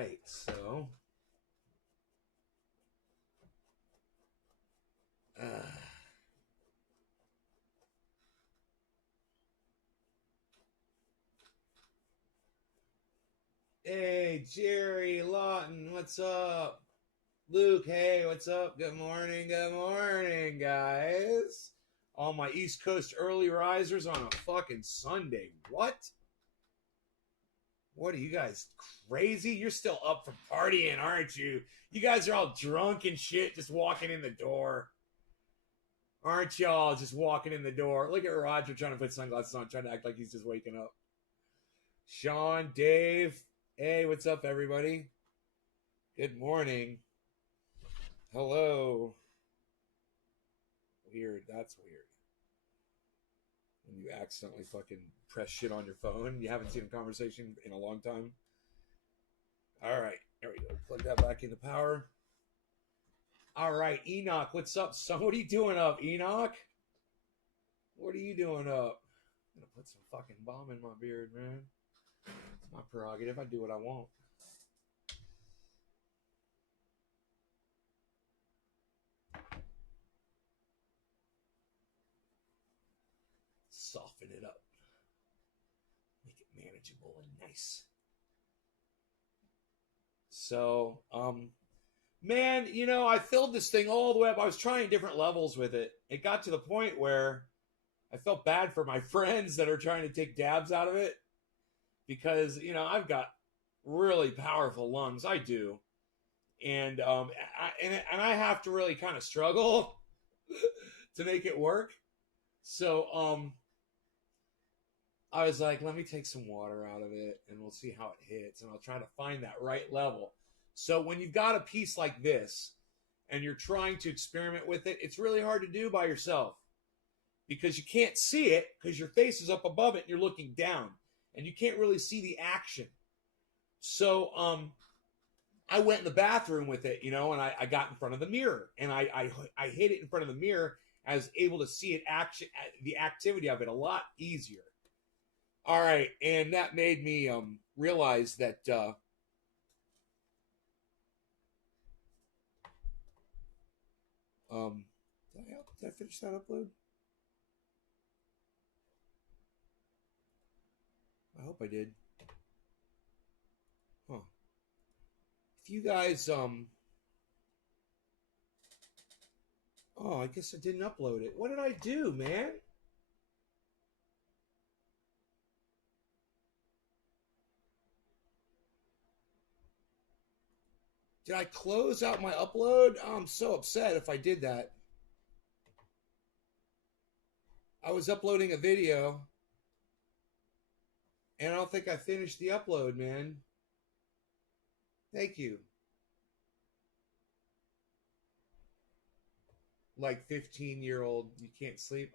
right, so hey, Jerry Lawton, what's up? Luke, hey, what's up? Good morning, guys. All my East Coast early risers on a fucking Sunday. What are you guys crazy? You're still up for partying, aren't you? You guys are all drunk and shit, just walking in the door. Aren't y'all just walking in the door? Look at Roger trying to put sunglasses on, trying to act like he's just waking up. Sean, Dave, hey, what's up, everybody? Good morning. Hello. Weird. That's weird. When you accidentally fucking press shit on your phone, you haven't seen a conversation in a long time. All right, there we go. Plug that back into power. All right, Enoch, what's up, son? What are you doing up, Enoch? What are you doing up? I'm gonna put some fucking balm in my beard, man. It's my prerogative. I do what I want. Soften it up. Make it manageable and nice. So, man, you know, I filled this thing all the way up. I was trying different levels with it. It got to the point where I felt bad for my friends that are trying to take dabs out of it because, you know, I've got really powerful lungs. I do. And I have to really kind of struggle to make it work. So I was like, let me take some water out of it and we'll see how it hits. And I'll try to find that right level. So when you've got a piece like this and you're trying to experiment with it, it's really hard to do by yourself because you can't see it because your face is up above it and you're looking down and you can't really see the action. So I went in the bathroom with it, you know, and I got in front of the mirror and I hit it in front of the mirror. I was able to see it the activity of it a lot easier. All right, and that made me realize that did I finish that upload? I hope I did. Huh. If you guys oh, I guess I didn't upload it. What did I do, man? Did I close out my upload? Oh, I'm so upset if I did that. I was uploading a video and I don't think I finished the upload, man. Thank you. Like 15-year-old, you can't sleep.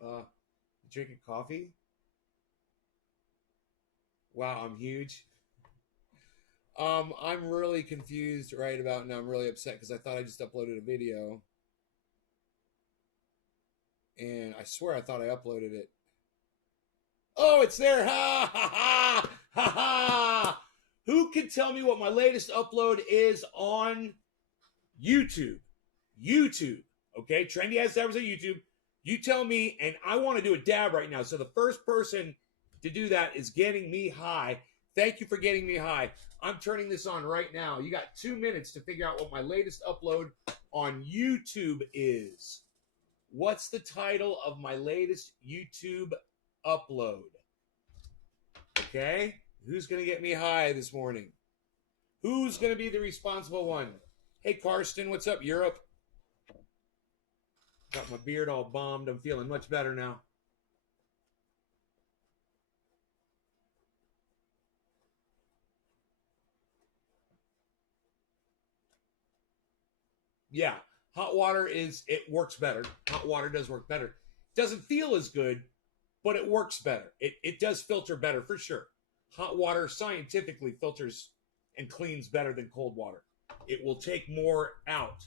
Drinking coffee? Wow, I'm huge. I'm really confused right about now. I'm really upset because I thought I just uploaded a video. And I swear I thought I uploaded it. Oh, it's there. Ha ha ha ha ha. Who can tell me what my latest upload is on YouTube? YouTube. Okay, Trendy has dabs on YouTube. You tell me, and I want to do a dab right now. So the first person to do that is getting me high. Thank you for getting me high. I'm turning this on right now. You got 2 minutes to figure out what my latest upload on YouTube is. What's the title of my latest YouTube upload? Okay? Who's going to get me high this morning? Who's going to be the responsible one? Hey, Karsten, what's up, Europe? Got my beard all bombed. I'm feeling much better now. Yeah, hot water it works better. Hot water does work better. It doesn't feel as good, but it works better. It does filter better for sure. Hot water scientifically filters and cleans better than cold water. It will take more out.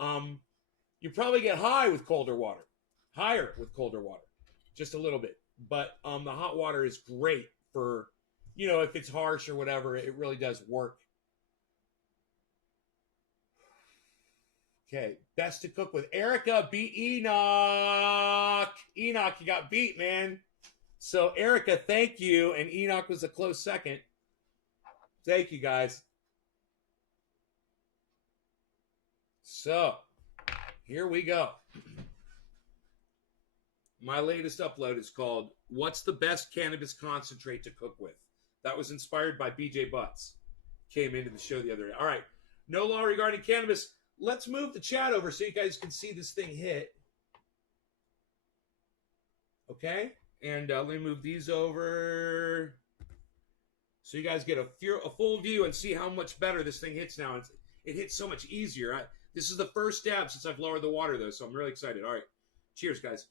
You probably get high with colder water, higher with colder water, just a little bit. But the hot water is great for, you know, if it's harsh or whatever, it really does work. Okay, best to cook with. Erica beat Enoch. Enoch, you got beat, man. So Erica, thank you, and Enoch was a close second. Thank you, guys. So here we go. My latest upload is called "What's the Best Cannabis Concentrate to Cook With?" That was inspired by BJ Butts. Came into the show the other day. All right, no law regarding cannabis. Let's move the chat over so you guys can see this thing hit. Okay, and let me move these over so you guys get a full view and see how much better this thing hits now. It hits so much easier. This is the first dab since I've lowered the water, though, so I'm really excited. All right, cheers, guys.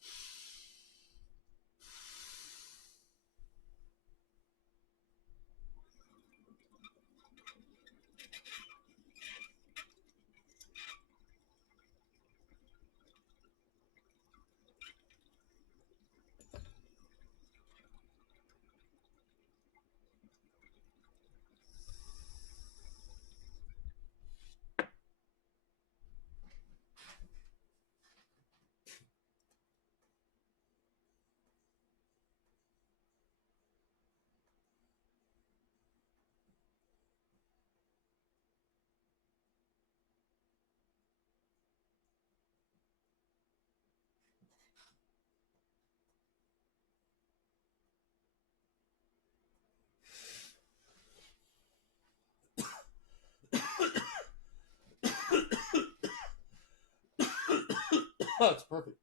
Oh, it's perfect.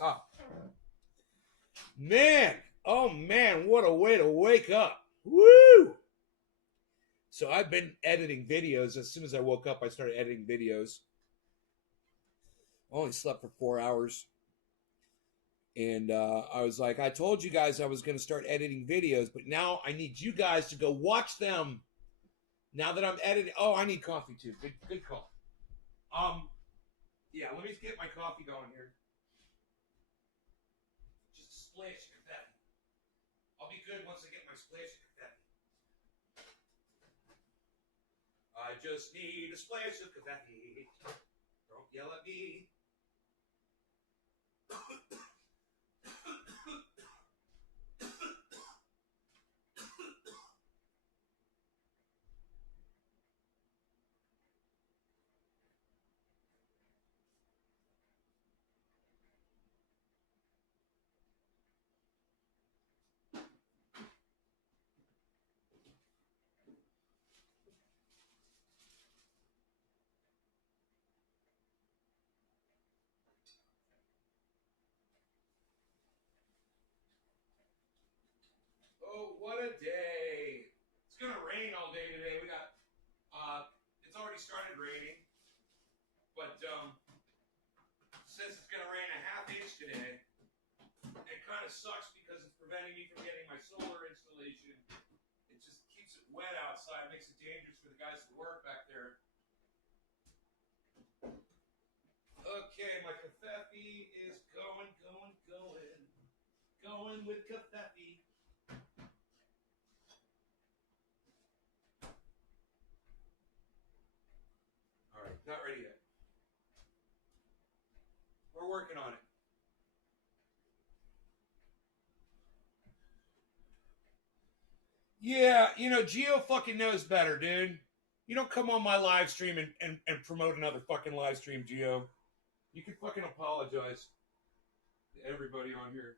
Oh, man. Oh, man. What a way to wake up. Woo! So I've been editing videos. As soon as I woke up, I started editing videos. I only slept for 4 hours. And I was like, I told you guys I was going to start editing videos, but now I need you guys to go watch them. Now that I'm editing. Oh, I need coffee too. Good call. Yeah, let me get my coffee going here. Just a splash of confetti. I'll be good once I get my splash of confetti. I just need a splash of confetti. Don't yell at me. Oh, what a day. It's going to rain all day today. It's already started raining, but says it's going to rain a half inch today. It kind of sucks because it's preventing me from getting my solar installation. It just keeps it wet outside. It makes it dangerous for the guys that work back there. Okay, my kafefe is going. Going with kafefe. All right, not ready yet. We're working on it. Yeah, Geo fucking knows better, dude. You don't come on my live stream and promote another fucking live stream, Geo. You can fucking apologize to everybody on here.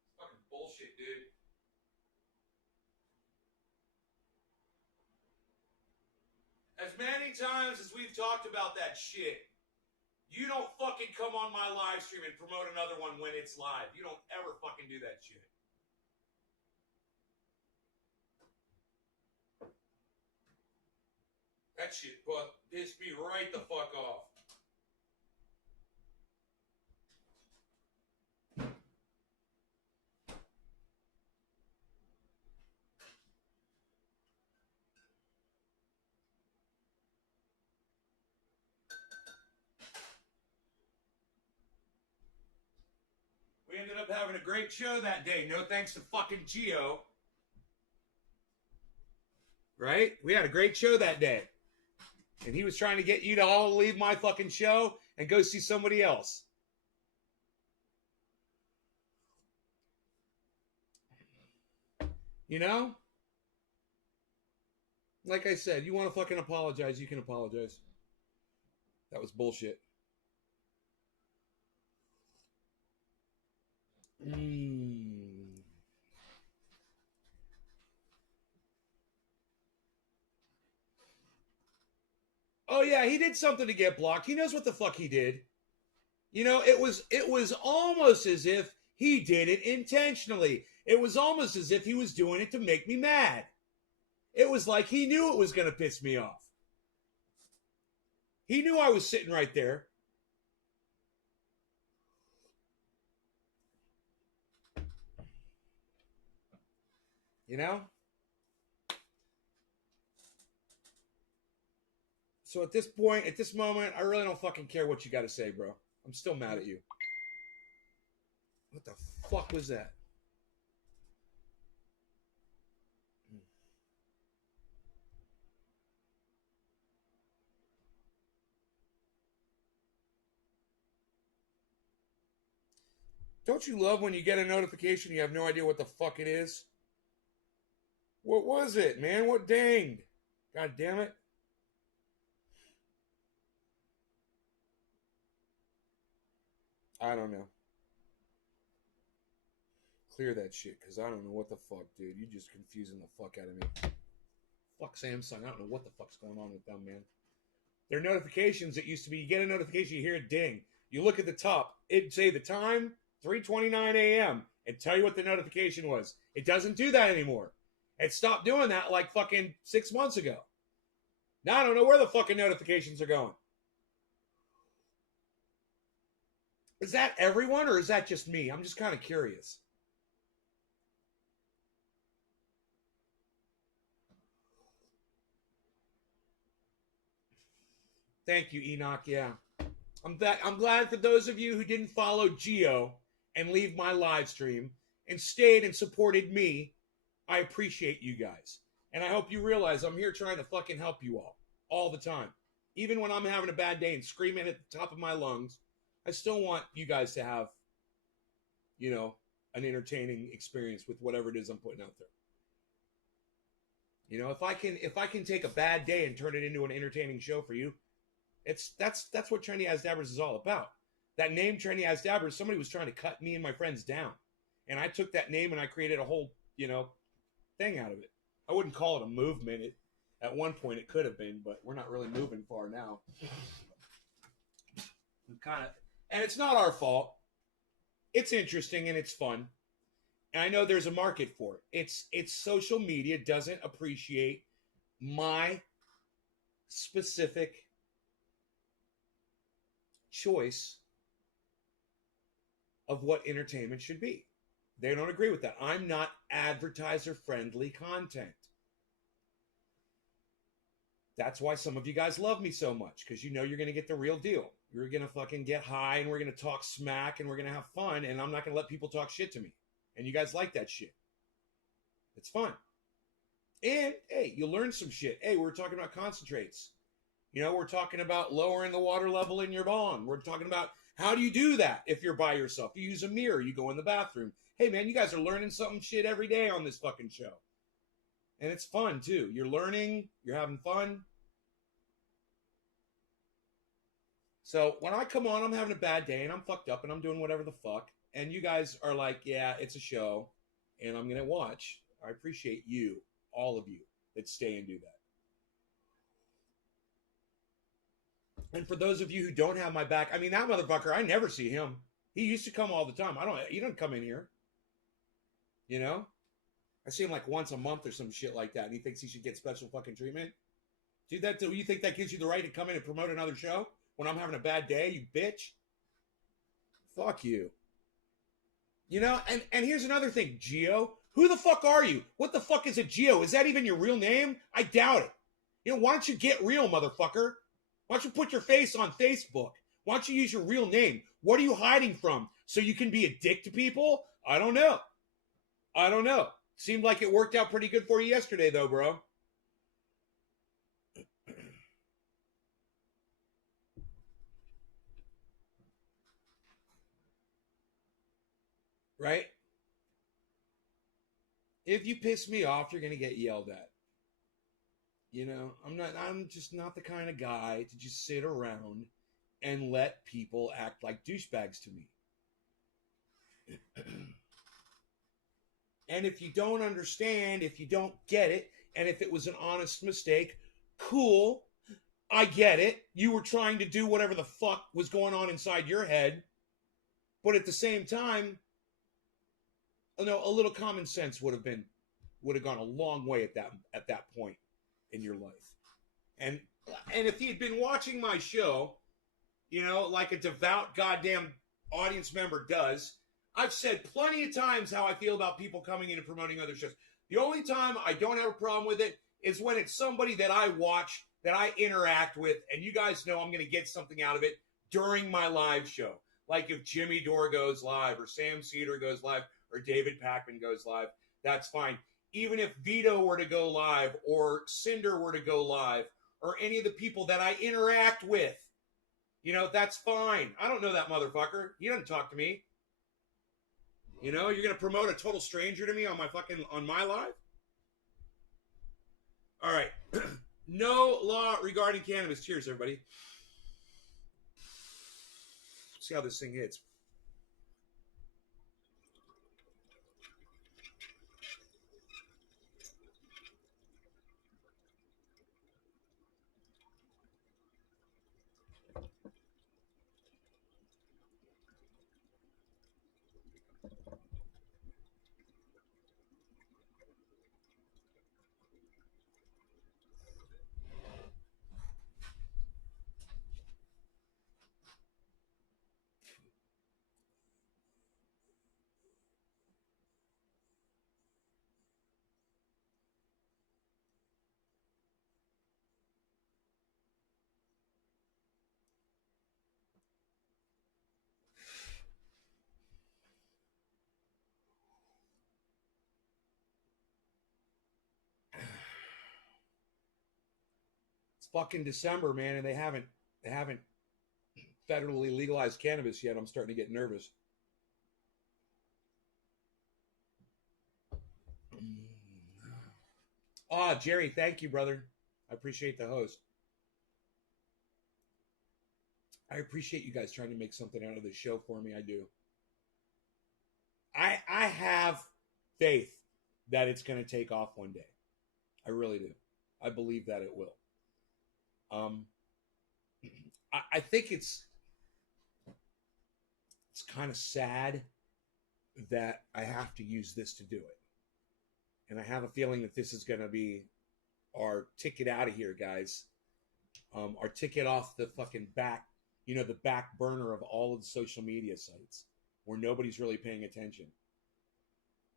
It's fucking bullshit, dude. As many times as we've talked about that shit, you don't fucking come on my live stream and promote another one when it's live. You don't ever fucking do that shit. That shit pissed me right the fuck off. We ended up having a great show that day. No thanks to fucking Geo. Right? We had a great show that day. And he was trying to get you to all leave my fucking show and go see somebody else. You know? Like I said, you want to fucking apologize, you can apologize. That was bullshit. Oh yeah, he did something to get blocked. He knows what the fuck he did. You know, it was almost as if he did it intentionally. It was almost as if he was doing it to make me mad. It was like he knew it was going to piss me off. He knew I was sitting right there. You know? So at this point, at this moment, I really don't fucking care what you got to say, bro. I'm still mad at you. What the fuck was that? Don't you love when you get a notification you have no idea what the fuck it is? What was it, man? What danged? God damn it. I don't know. Clear that shit, because I don't know what the fuck, dude. You're just confusing the fuck out of me. Fuck Samsung. I don't know what the fuck's going on with them, man. Their notifications, it used to be you get a notification, you hear a ding. You look at the top, it'd say the time, 3:29 a.m., and tell you what the notification was. It doesn't do that anymore. It stopped doing that like fucking 6 months ago. Now I don't know where the fucking notifications are going. Is that everyone or is that just me? I'm just kind of curious. Thank you, Enoch. Yeah. I'm glad for those of you who didn't follow Geo and leave my live stream and stayed and supported me. I appreciate you guys. And I hope you realize I'm here trying to fucking help you all the time. Even when I'm having a bad day and screaming at the top of my lungs, I still want you guys to have, you know, an entertaining experience with whatever it is I'm putting out there. You know, if I can take a bad day and turn it into an entertaining show for you, that's what Trendy As Dabbers is all about. That name, Trendy As Dabbers, somebody was trying to cut me and my friends down. And I took that name and I created a whole, you know, thing out of it. I wouldn't call it a movement. At one point it could have been, but we're not really moving far now. And it's not our fault. It's interesting and it's fun. And I know there's a market for it. It's social media doesn't appreciate my specific choice of what entertainment should be. They don't agree with that. I'm not advertiser-friendly content. That's why some of you guys love me so much, because you know you're going to get the real deal. You're going to fucking get high, and we're going to talk smack, and we're going to have fun, and I'm not going to let people talk shit to me. And you guys like that shit. It's fun. And, hey, you learn some shit. Hey, we're talking about concentrates. You know, we're talking about lowering the water level in your bong. We're talking about how do you do that if you're by yourself? You use a mirror. You go in the bathroom. Hey, man, you guys are learning something shit every day on this fucking show. And it's fun, too. You're learning. You're having fun. So when I come on, I'm having a bad day, and I'm fucked up, and I'm doing whatever the fuck. And you guys are like, yeah, it's a show, and I'm going to watch. I appreciate you, all of you, that stay and do that. And for those of you who don't have my back, I mean, that motherfucker, I never see him. He used to come all the time. He doesn't come in here. You know? I see him like once a month or some shit like that, and he thinks he should get special fucking treatment. Do you think that gives you the right to come in and promote another show when I'm having a bad day, you bitch? Fuck you. You know, and here's another thing, Geo. Who the fuck are you? What the fuck is a Geo? Is that even your real name? I doubt it. You know, why don't you get real, motherfucker? Why don't you put your face on Facebook? Why don't you use your real name? What are you hiding from? So you can be a dick to people? I don't know. I don't know. Seemed like it worked out pretty good for you yesterday, though, bro. Right? If you piss me off, you're going to get yelled at. You know, I'm just not the kind of guy to just sit around and let people act like douchebags to me. And if you don't understand, if you don't get it, and if it was an honest mistake, cool. I get it. You were trying to do whatever the fuck was going on inside your head. But at the same time, you know, a little common sense would have gone a long way at that point in your life. And if he had been watching my show, you know, like a devout goddamn audience member does, I've said plenty of times how I feel about people coming in and promoting other shows. The only time I don't have a problem with it is when it's somebody that I watch, that I interact with, and you guys know I'm going to get something out of it during my live show. Like if Jimmy Dore goes live, or Sam Cedar goes live, or David Packman goes live, that's fine. Even if Vito were to go live, or Cinder were to go live, or any of the people that I interact with, you know, that's fine. I don't know that motherfucker. He doesn't talk to me. You know, you're going to promote a total stranger to me on my live? All right. No law regarding cannabis. Cheers, everybody. See how this thing hits. It's fucking December, man, and they haven't federally legalized cannabis yet. I'm starting to get nervous. Ah, oh, Jerry, thank you, brother. I appreciate the host. I appreciate you guys trying to make something out of this show for me. I do. I have faith that it's going to take off one day. I really do. I believe that it will. I think it's kind of sad that I have to use this to do it. And I have a feeling that this is going to be our ticket out of here, guys. Our ticket off the fucking back, you know, the back burner of all of the social media sites where nobody's really paying attention.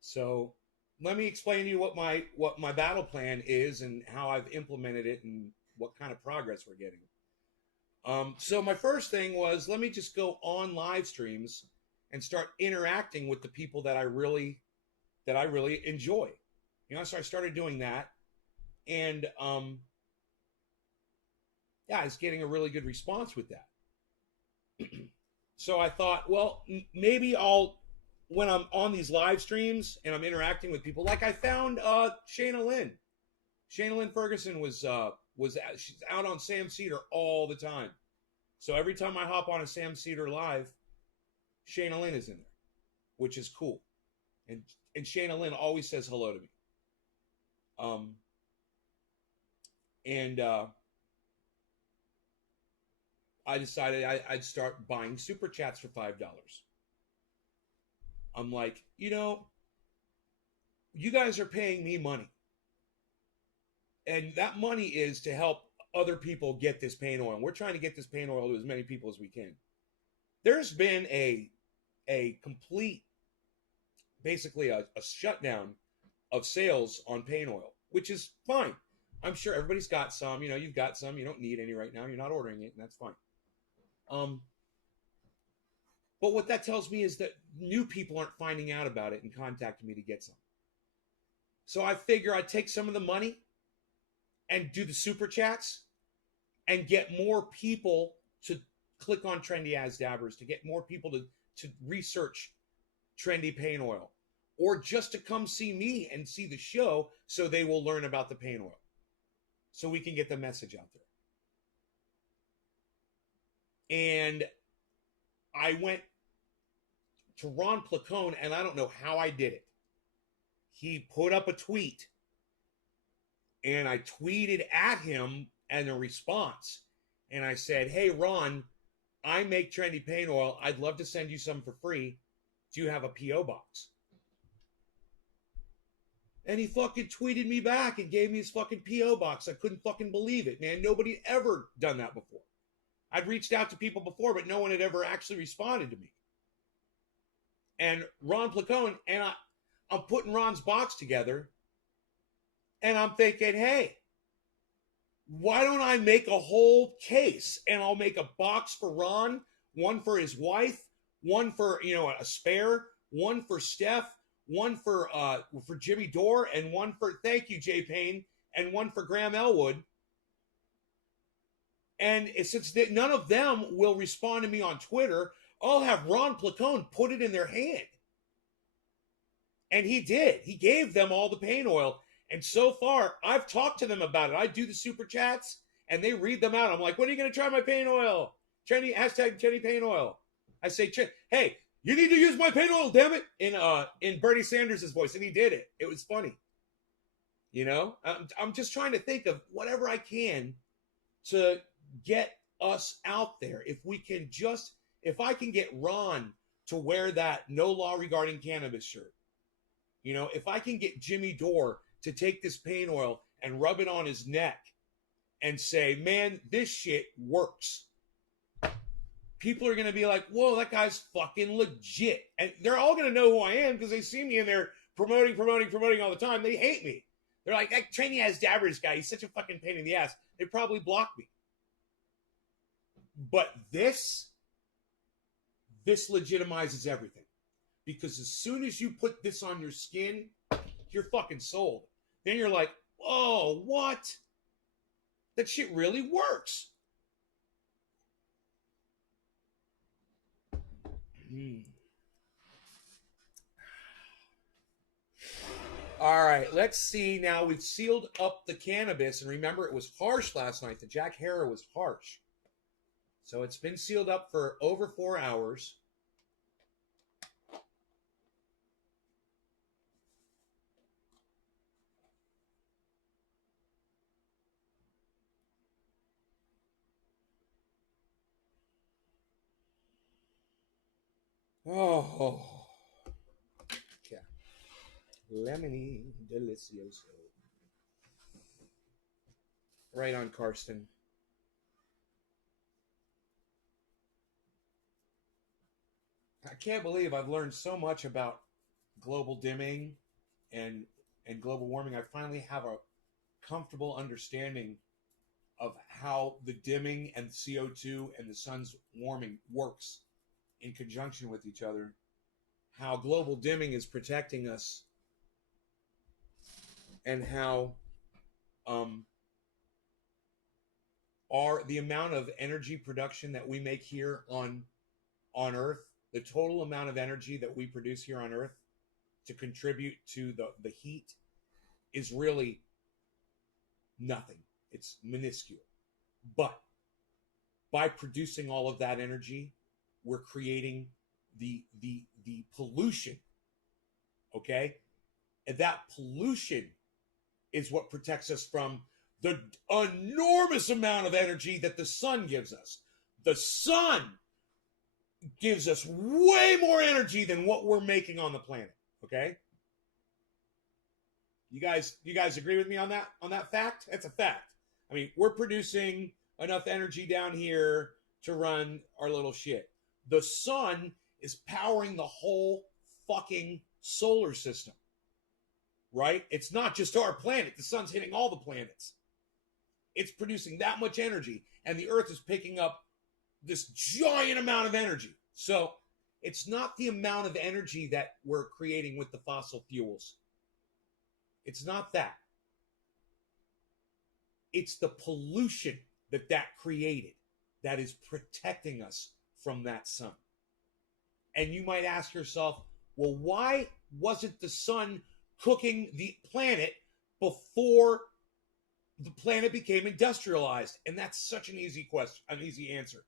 So let me explain to you what my battle plan is and how I've implemented it and what kind of progress we're getting. So my first thing was, let me just go on live streams and start interacting with the people that I really enjoy. You know, so I started doing that, and yeah, I was getting a really good response with that. So I thought, well, maybe when I'm on these live streams and I'm interacting with people, like I found Shayna Lynn Ferguson was she's out on Sam Cedar all the time. So every time I hop on a Sam Cedar live, Shayna Lynn is in there, which is cool. And Shayna Lynn always says hello to me. I decided I'd start buying super chats for $5. I'm like, you know, you guys are paying me money. And that money is to help other people get this pain oil. We're trying to get this pain oil to as many people as we can. There's been a complete, basically a shutdown of sales on pain oil, which is fine. I'm sure everybody's got some. You know, you've got some. You don't need any right now. You're not ordering it, and that's fine. But what that tells me is that new people aren't finding out about it and contacting me to get some. So I figure I'd take some of the money and do the super chats and get more people to click on Trendy As Dabbers, to get more people to research trendy pain oil, or just to come see me and see the show so they will learn about the pain oil, so we can get the message out there. And I went to Ron Placone, and I don't know how I did it. He put up a tweet, and I tweeted at him and a response. And I said, hey, Ron, I make trendy pain oil. I'd love to send you some for free. Do you have a P.O. box? And he fucking tweeted me back and gave me his fucking P.O. box. I couldn't fucking believe it, man. Nobody ever done that before. I'd reached out to people before, but no one had ever actually responded to me. And Ron Placone, and I'm putting Ron's box together, and I'm thinking, hey, why don't I make a whole case, and I'll make a box for Ron, one for his wife, one for, a spare, one for Steph, one for Jimmy Dore, and one for, thank you, Jay Payne, and one for Graham Elwood. And since none of them will respond to me on Twitter, I'll have Ron Placone put it in their hand. And he did. He gave them all the pain oil. And so far, I've talked to them about it. I do the super chats, and they read them out. I'm like, when are you going to try my pain oil? Trendy, hashtag trendy pain oil. I say, hey, you need to use my pain oil, damn it, in Bernie Sanders' voice. And he did it. It was funny. I'm just trying to think of whatever I can to get us out there. If I can get Ron to wear that no law regarding cannabis shirt, if I can get Jimmy Dore to take this pain oil and rub it on his neck and say, man, this shit works. People are going to be like, whoa, that guy's fucking legit. And they're all going to know who I am because they see me in there promoting all the time. They hate me. They're like, that Trendy As Dabbers guy, he's such a fucking pain in the ass. They probably block me. But this legitimizes everything. Because as soon as you put this on your skin, you're fucking sold. Then you're like, oh, what? That shit really works. All right, let's see. Now we've sealed up the cannabis. And remember, it was harsh last night. The Jack Herer was harsh. So it's been sealed up for over 4 hours. Oh, yeah. Lemony delicioso. Right on, Karsten. I can't believe I've learned so much about global dimming and global warming. I finally have a comfortable understanding of how the dimming and CO2 and the sun's warming works in conjunction with each other. How global dimming is protecting us, and how the amount of energy production that we make here on Earth, the total amount of energy that we produce here on Earth to contribute to the heat is really nothing. It's minuscule. But by producing all of that energy, we're creating the pollution. Okay? And that pollution is what protects us from the enormous amount of energy that the sun gives us. The sun gives us way more energy than what we're making on the planet. Okay? You guys agree with me on that fact? That's a fact. I mean, we're producing enough energy down here to run our little shit. The sun is powering the whole fucking solar system. Right? It's not just our planet. The sun's hitting all the planets. It's producing that much energy, and the Earth is picking up this giant amount of energy. So It's not the amount of energy that we're creating with the fossil fuels. It's not that. It's the pollution that created that is protecting us from that sun. And you might ask yourself, well, why wasn't the sun cooking the planet before the planet became industrialized? And that's such an easy question, an easy answer.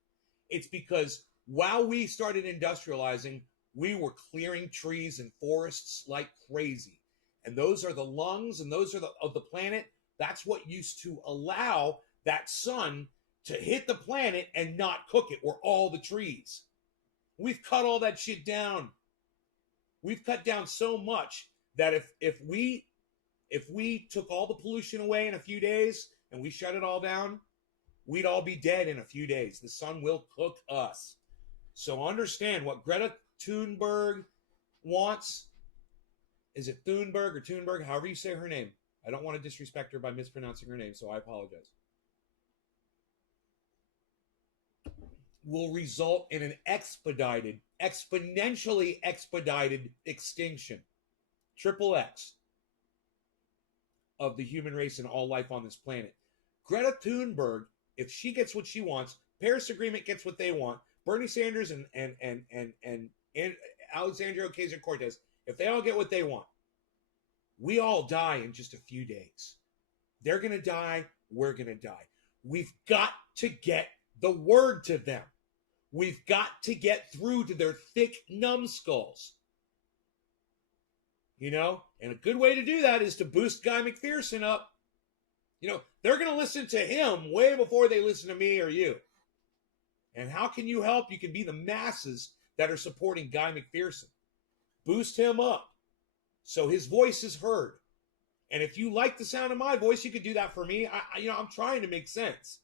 It's because while we started industrializing, we were clearing trees and forests like crazy. And those are the lungs, and those are of the planet. That's what used to allow that sun to hit the planet and not cook it, were all the trees. We've cut all that shit down. We've cut down so much that if we took all the pollution away in a few days and we shut it all down, we'd all be dead in a few days. The sun will cook us. So understand what Greta Thunberg wants. Is it Thunberg or Thunberg? However you say her name. I don't want to disrespect her by mispronouncing her name, so I apologize. Will result in an exponentially expedited extinction, triple X, of the human race and all life on this planet. Greta Thunberg, if she gets what she wants, Paris Agreement gets what they want, Bernie Sanders and Alexandria Ocasio-Cortez, if they all get what they want, we all die in just a few days. They're going to die. We're going to die. We've got to get the word to them. We've got to get through to their thick numbskulls. You know, and a good way to do that is to boost Guy McPherson up. You know, they're going to listen to him way before they listen to me or you. And how can you help? You can be the masses that are supporting Guy McPherson. Boost him up so his voice is heard. And if you like the sound of my voice, you could do that for me. I'm trying to make sense.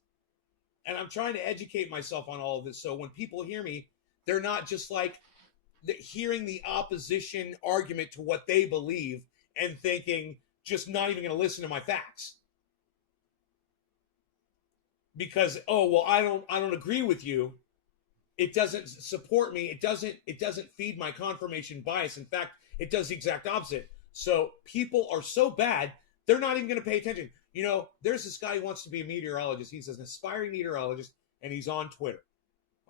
And I'm trying to educate myself on all of this. So when people hear me, they're not just like hearing the opposition argument to what they believe and thinking, just not even going to listen to my facts. Because, oh, well, I don't agree with you. It doesn't support me. It doesn't feed my confirmation bias. In fact, it does the exact opposite. So people are so bad, they're not even going to pay attention. You know, there's this guy who wants to be a meteorologist. He's an aspiring meteorologist, and he's on Twitter.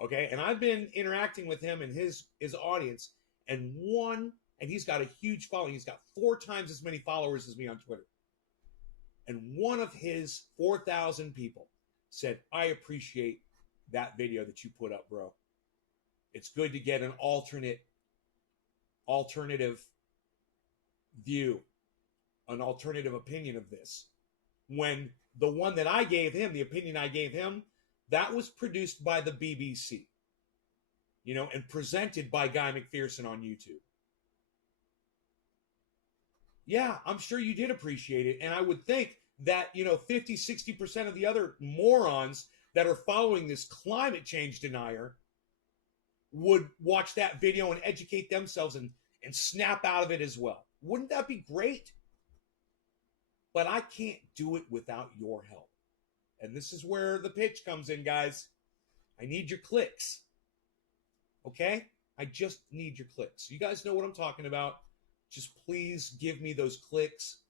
Okay, and I've been interacting with him and his audience, and he's got a huge following. He's got 4 times as many followers as me on Twitter. And one of his 4,000 people said, I appreciate that video that you put up, bro. It's good to get an alternative view, an alternative opinion of this. When the one that I gave him, the opinion I gave him, that was produced by the BBC, you know, and presented by Guy McPherson on YouTube. Yeah, I'm sure you did appreciate it. And I would think that, 50, 60% of the other morons that are following this climate change denier would watch that video and educate themselves and snap out of it as well. Wouldn't that be great? But I can't do it without your help. And this is where the pitch comes in, guys. I need your clicks. Okay? I just need your clicks. You guys know what I'm talking about. Just please give me those clicks.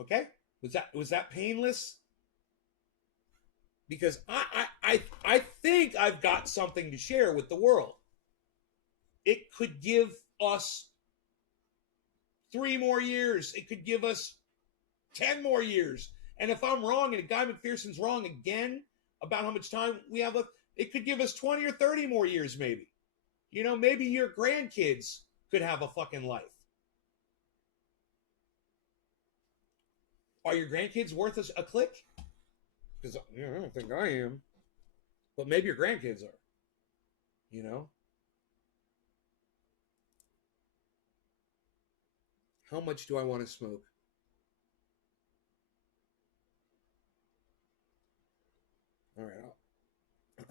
Okay? Was that painless? Because I think I've got something to share with the world. It could give us 3 more years. It could give us 10 more years. And if I'm wrong and Guy McPherson's wrong again about how much time we have left, it could give us 20 or 30 more years maybe. Maybe your grandkids could have a fucking life. Are your grandkids worth a click? Because I don't think I am. But maybe your grandkids are. How much do I want to smoke? All right,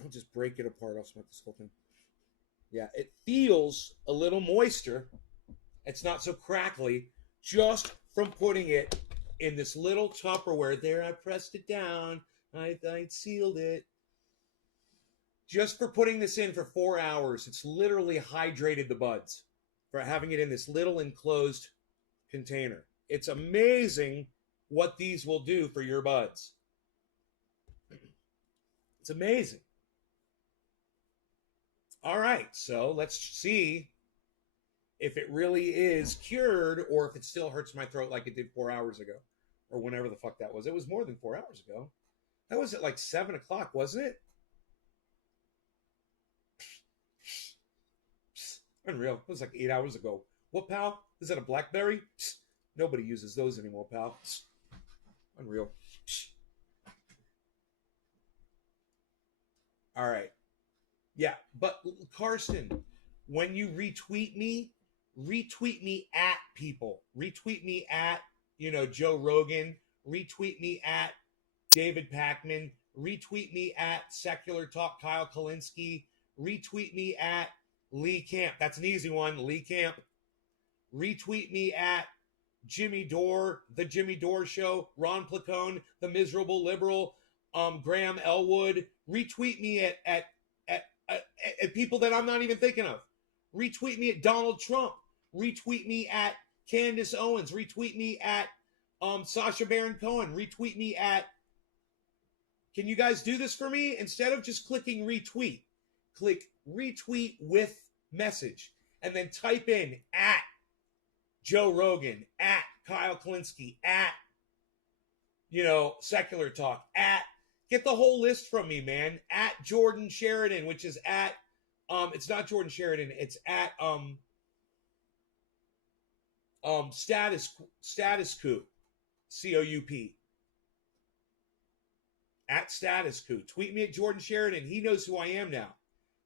I'll just break it apart. I'll smoke this whole thing. Yeah, it feels a little moister. It's not so crackly just from putting it in this little Tupperware. There, I pressed it down. I sealed it. Just for putting this in for 4 hours, it's literally hydrated the buds for having it in this little enclosed container. It's amazing what these will do for your buds. It's amazing. All right, so let's see if it really is cured or if it still hurts my throat like it did 4 hours ago or whenever the fuck that was. It was more than 4 hours ago. That was at like 7 o'clock, wasn't it? Unreal. It was like 8 hours ago. What, pal? Is that a BlackBerry? Nobody uses those anymore, pal. Unreal. All right. Yeah, but Carson, when you retweet me at people. Retweet me at, Joe Rogan. Retweet me at David Pakman. Retweet me at Secular Talk Kyle Kalinske. Retweet me at Lee Camp. That's an easy one. Lee Camp. Retweet me at Jimmy Dore, The Jimmy Dore Show, Ron Placone, The Miserable Liberal, Graham Elwood. Retweet me at people that I'm not even thinking of. Retweet me at Donald Trump. Retweet me at Candace Owens. Retweet me at Sacha Baron Cohen. Retweet me at... Can you guys do this for me? Instead of just clicking retweet, click retweet with message. And then type in at Joe Rogan, at Kyle Kalinske, at, Secular Talk, at... Get the whole list from me, man. At Jordan Sheridan, which is at... it's not Jordan Sheridan. It's at... status coup, COUP, at status coup. Tweet me at Jordan Sheridan. He knows who I am now.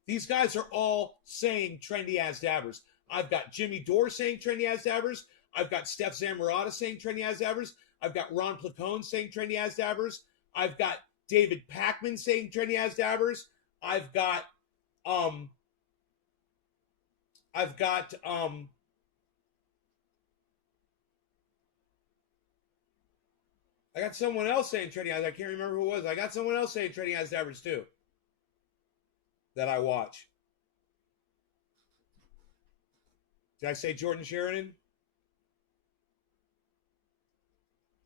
These guys are all saying trendy as dabbers. I've got Jimmy Dore saying trendy as dabbers. I've got Steph Zamorata saying trendy as dabbers. I've got Ron Placone saying trendy as dabbers. I've got David Pakman saying trendy as dabbers. I got someone else saying trendy as. I can't remember who it was. I got someone else saying trendy as dabbers too that I watch. Did I say Jordan Sheridan?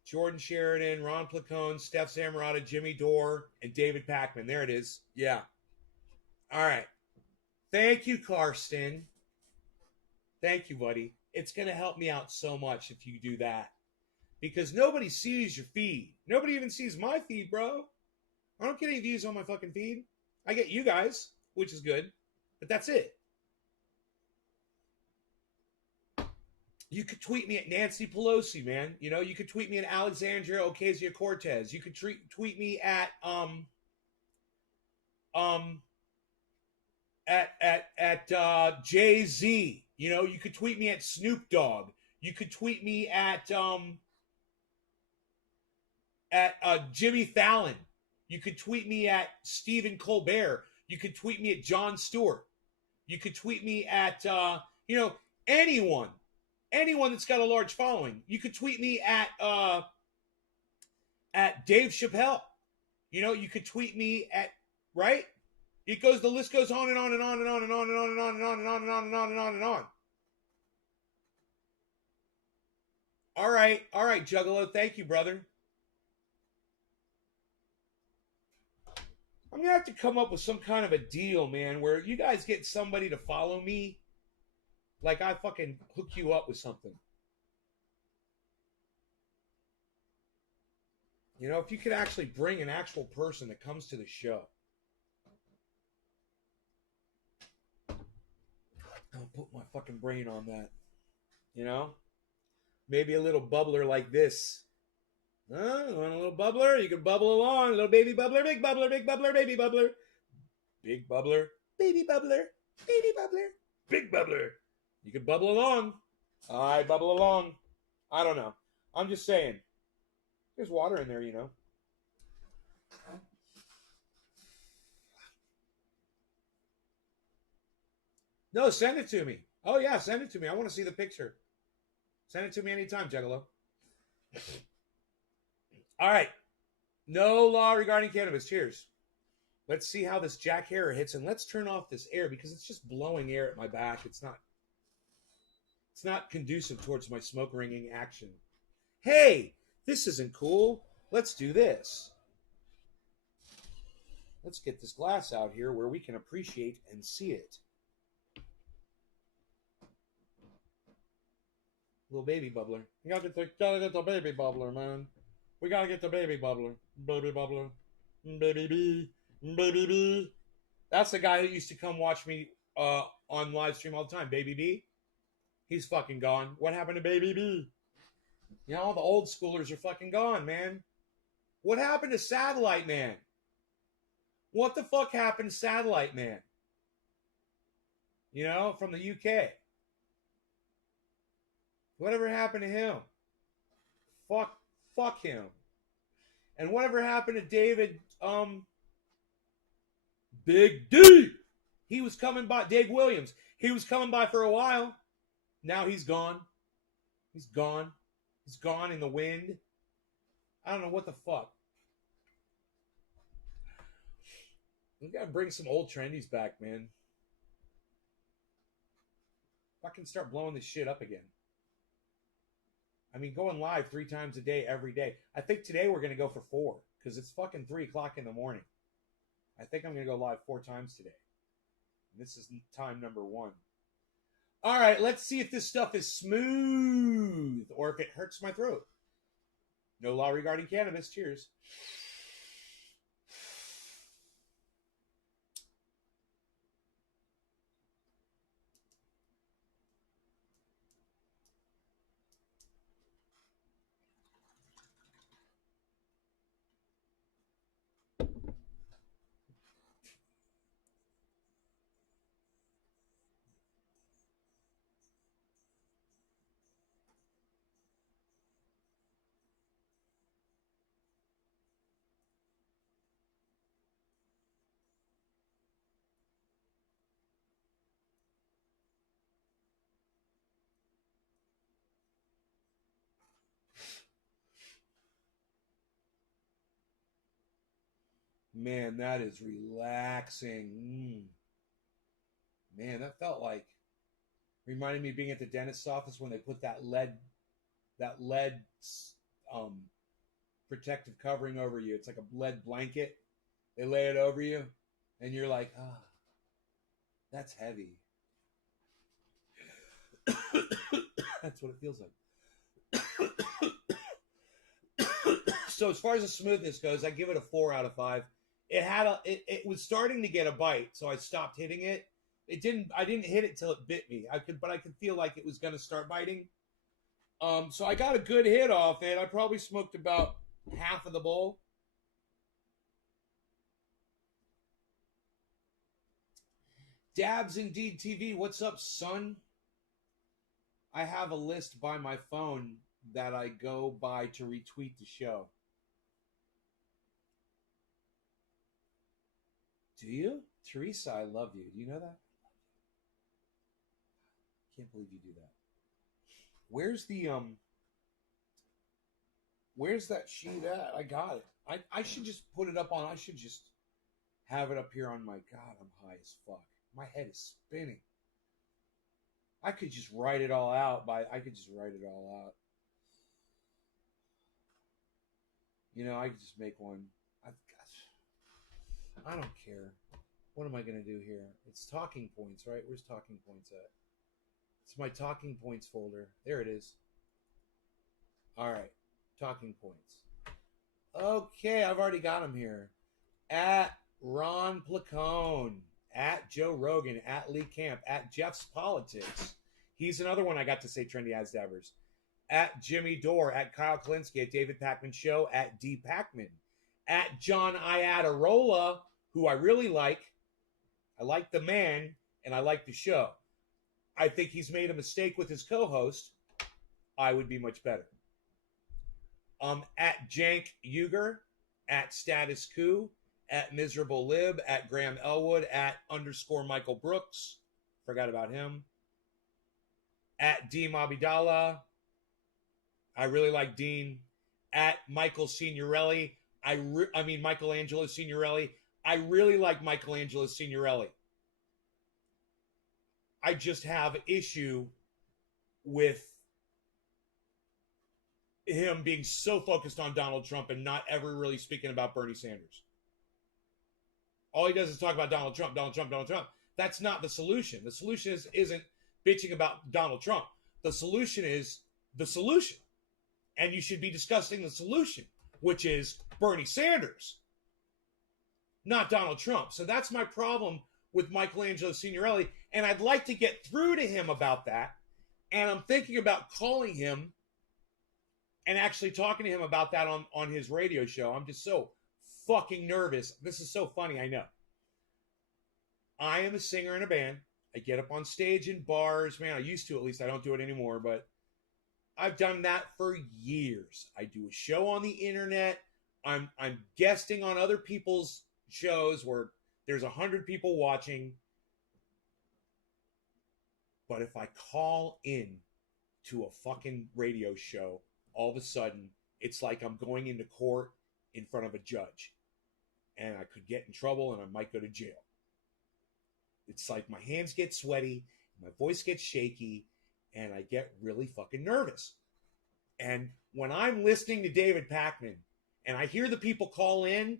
Jordan Sheridan, Ron Placone, Steph Zamorata, Jimmy Dore, and David Pakman. There it is. Yeah. All right. Thank you, Karsten. Thank you, buddy. It's going to help me out so much if you do that. Because nobody sees your feed. Nobody even sees my feed, bro. I don't get any views on my fucking feed. I get you guys, which is good. But that's it. You could tweet me at Nancy Pelosi, man. You could tweet me at Alexandria Ocasio-Cortez. You could tweet me at Jay-Z. You could tweet me at Snoop Dogg. You could tweet me at Jimmy Fallon. You could tweet me at Stephen Colbert. You could tweet me at Jon Stewart. You could tweet me at anyone that's got a large following. You could tweet me at Dave Chappelle. You could tweet me at, right? The list goes on and on and on and on and on and on and on and on and on and on and on and on and on. All right, Juggalo. Thank you, brother. I'm going to have to come up with some kind of a deal, man, where you guys get somebody to follow me. Like I fucking hook you up with something. If you could actually bring an actual person that comes to the show. I'll put my fucking brain on that. Maybe a little bubbler like this. Want a little bubbler? You can bubble along. Little baby bubbler, big bubbler, big bubbler, baby bubbler. Big bubbler, baby bubbler, baby bubbler, big bubbler. You can bubble along. I bubble along. I don't know. I'm just saying. There's water in there, No, send it to me. Oh, yeah, send it to me. I want to see the picture. Send it to me anytime, Juggalo. All right. No law regarding cannabis. Cheers. Let's see how this jack hair hits, and let's turn off this air because it's just blowing air at my back. It's not conducive towards my smoke ringing action. Hey, this isn't cool. Let's do this. Let's get this glass out here where we can appreciate and see it. Little baby bubbler. You gotta get the baby bubbler, man. We gotta get the baby bubbler. Baby bubbler. Baby bee. Baby bee. That's the guy that used to come watch me on live stream all the time. Baby B. He's fucking gone. What happened to Baby B? You know, the old schoolers are fucking gone, man. What happened to Satellite Man? What the fuck happened to Satellite Man? You know, from the UK. Whatever happened to him? Fuck him. And whatever happened to David, Big D? He was coming by, Dig Williams. He was coming by for a while. Now he's gone. He's gone. He's gone in the wind. I don't know what the fuck. We gotta bring some old trendies back, man. Fucking start blowing this shit up again. I mean, going live 3 times a day, every day. I think today we're gonna go for 4 because it's fucking 3 o'clock in the morning. I think I'm gonna go live 4 times today. And this is time number 1. All right, let's see if this stuff is smooth or if it hurts my throat. No law regarding cannabis. Cheers. Man, that is relaxing. Man, that felt like reminded me of being at the dentist's office when they put that lead protective covering over you. It's like a lead blanket. They lay it over you, and you're like, ah, that's heavy. That's what it feels like. So as far as the smoothness goes, I give it a 4 out of 5. It was starting to get a bite, so I stopped hitting it. I didn't hit it till it bit me. But I could feel like it was going to start biting. So I got a good hit off it. I probably smoked about half of the bowl. Dabs Indeed TV, what's up, son? I have a list by my phone that I go by to retweet the show. Do you? Teresa, I love you. Do you know that? Can't believe you do that. Where's that sheet at? I got it. I should just put it up on, I should just have it up here on my, God, I'm high as fuck. My head is spinning. I could just write it all out You know, I could just make one. I don't care. What am I going to do here? It's talking points, right? Where's talking points at? It's my talking points folder. There it is. All right. Talking points. Okay, I've already got them here. At Ron Placone, at Joe Rogan, at Lee Camp, at Jeff's Politics. He's another one I got to say trendy as dabbers. At Jimmy Dore, at Kyle Klinsky, at David Pacman Show, at D Pacman, at John Iadarola, who I really like. I like the man, and I like the show. I think he's made a mistake with his co-host. I would be much better. At Jank Uger, at Status Coup, at Miserable Lib, at Graham Elwood, at _ Michael Brooks. Forgot about him. At Dean Abidallah. I really like Dean. At Michael Signorelli. Michelangelo Signorelli. I really like Michelangelo Signorelli. I just have issue with him being so focused on Donald Trump and not ever really speaking about Bernie Sanders. All he does is talk about Donald Trump, Donald Trump, Donald Trump. That's not the solution. The solution isn't bitching about Donald Trump. The solution is the solution. And you should be discussing the solution, which is Bernie Sanders, not Donald Trump. So that's my problem with Michelangelo Signorelli. And I'd like to get through to him about that. And I'm thinking about calling him and actually talking to him about that on his radio show. I'm just so fucking nervous. This is so funny, I know. I am a singer in a band. I get up on stage in bars. Man, I used to, at least. I don't do it anymore, but I've done that for years. I do a show on the internet. I'm guesting on other people's shows where there's 100 people watching. But if I call in to a fucking radio show, all of a sudden, it's like I'm going into court in front of a judge. And I could get in trouble and I might go to jail. It's like my hands get sweaty, my voice gets shaky, and I get really fucking nervous. And when I'm listening to David Pakman and I hear the people call in,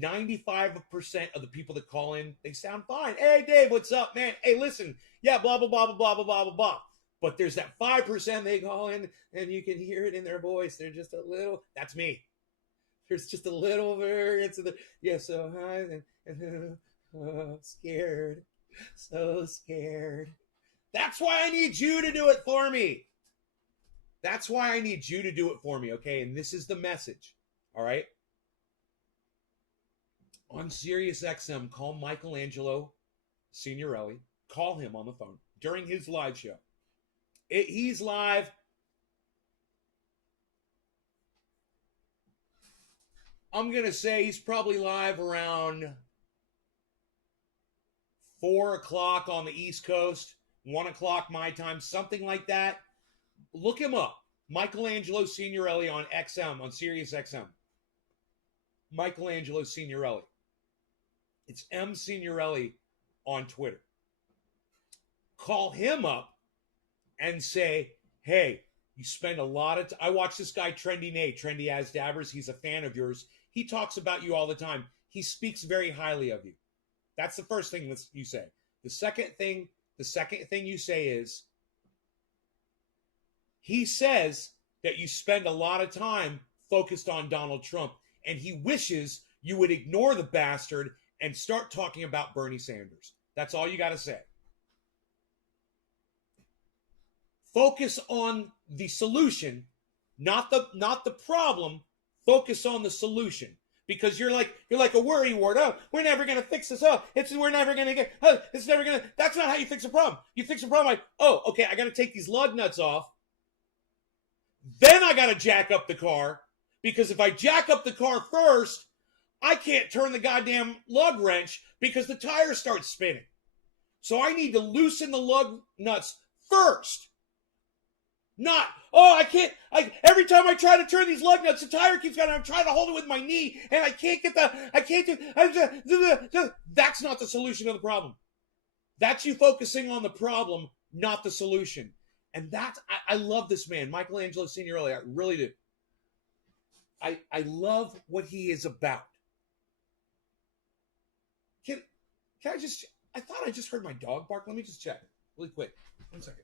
95% of the people that call in, they sound fine. Hey, Dave, what's up, man? Hey, listen, yeah, blah, blah, blah, blah, blah, blah, blah, blah, blah. But there's that 5% they call in and you can hear it in their voice. They're just a little, that's me. There's just a little variance of the, yeah, so high and oh, scared, so scared. That's why I need you to do it for me. That's why I need you to do it for me, okay? And this is the message, all right? On Sirius XM, call Michelangelo Signorelli. Call him on the phone during his live show. He's live. I'm going to say he's probably live around 4 o'clock on the East Coast, 1 o'clock my time, something like that. Look him up. Michelangelo Signorelli on XM, on Sirius XM. Michelangelo Signorelli. It's M. Signorelli on Twitter. Call him up and say, hey, you spend a lot of time. I watch this guy, Trendy Nate, Trendy As Dabbers. He's a fan of yours. He talks about you all the time. He speaks very highly of you. That's the first thing that you say. The second thing you say is, he says that you spend a lot of time focused on Donald Trump, and he wishes you would ignore the bastard and start talking about Bernie Sanders. That's all you got to say. Focus on the solution, not the problem. Focus on the solution, because you're like a worry wart. Oh, we're never gonna fix this. Oh, we're never gonna get. Oh, it's never gonna. That's not how you fix a problem. You fix a problem like, oh, okay, I got to take these lug nuts off. Then I got to jack up the car, because if I jack up the car first, I can't turn the goddamn lug wrench because the tire starts spinning. So I need to loosen the lug nuts first. Not, oh, I can't, every time I try to turn these lug nuts, the tire keeps going, I'm trying to hold it with my knee, and I can't get that's not the solution to the problem. That's you focusing on the problem, not the solution. And I love this man, Michelangelo Signorelli, I really do. I love what he is about. Can I thought I just heard my dog bark. Let me just check really quick. 1 second.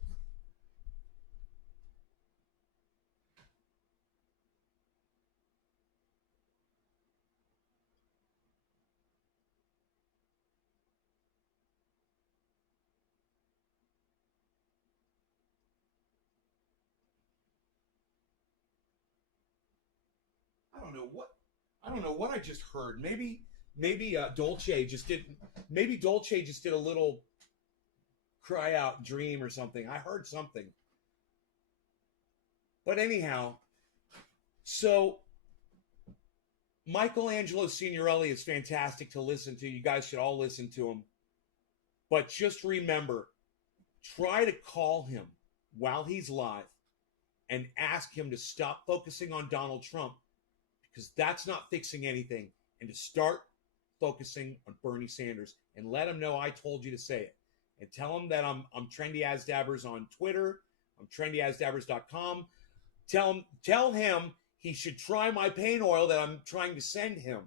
I don't know what I just heard. Maybe Dolce just did a little cry out dream or something. I heard something. But anyhow, so Michelangelo Signorelli is fantastic to listen to. You guys should all listen to him. But just remember, try to call him while he's live and ask him to stop focusing on Donald Trump, because that's not fixing anything, and to start focusing on Bernie Sanders, and let him know I told you to say it. And tell him that I'm Trendy As Dabbers on Twitter. I'm trendyasdabbers.com. Tell him he should try my pain oil that I'm trying to send him.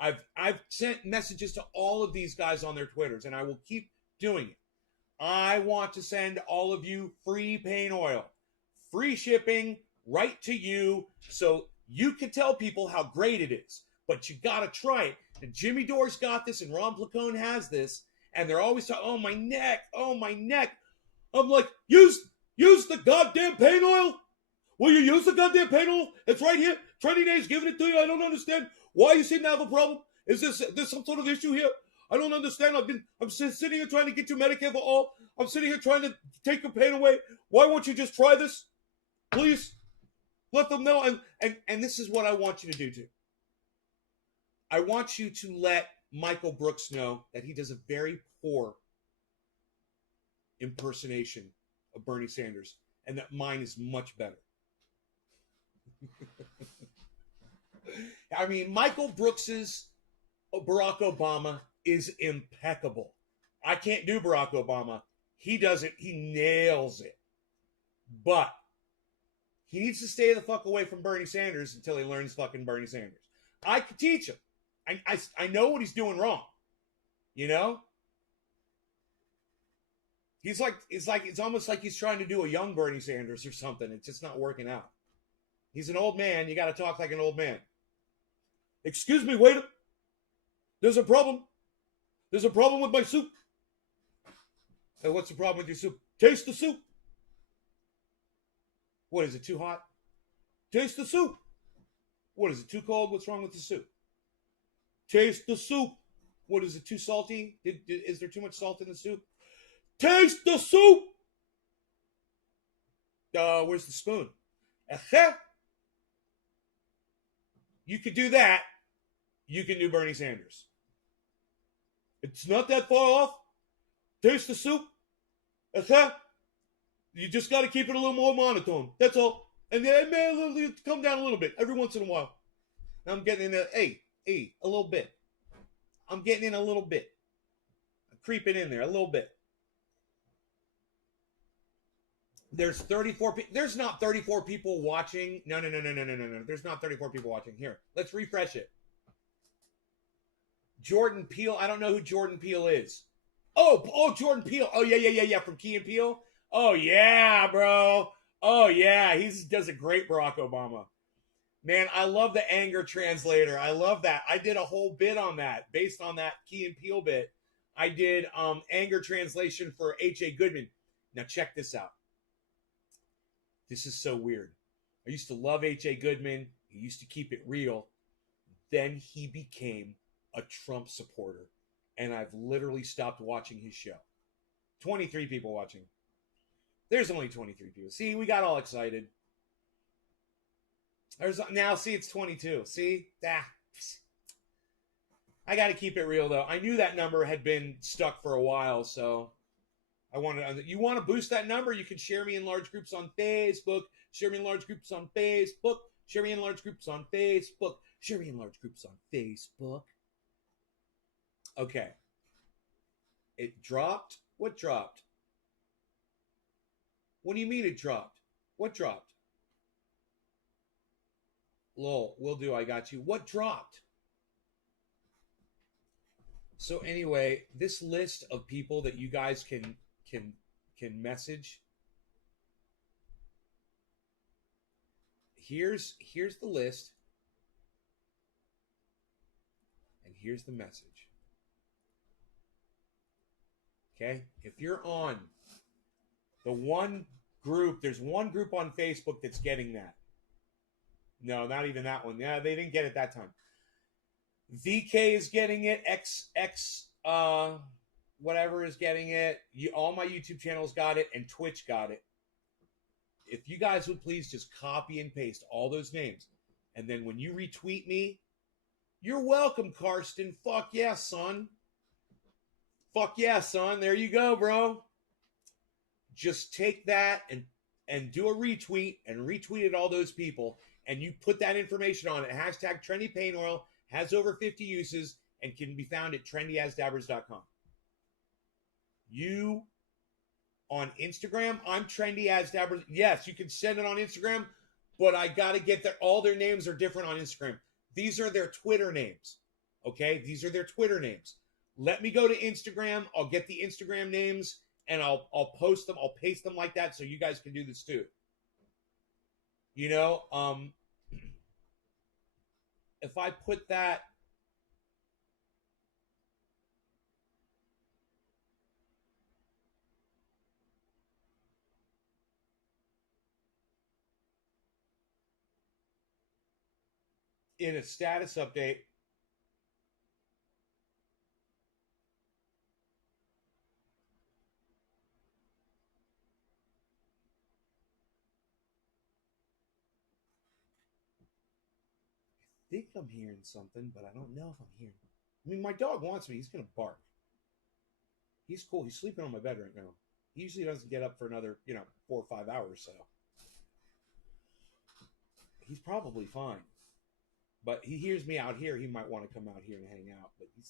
I've sent messages to all of these guys on their Twitters, and I will keep doing it. I want to send all of you free pain oil, free shipping right to you, so you can tell people how great it is. But you got to try it. And Jimmy Dore's got this, and Ron Placone has this, and they're always talking, oh, my neck, oh, my neck. I'm like, use the goddamn pain oil. Will you use the goddamn pain oil? It's right here. Trendy Days giving it to you. I don't understand why you seem to have a problem. Is this some sort of issue here? I don't understand. I'm sitting here trying to get you Medicare for all. I'm sitting here trying to take your pain away. Why won't you just try this? Please let them know. And this is what I want you to do too. I want you to let Michael Brooks know that he does a very poor impersonation of Bernie Sanders, and that mine is much better. I mean, Michael Brooks's Barack Obama is impeccable. I can't do Barack Obama. He does it. He nails it. But he needs to stay the fuck away from Bernie Sanders until he learns fucking Bernie Sanders. I could teach him. I know what he's doing wrong. You know? It's almost like he's trying to do a young Bernie Sanders or something. It's just not working out. He's an old man. You got to talk like an old man. Excuse me, waiter. There's a problem. There's a problem with my soup. Hey, what's the problem with your soup? Taste the soup. What, is it too hot? Taste the soup. What, is it too cold? What's wrong with the soup? Taste the soup. What, is it too salty? Is there too much salt in the soup? Taste the soup. Where's the spoon? You could do that. You can do Bernie Sanders. It's not that far off. Taste the soup. You just got to keep it a little more monotone. That's all. And then it may come down a little bit every once in a while. I'm getting in there. Hey, a little bit. I'm getting in a little bit. I'm creeping in there a little bit. There's 34 people. There's not 34 people watching. No. There's not 34 people watching. Here, let's refresh it. Jordan Peele. I don't know who Jordan Peele is. Oh, Jordan Peele. Oh, yeah. From Key and Peele. Oh, yeah, bro. Oh, yeah. He does a great Barack Obama. Man, I love the anger translator. I love that. I did a whole bit on that based on that Key and Peele bit. I did anger translation for H.A. Goodman. Now, check this out. This is so weird. I used to love H.A. Goodman. He used to keep it real. Then he became a Trump supporter. And I've literally stopped watching his show. 23 people watching. There's only 23 people. See, we got all excited. Now, see, it's 22. See? I got to keep it real, though. I knew that number had been stuck for a while, so you want to boost that number? You can share me in large groups on Facebook. Share me in large groups on Facebook. Share me in large groups on Facebook. Share me in large groups on Facebook. Okay. It dropped? What dropped? What do you mean it dropped? What dropped? Lol, will do, I got you. What dropped? So anyway, this list of people that you guys can message. Here's the list. And here's the message. Okay? If you're on the one group, there's one group on Facebook that's getting that. No, not even that one. Yeah, they didn't get it that time. VK is getting it. Whatever is getting it. All my YouTube channels got it, and Twitch got it. If you guys would please just copy and paste all those names. And then when you retweet me, you're welcome, Karsten. Fuck yeah, son. Fuck yeah, son. There you go, bro. Just take that and do a retweet and retweet at all those people. And you put that information on it. Hashtag Trendy Pain Oil has over 50 uses. and can be found at trendyasdabbers.com. You on Instagram, I'm trendyasdabbers. Yes, you can send it on Instagram, but I got to get their, all their names are different on Instagram. These are their Twitter names. Okay, these are their Twitter names. Let me go to Instagram. I'll get the Instagram names and I'll post them. I'll paste them like that so you guys can do this too. You know, if I put that in a status update, I think I'm hearing something, but I don't know if I'm hearing. I mean, my dog wants me. He's going to bark. He's cool. He's sleeping on my bed right now. He usually doesn't get up for another, 4 or 5 hours. So he's probably fine. But he hears me out here. He might want to come out here and hang out. But he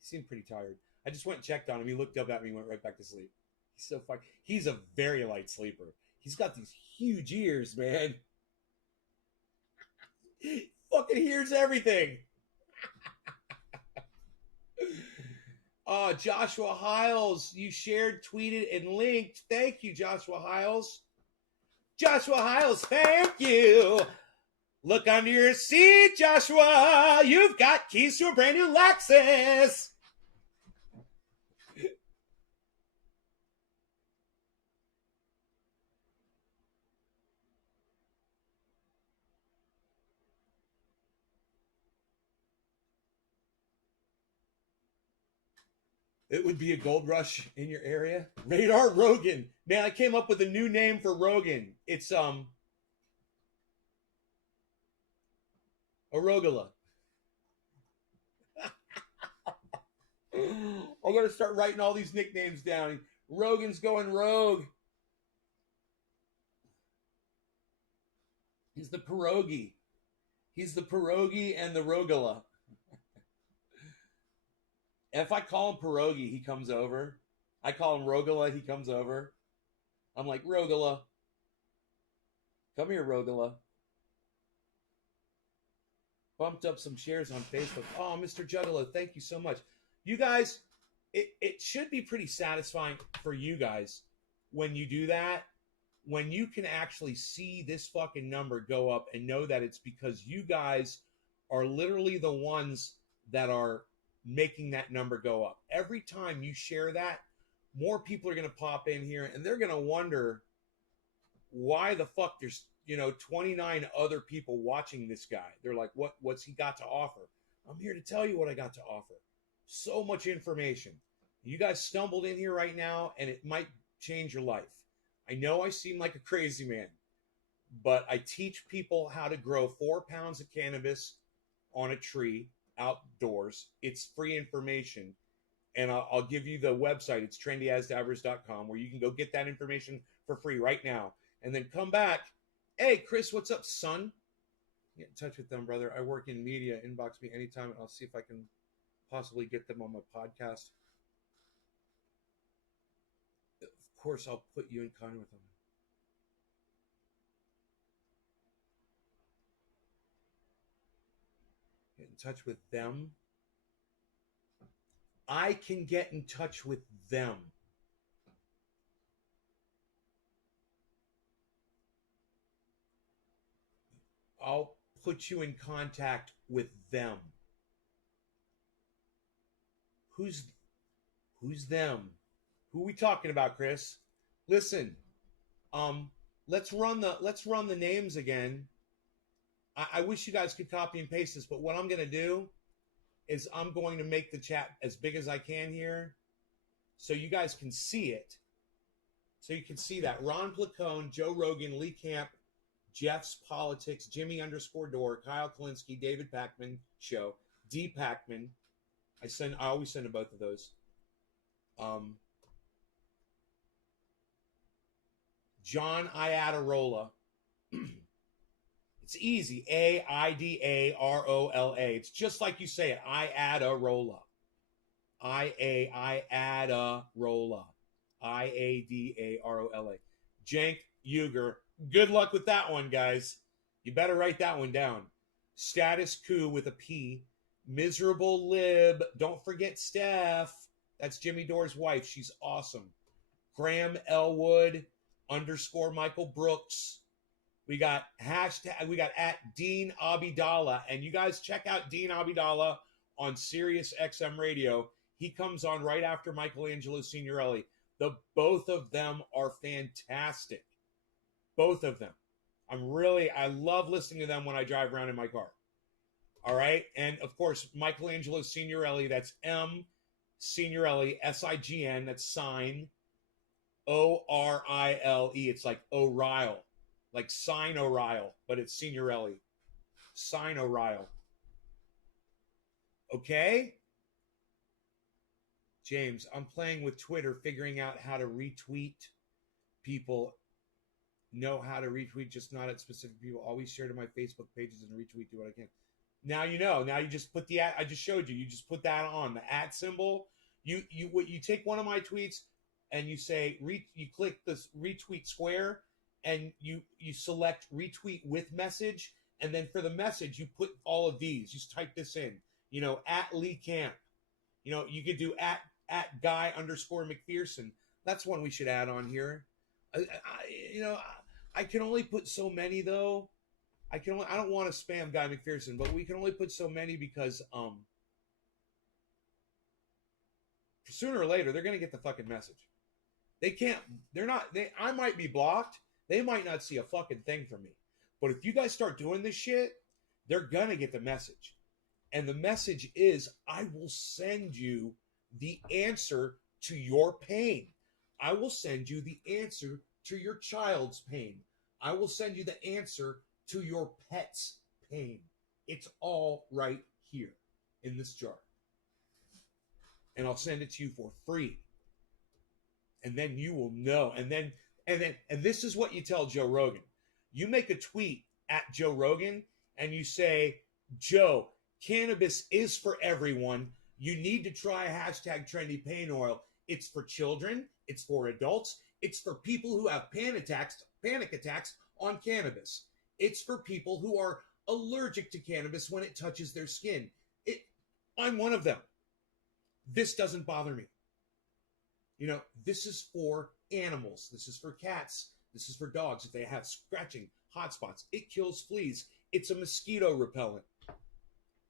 seemed pretty tired. I just went and checked on him. He looked up at me and went right back to sleep. He's so fine. He's a very light sleeper. He's got these huge ears, man. He fucking hears everything. Joshua Hiles, you shared, tweeted, and linked. Thank you, Joshua Hiles. Joshua Hiles, thank you. Look under your seat, Joshua. You've got keys to a brand new Lexus. It would be a gold rush in your area. Radar Rogan. Man, I came up with a new name for Rogan. It's Arugula. I gotta start writing all these nicknames down. Rogan's going rogue. He's the pierogi. He's the pierogi and the Rogala. If I call him pierogi, he comes over. I call him Rogala, he comes over. I'm like, Rogala. Come here, Rogala. Bumped up some shares on Facebook. Oh, Mr. Juggalo, thank you so much. You guys, it should be pretty satisfying for you guys when you do that, when you can actually see this fucking number go up and know that it's because you guys are literally the ones that are making that number go up. Every time you share that, more people are going to pop in here and they're going to wonder why the fuck there's 29 other people watching this guy. They're like, what's he got to offer? I'm here to tell you what I got to offer. So much information. You guys stumbled in here right now and it might change your life. I know I seem like a crazy man, but I teach people how to grow 4 pounds of cannabis on a tree outdoors. It's free information. And I'll give you the website. It's trendyasdabbers.com where you can go get that information for free right now. And then come back. Hey, Chris, what's up, son? Get in touch with them, brother. I work in media. Inbox me anytime. And I'll see if I can possibly get them on my podcast. Of course, I'll put you in contact with them. Get in touch with them. I can get in touch with them. I'll put you in contact with them. Who's them? Who are we talking about, Chris? Listen, let's run the names again. I wish you guys could copy and paste this, but what I'm gonna do is I'm going to make the chat as big as I can here so you guys can see it. So you can see that. Ron Placone, Joe Rogan, Lee Camp, Jeff's Politics, Jimmy _Door, Kyle Kalinske, David Pakman Show, D Pakman. I always send to both of those. John Iadarola. It's easy. Aidarola. It's just like you say it. Iadarola. Iadarola. Iadarola. Jank Uger. Good luck with that one, guys. You better write that one down. Status Coup with a P. Miserable Lib. Don't forget Steph. That's Jimmy Dore's wife. She's awesome. Graham Elwood _ Michael Brooks. We got hashtag. We got at Dean Abidallah, and you guys check out Dean Abidallah on Sirius XM Radio. He comes on right after Michelangelo Signorelli. Both of them are fantastic. Both of them. I love listening to them when I drive around in my car. All right, and of course Michelangelo Signorelli. That's M Signorelli, SIGN. That's sign ORILE. It's like O'Reilly. Like Sign O'Reilly, but it's Signorelli. Sign O'Reilly. Okay? James, I'm playing with Twitter, figuring out how to retweet people. Know how to retweet, just not at specific people. Always share to my Facebook pages and retweet, do what I can. Now you know. Now you just put the at. I just showed you. You just put that on the at symbol. You take one of my tweets and you say you click this retweet square. And you select retweet with message, and then for the message you put all of these. Just type this in, at Lee Camp. You could do at Guy _ McPherson. That's one we should add on here. I can only put so many though. I don't want to spam Guy McPherson, but we can only put so many because sooner or later they're gonna get the fucking message. I might be blocked. They might not see a fucking thing from me. But if you guys start doing this shit, they're going to get the message. And the message is, I will send you the answer to your pain. I will send you the answer to your child's pain. I will send you the answer to your pet's pain. It's all right here in this jar. And I'll send it to you for free. And then you will know. And this is what you tell Joe Rogan. You make a tweet at Joe Rogan and you say, Joe, cannabis is for everyone. You need to try hashtag trendy pain oil. It's for children. It's for adults. It's for people who have panic attacks on cannabis. It's for people who are allergic to cannabis when it touches their skin. I'm one of them. This doesn't bother me. This is for animals. This is for cats. This is for dogs. If they have scratching, hot spots, it kills fleas. It's a mosquito repellent.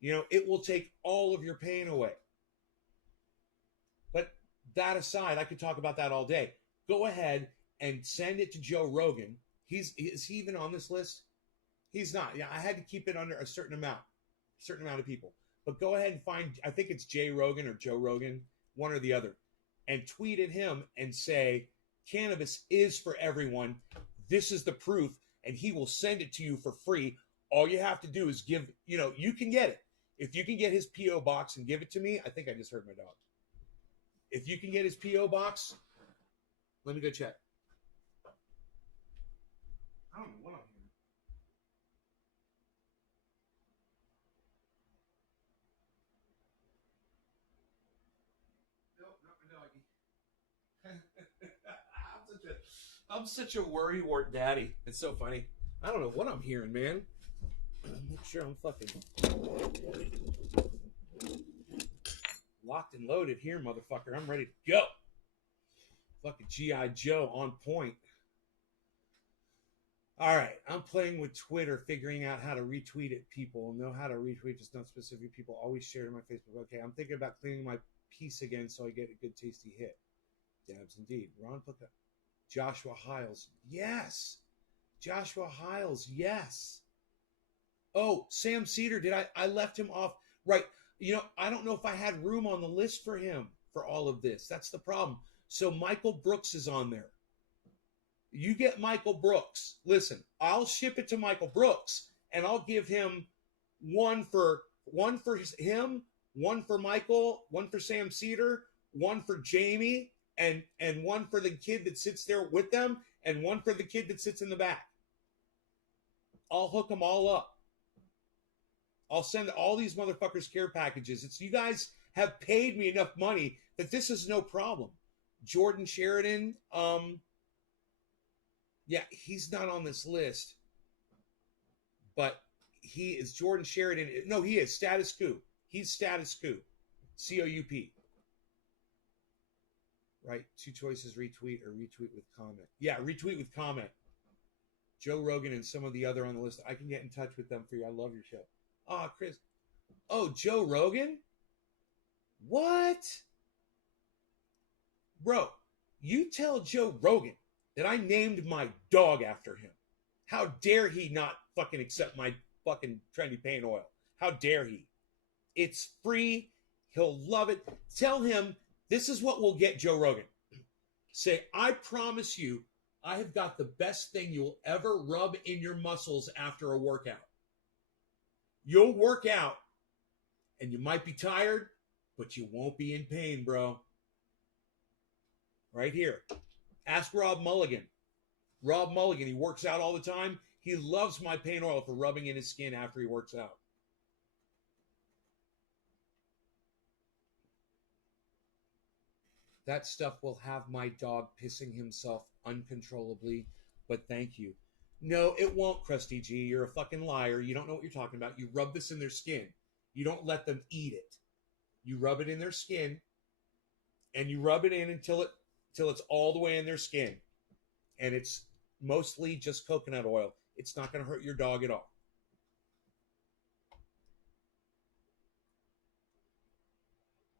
It will take all of your pain away. But that aside, I could talk about that all day. Go ahead and send it to Joe Rogan. Is he even on this list? He's not. Yeah, I had to keep it under a certain amount of people. But go ahead and find, I think it's Jay Rogan or Joe Rogan, one or the other. And tweet at him and say, cannabis is for everyone. This is the proof. And he will send it to you for free. All you have to do is give, you can get it. If you can get his P.O. box and give it to me, I think I just heard my dog. If you can get his P.O. box, let me go check. I don't know what I'm hearing. I'm such a worrywart daddy. It's so funny. I don't know what I'm hearing, man. Make sure I'm fucking locked and loaded here, motherfucker. I'm ready to go. Fucking G.I. Joe on point. All right. I'm playing with Twitter, figuring out how to retweet at people. Know how to retweet, just not specific people. Always share to my Facebook. Okay, I'm thinking about cleaning my piece again so I get a good tasty hit. Dabs indeed. Ron put that. Joshua Hiles. Yes. Joshua Hiles. Yes. Oh, Sam Cedar. I left him off. Right. I don't know if I had room on the list for him for all of this. That's the problem. So Michael Brooks is on there. You get Michael Brooks. Listen, I'll ship it to Michael Brooks and I'll give him one for him, one for Michael, one for Sam Cedar, one for Jamie, and one for the kid that sits there with them, and one for the kid that sits in the back. I'll hook them all up. I'll send all these motherfuckers care packages. It's you guys have paid me enough money that this is no problem. Jordan Sheridan, yeah, he's not on this list, but he is Jordan Sheridan. No, he is Status Coup. He's Status Coup, COUP. Right? Two choices: retweet or retweet with comment. Yeah, retweet with comment. Joe Rogan and some of the other on the list. I can get in touch with them for you. I love your show. Oh, Chris. Oh, Joe Rogan? What? Bro, you tell Joe Rogan that I named my dog after him. How dare he not fucking accept my fucking trendy paint oil? How dare he? It's free. He'll love it. Tell him this is what will get Joe Rogan. Say, I promise you, I have got the best thing you'll ever rub in your muscles after a workout. You'll work out, and you might be tired, but you won't be in pain, bro. Right here. Ask Rob Mulligan. Rob Mulligan, he works out all the time. He loves my pain oil for rubbing in his skin after he works out. That stuff will have my dog pissing himself uncontrollably, but thank you. No, it won't, Krusty G. You're a fucking liar. You don't know what you're talking about. You rub this in their skin. You don't let them eat it. You rub it in their skin, and you rub it in until it's all the way in their skin. And it's mostly just coconut oil. It's not going to hurt your dog at all.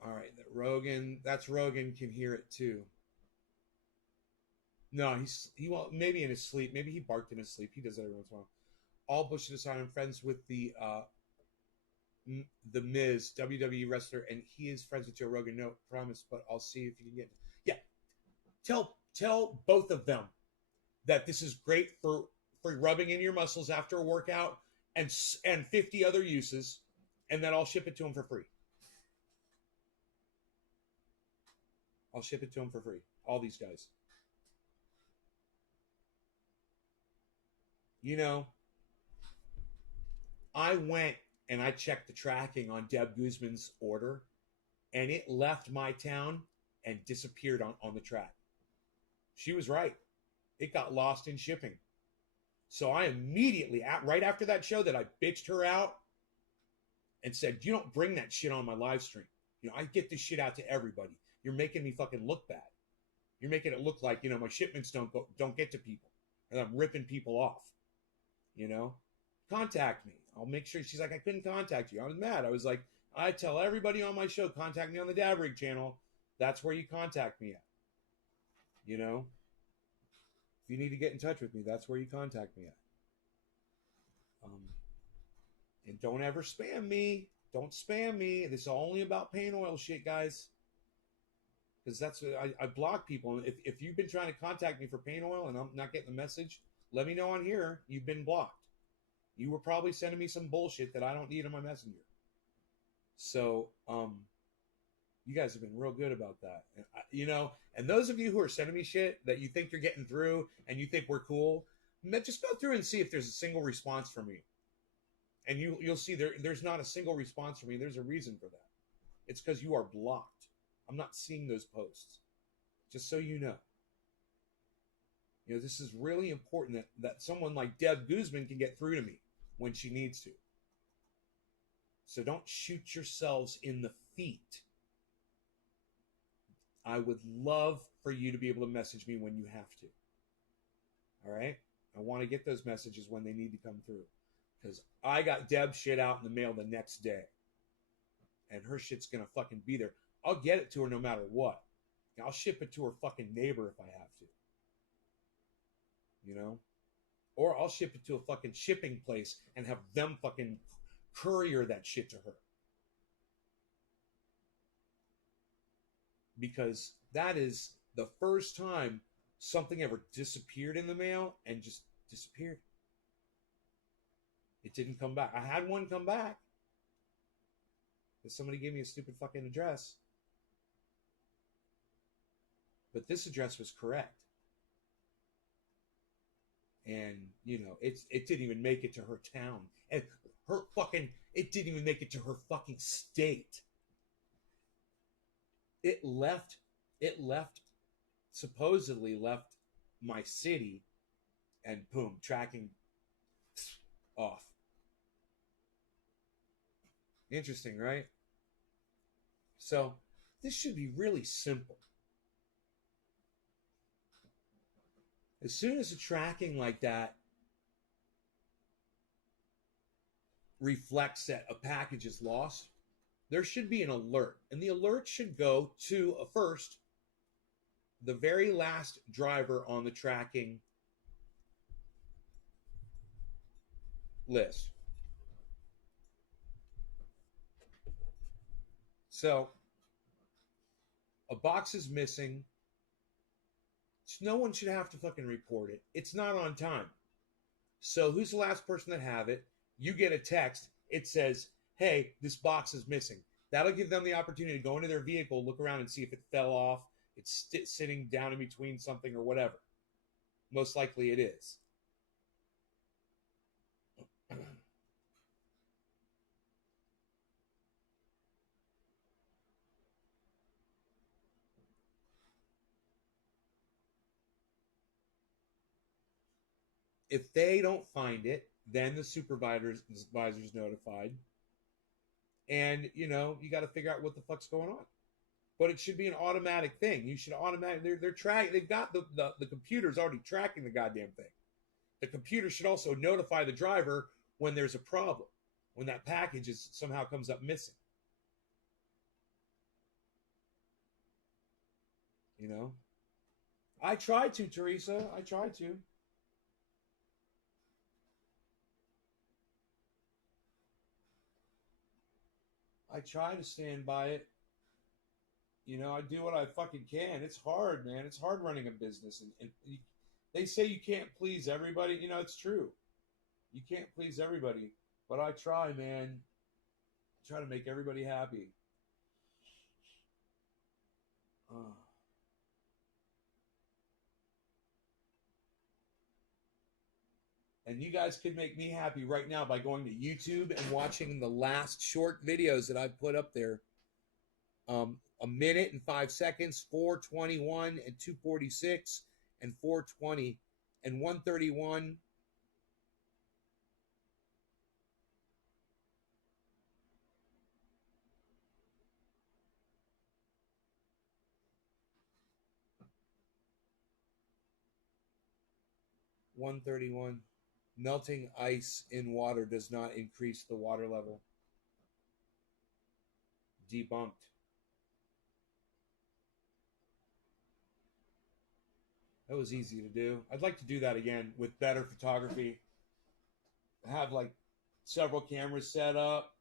All right, that's Rogan can hear it too. No, he won't. Maybe in his sleep. Maybe he barked in his sleep. He does that every once in a while. All bullshit aside, I'm friends with the Miz, WWE wrestler, and he is friends with Joe Rogan. No promise, but I'll see if you can get. Yeah, tell both of them that this is great for rubbing in your muscles after a workout and 50 other uses, and then I'll ship it to them for free. I'll ship it to them for free. All these guys. You know, I went and I checked the tracking on Deb Guzman's order, and it left my town and disappeared on the track. She was right. It got lost in shipping. So I immediately, right after that show that I bitched her out and said, you don't bring that shit on my live stream. You know, I get this shit out to everybody. You're making me fucking look bad. You're making it look like, you know, my shipments don't get to people. And I'm ripping people off. You know? Contact me. I'll make sure. She's like, I couldn't contact you. I was mad. I was like, I tell everybody on my show, contact me on the Dab Rig channel. That's where you contact me at. You know? If you need to get in touch with me, that's where you contact me at. And don't ever spam me. Don't spam me. This is only about paint oil shit, guys. Because that's I block people. If you've been trying to contact me for paint oil and I'm not getting the message, let me know on here. You've been blocked. You were probably sending me some bullshit that I don't need on my messenger. So, you guys have been real good about that. And, you know, and those of you who are sending me shit that you think you're getting through and you think we're cool, just go through and see if there's a single response from me. And you'll see there's not a single response from me. There's a reason for that. It's because you are blocked. I'm not seeing those posts. Just so you know. You know, this is really important that someone like Deb Guzman can get through to me when she needs to. So don't shoot yourselves in the feet. I would love for you to be able to message me when you have to. All right? I want to get those messages when they need to come through. Because I got Deb shit out in the mail the next day. And her shit's going to fucking be there. I'll get it to her no matter what. I'll ship it to her fucking neighbor if I have to. You know? Or I'll ship it to a fucking shipping place and have them fucking courier that shit to her. Because that is the first time something ever disappeared in the mail and just disappeared. It didn't come back. I had one come back. Because somebody gave me a stupid fucking address. But this address was correct. And it didn't even make it to her town, and it didn't even make it to her fucking state. It left, it left, supposedly left my city, and boom, tracking off. Interesting, right? So this should be really simple. As soon as a tracking like that reflects that a package is lost, there should be an alert. And the alert should go to, first, the very last driver on the tracking list. So, a box is missing. No one should have to fucking report it. It's not on time. So, who's the last person that have it? You get a text. It says, hey, this box is missing. That'll give them the opportunity to go into their vehicle, look around and see if it fell off, it's sitting down in between something or whatever. Most likely it is. If they don't find it, then the supervisor's notified. And, you got to figure out what the fuck's going on. But it should be an automatic thing. You should automatically, they're tracking, they've got the computer's already tracking the goddamn thing. The computer should also notify the driver when there's a problem, when that package somehow comes up missing. I tried to, Teresa. I tried to. I try to stand by it. I do what I fucking can. It's hard, man. It's hard running a business. And they say you can't please everybody. It's true. You can't please everybody. But I try, man. I try to make everybody happy. And you guys could make me happy right now by going to YouTube and watching the last short videos that I've put up there. A minute and 5 seconds, 4:21 and 2:46 and 4:20 and 1:31. $131. Melting ice in water does not increase the water level. Debunked. That was easy to do. I'd like to do that again with better photography. Have like several cameras set up.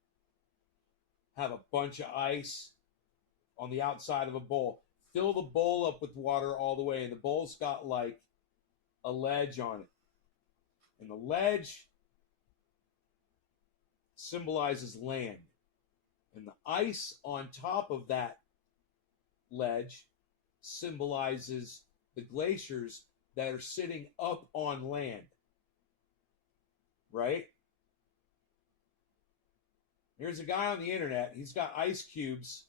Have a bunch of ice on the outside of a bowl. Fill the bowl up with water all the way, and the bowl's got like a ledge on it. And the ledge symbolizes land. And the ice on top of that ledge symbolizes the glaciers that are sitting up on land. Right? There's a guy on the internet. He's got ice cubes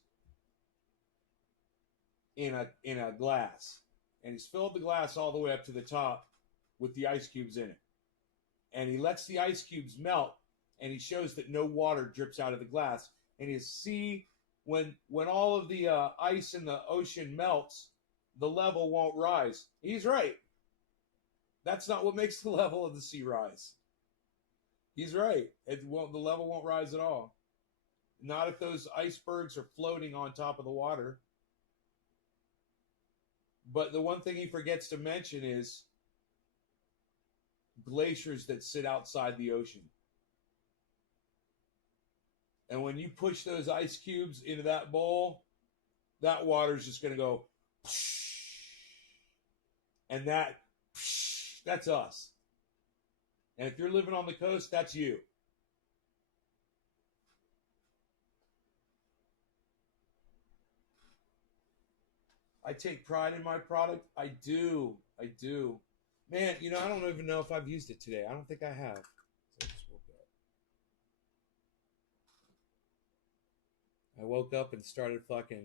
in a glass. And he's filled the glass all the way up to the top with the ice cubes in it. And he lets the ice cubes melt, and he shows that no water drips out of the glass. And you see, when all of the ice in the ocean melts, the level won't rise. He's right. That's not what makes the level of the sea rise. He's right. The level won't rise at all. Not if those icebergs are floating on top of the water. But the one thing he forgets to mention is glaciers that sit outside the ocean. And when you push those ice cubes into that bowl, that water's just going to go, and that's us. And if you're living on the coast, that's you. I take pride in my product. I do. Man, you know, I don't even know if I've used it today. I don't think I have. So I just woke up. I woke up and started fucking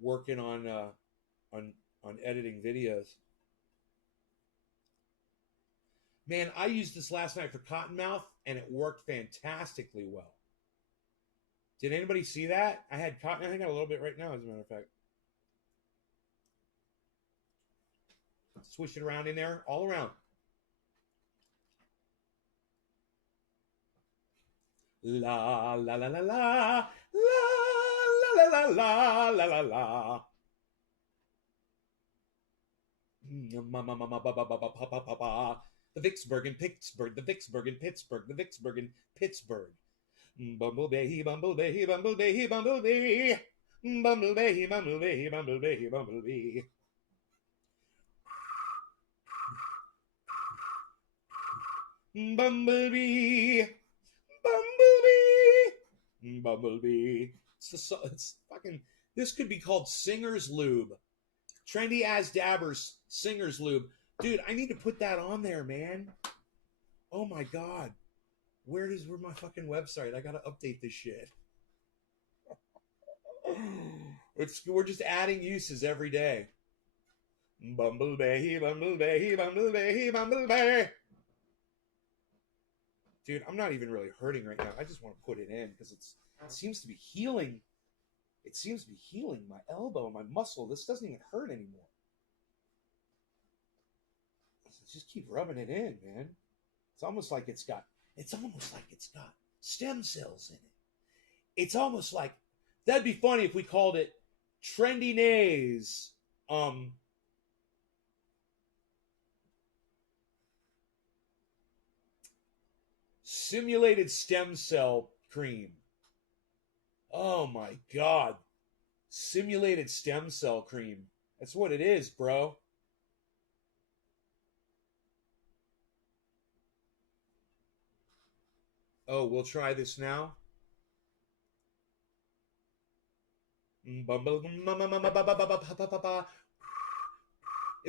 working on on editing videos. Man, I used this last night for Cottonmouth and it worked fantastically well. Did anybody see that? I had cotton. I got a little bit right now, as a matter of fact. Swish it around in there, all around. La la la la la la la la la la la la. The Vicksburg and Pittsburgh, the Vicksburg and Pittsburgh, the Vicksburg and Pittsburgh. Bumblebee, bumblebee, bumblebee, bumblebee. Bumblebee, bumblebee, bumblebee, bumblebee. Bumblebee, bumblebee, bumblebee. It's fucking. This could be called Singer's Lube. Trendy as Dabbers Singer's Lube. Dude, I need to put that on there, man. Oh my god. Where's my fucking website? I gotta update this shit. We're just adding uses every day. Bumblebee, bumblebee, bumblebee, bumblebee. Dude, I'm not even really hurting right now. I just want to put it in because it seems to be healing. It seems to be healing my elbow and my muscle. This doesn't even hurt anymore. Just keep rubbing it in, man. It's almost like it's got stem cells in it. It's almost like that'd be funny if we called it Trendy Nays. Simulated stem cell cream. Oh my god. Simulated stem cell cream. That's what it is, bro. Oh, we'll try this now. If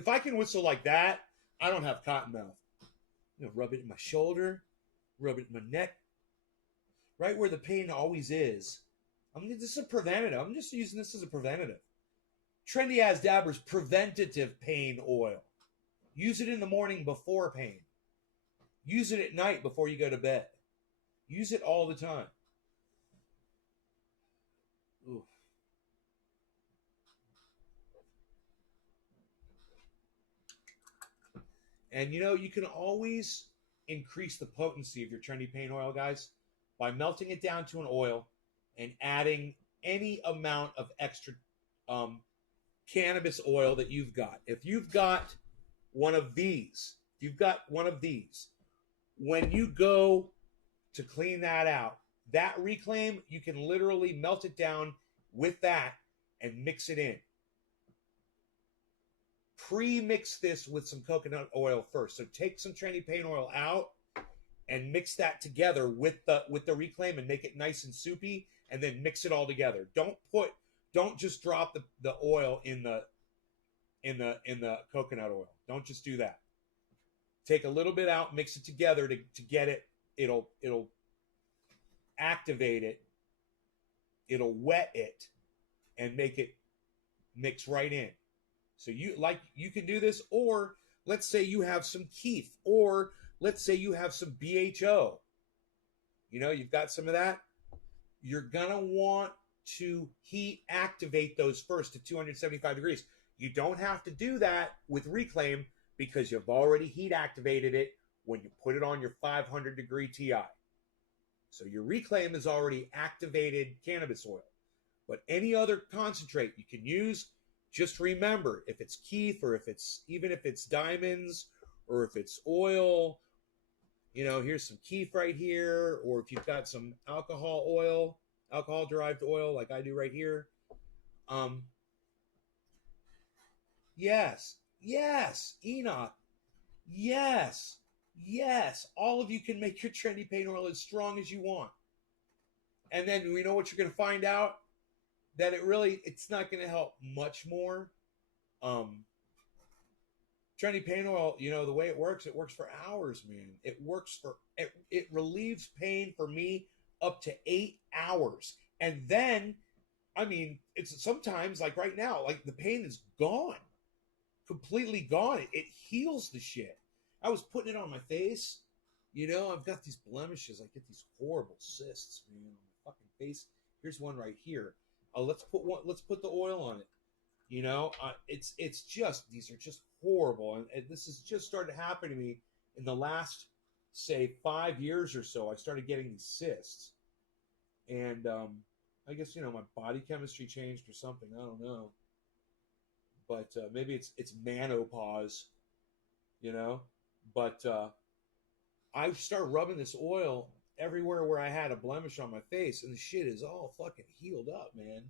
I can whistle like that, I don't have cotton mouth. You know, rub it in my shoulder, rub it in my neck, right where the pain always is. This is a preventative. I'm just using this as a preventative. Trendy as Dabbers preventative pain oil. Use it in the morning before pain. Use it at night before you go to bed. Use it all the time. Oof. And you know, you can always increase the potency of your trendy pain oil, guys, by melting it down to an oil and adding any amount of extra cannabis oil that you've got. If you've got one of these, when you go to clean that out, that reclaim, you can literally melt it down with that and mix it in. Pre-mix this with some coconut oil first. So take some trendy pain oil out and mix that together with the reclaim and make it nice and soupy, and then mix it all together. Don't just drop the oil in the coconut oil. Don't just do that. Take a little bit out, mix it together to get it. It'll activate it. It'll wet it and make it mix right in. So you can do this, or let's say you have some Keith, or let's say you have some BHO. You know, you've got some of that. You're gonna want to heat activate those first to 275 degrees. You don't have to do that with reclaim because you've already heat activated it when you put it on your 500 degree TI. So your reclaim is already activated cannabis oil. But any other concentrate you can use, just remember, if it's Keith, or if it's diamonds, or if it's oil, you know, here's some Keith right here, or if you've got some alcohol derived oil like I do right here. Yes, Enoch, yes, all of you can make your trendy pain oil as strong as you want. And then we know what you're going to find out, that it's not going to help much more. Trendy pain oil, you know, the way it works for hours, man. It relieves pain for me up to 8 hours. And then, I mean, it's sometimes like right now, like the pain is gone, completely gone. It heals the shit. I was putting it on my face. You know, I've got these blemishes. I get these horrible cysts, man, on my fucking face. Here's one right here. Let's put the oil on it. You know, it's just these are just horrible, and this has just started to happen to me in the last, say, 5 years or so. I started getting these cysts, and I guess, you know, my body chemistry changed or something. I don't know, but maybe it's menopause, you know. But I started rubbing this oil everywhere where I had a blemish on my face, and the shit is all fucking healed up, man.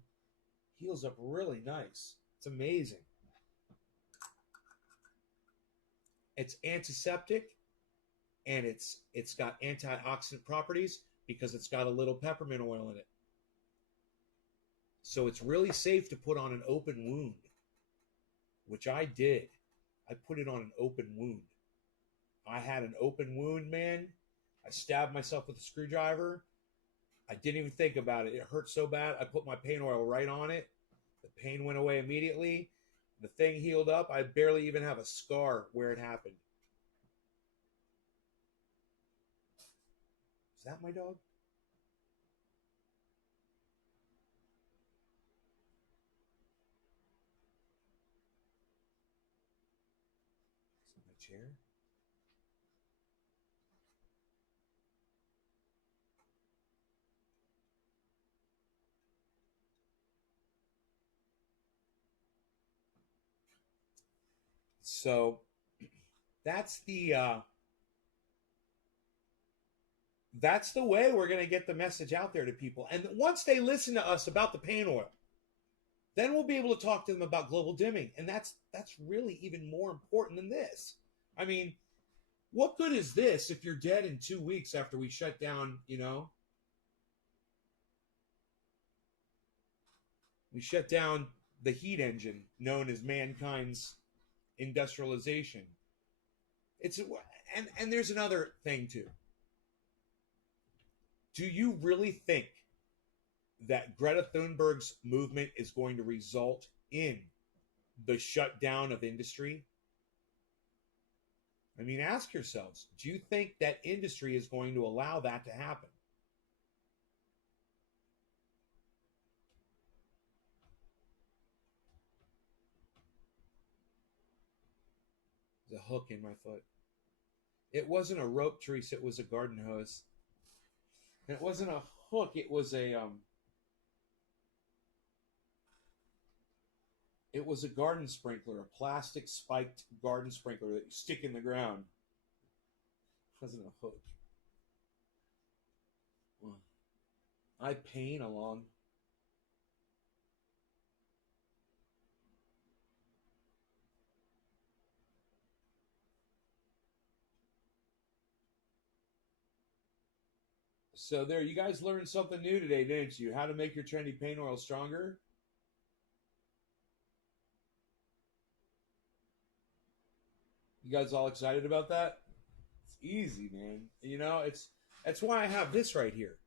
Heals up really nice. It's amazing. It's antiseptic, and it's got antioxidant properties because it's got a little peppermint oil in it. So it's really safe to put on an open wound, which I did. I put it on an open wound. I had an open wound, man. I stabbed myself with a screwdriver. I didn't even think about it. It hurt so bad. I put my pain oil right on it. The pain went away immediately. The thing healed up. I barely even have a scar where it happened. Is that my dog? Is it my chair? So that's the way we're going to get the message out there to people. And once they listen to us about the pain oil, then we'll be able to talk to them about global dimming. And that's really even more important than this. I mean, what good is this if you're dead in 2 weeks after we shut down, you know? We shut down the heat engine known as mankind's industrialization. It's and there's another thing too. Do you really think that Greta Thunberg's movement is going to result in the shutdown of industry? I mean, ask yourselves, do you think that industry is going to allow that to happen? There's a hook in my foot. It wasn't a rope, Teresa, it was a garden hose. And it wasn't a hook, it was a garden sprinkler, a plastic spiked garden sprinkler that you stick in the ground. It wasn't a hook. Well, I paint along. So there, you guys learned something new today, didn't you? How to make your trendy paint oil stronger. You guys all excited about that? It's easy, man. You know, that's why I have this right here.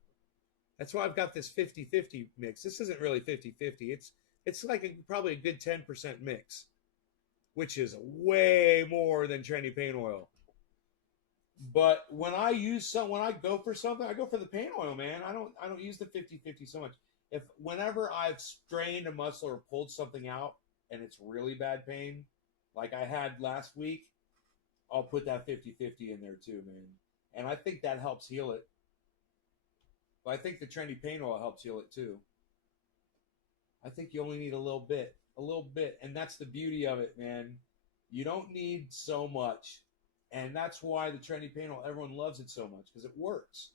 That's why I've got this 50-50 mix. This isn't really 50-50. It's like probably a good 10% mix, which is way more than trendy paint oil. But when I go for something, I go for the paint oil, man. I don't use the 50-50 so much. If whenever I've strained a muscle or pulled something out and it's really bad pain, like I had last week, I'll put that 50-50 in there too, man. And I think that helps heal it. But I think the trendy paint oil helps heal it too. I think you only need a little bit. And that's the beauty of it, man. You don't need so much. And that's why the trendy paint oil, everyone loves it so much because it works.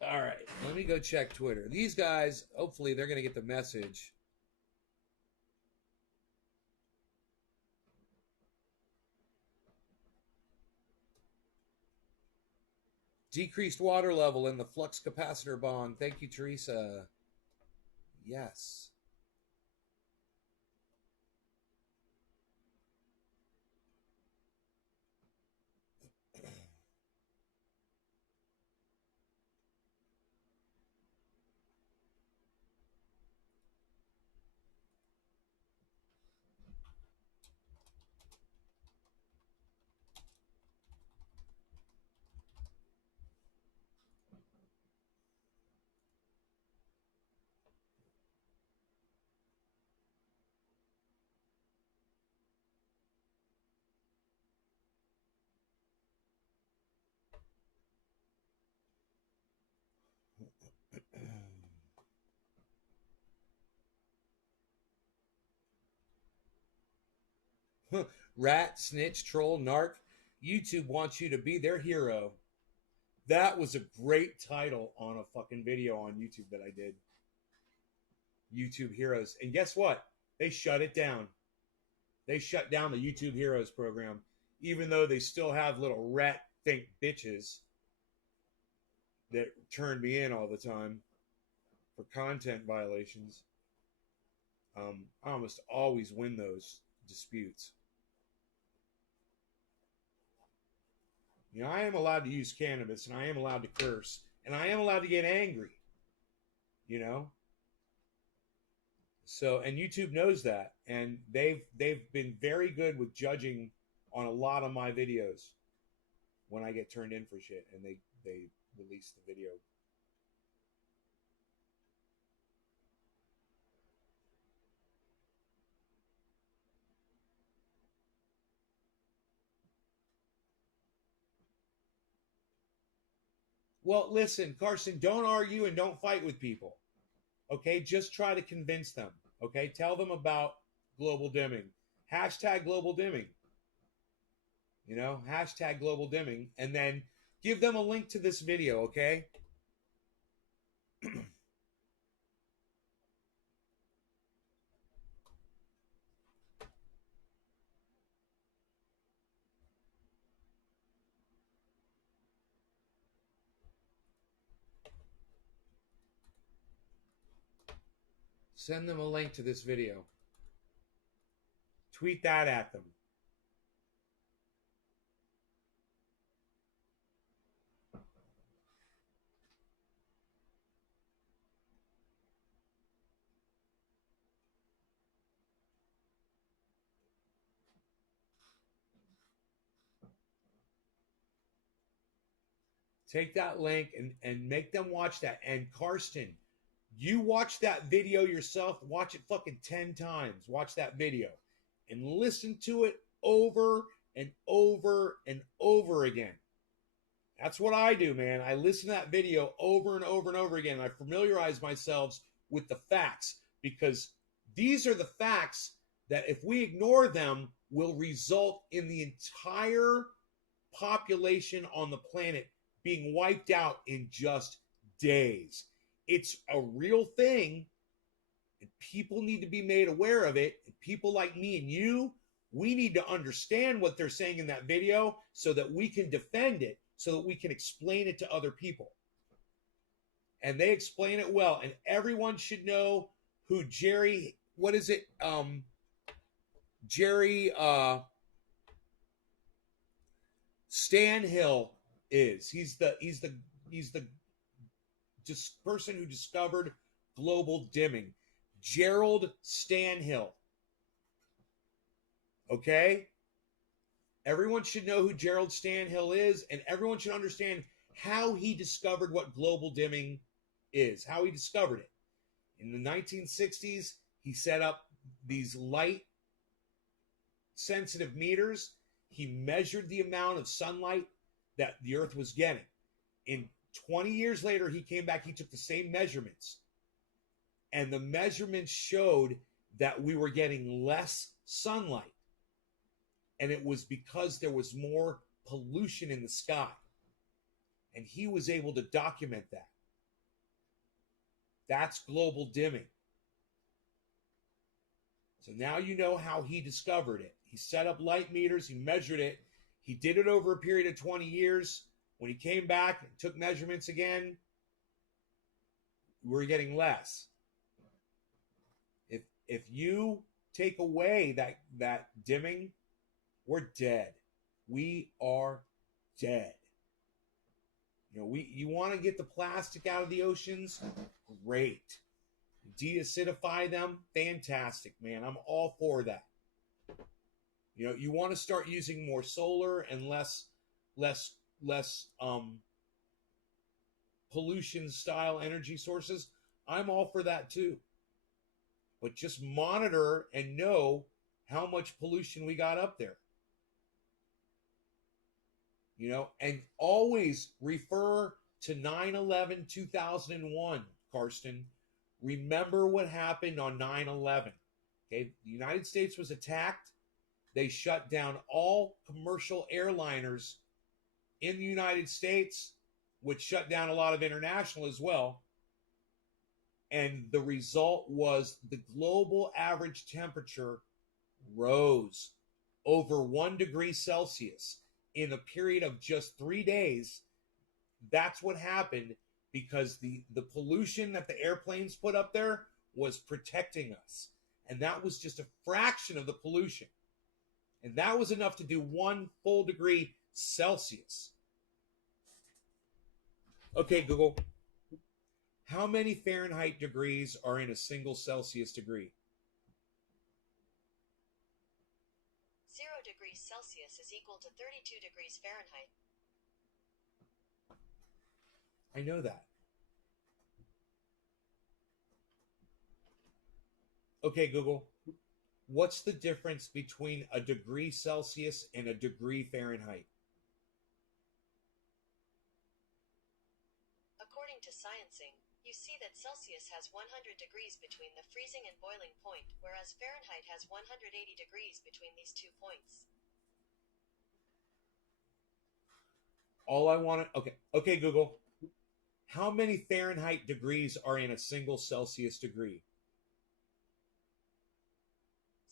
All right, let me go check Twitter. These guys, hopefully, they're going to get the message. Decreased water level in the flux capacitor bong. Thank you, Teresa. Yes. Rat, snitch, troll, narc. YouTube wants you to be their hero. That was a great title on a fucking video on YouTube that I did. YouTube Heroes. And guess what? They shut it down. They shut down the YouTube Heroes program, even though they still have little rat think bitches that turn me in all the time for content violations. I almost always win those disputes. You know, I am allowed to use cannabis, and I am allowed to curse, and I am allowed to get angry. You know? So, and YouTube knows that, and they've been very good with judging on a lot of my videos when I get turned in for shit, and they release the video. Well, listen, Carson, don't argue and don't fight with people. Okay, just try to convince them. Okay, tell them about global dimming. Hashtag global dimming. You know, hashtag global dimming, and then give them a link to this video, okay? Send them a link to this video. Tweet that at them. Take that link and make them watch that. And Karsten, you watch that video yourself. Watch it fucking 10 times. Watch that video. And listen to it over and over and over again. That's what I do, man. I listen to that video over and over and over again. And I familiarize myself with the facts, because these are the facts that, if we ignore them, will result in the entire population on the planet being wiped out in just days. It's a real thing, and people need to be made aware of it. And people like me and you, we need to understand what they're saying in that video so that we can defend it, so that we can explain it to other people. And they explain it well. And everyone should know who Jerry, what is it? Jerry Stanhill is. He's the just person who discovered global dimming. Gerald Stanhill. Okay? Everyone should know who Gerald Stanhill is, and everyone should understand how he discovered what global dimming is, how he discovered it. In the 1960s, he set up these light sensitive meters. He measured the amount of sunlight that the Earth was getting. In 20 years later, he came back, he took the same measurements, and the measurements showed that we were getting less sunlight. And it was because there was more pollution in the sky. And he was able to document that. That's global dimming. So now you know how he discovered it. He set up light meters, he measured it. He did it over a period of 20 years. When he came back and took measurements again, we're getting less. If you take away that dimming, we're dead. We are dead. You know, you want to get the plastic out of the oceans? Great. De-acidify them? Fantastic, man. I'm all for that. You know, you want to start using more solar and less pollution style energy sources? I'm all for that too. But just monitor and know how much pollution we got up there. You know, and always refer to 9/11/2001, Karsten. Remember what happened on 9/11. Okay, the United States was attacked. they shut down all commercial airliners in the United States, which shut down a lot of international as well. And the result was the global average temperature rose over 1 degree Celsius in a period of just 3 days. That's what happened because the pollution that the airplanes put up there was protecting us. And that was just a fraction of the pollution. And that was enough to do 1 full degree Celsius. Okay, Google. How many Fahrenheit degrees are in a single Celsius degree? 0 degrees Celsius is equal to 32 degrees Fahrenheit. I know that. Okay, Google. What's the difference between a degree Celsius and a degree Fahrenheit? According to sciencing, you see that Celsius has 100 degrees between the freezing and boiling point, whereas Fahrenheit has 180 degrees between these 2 points. All I want to... Okay, Google. How many Fahrenheit degrees are in a single Celsius degree?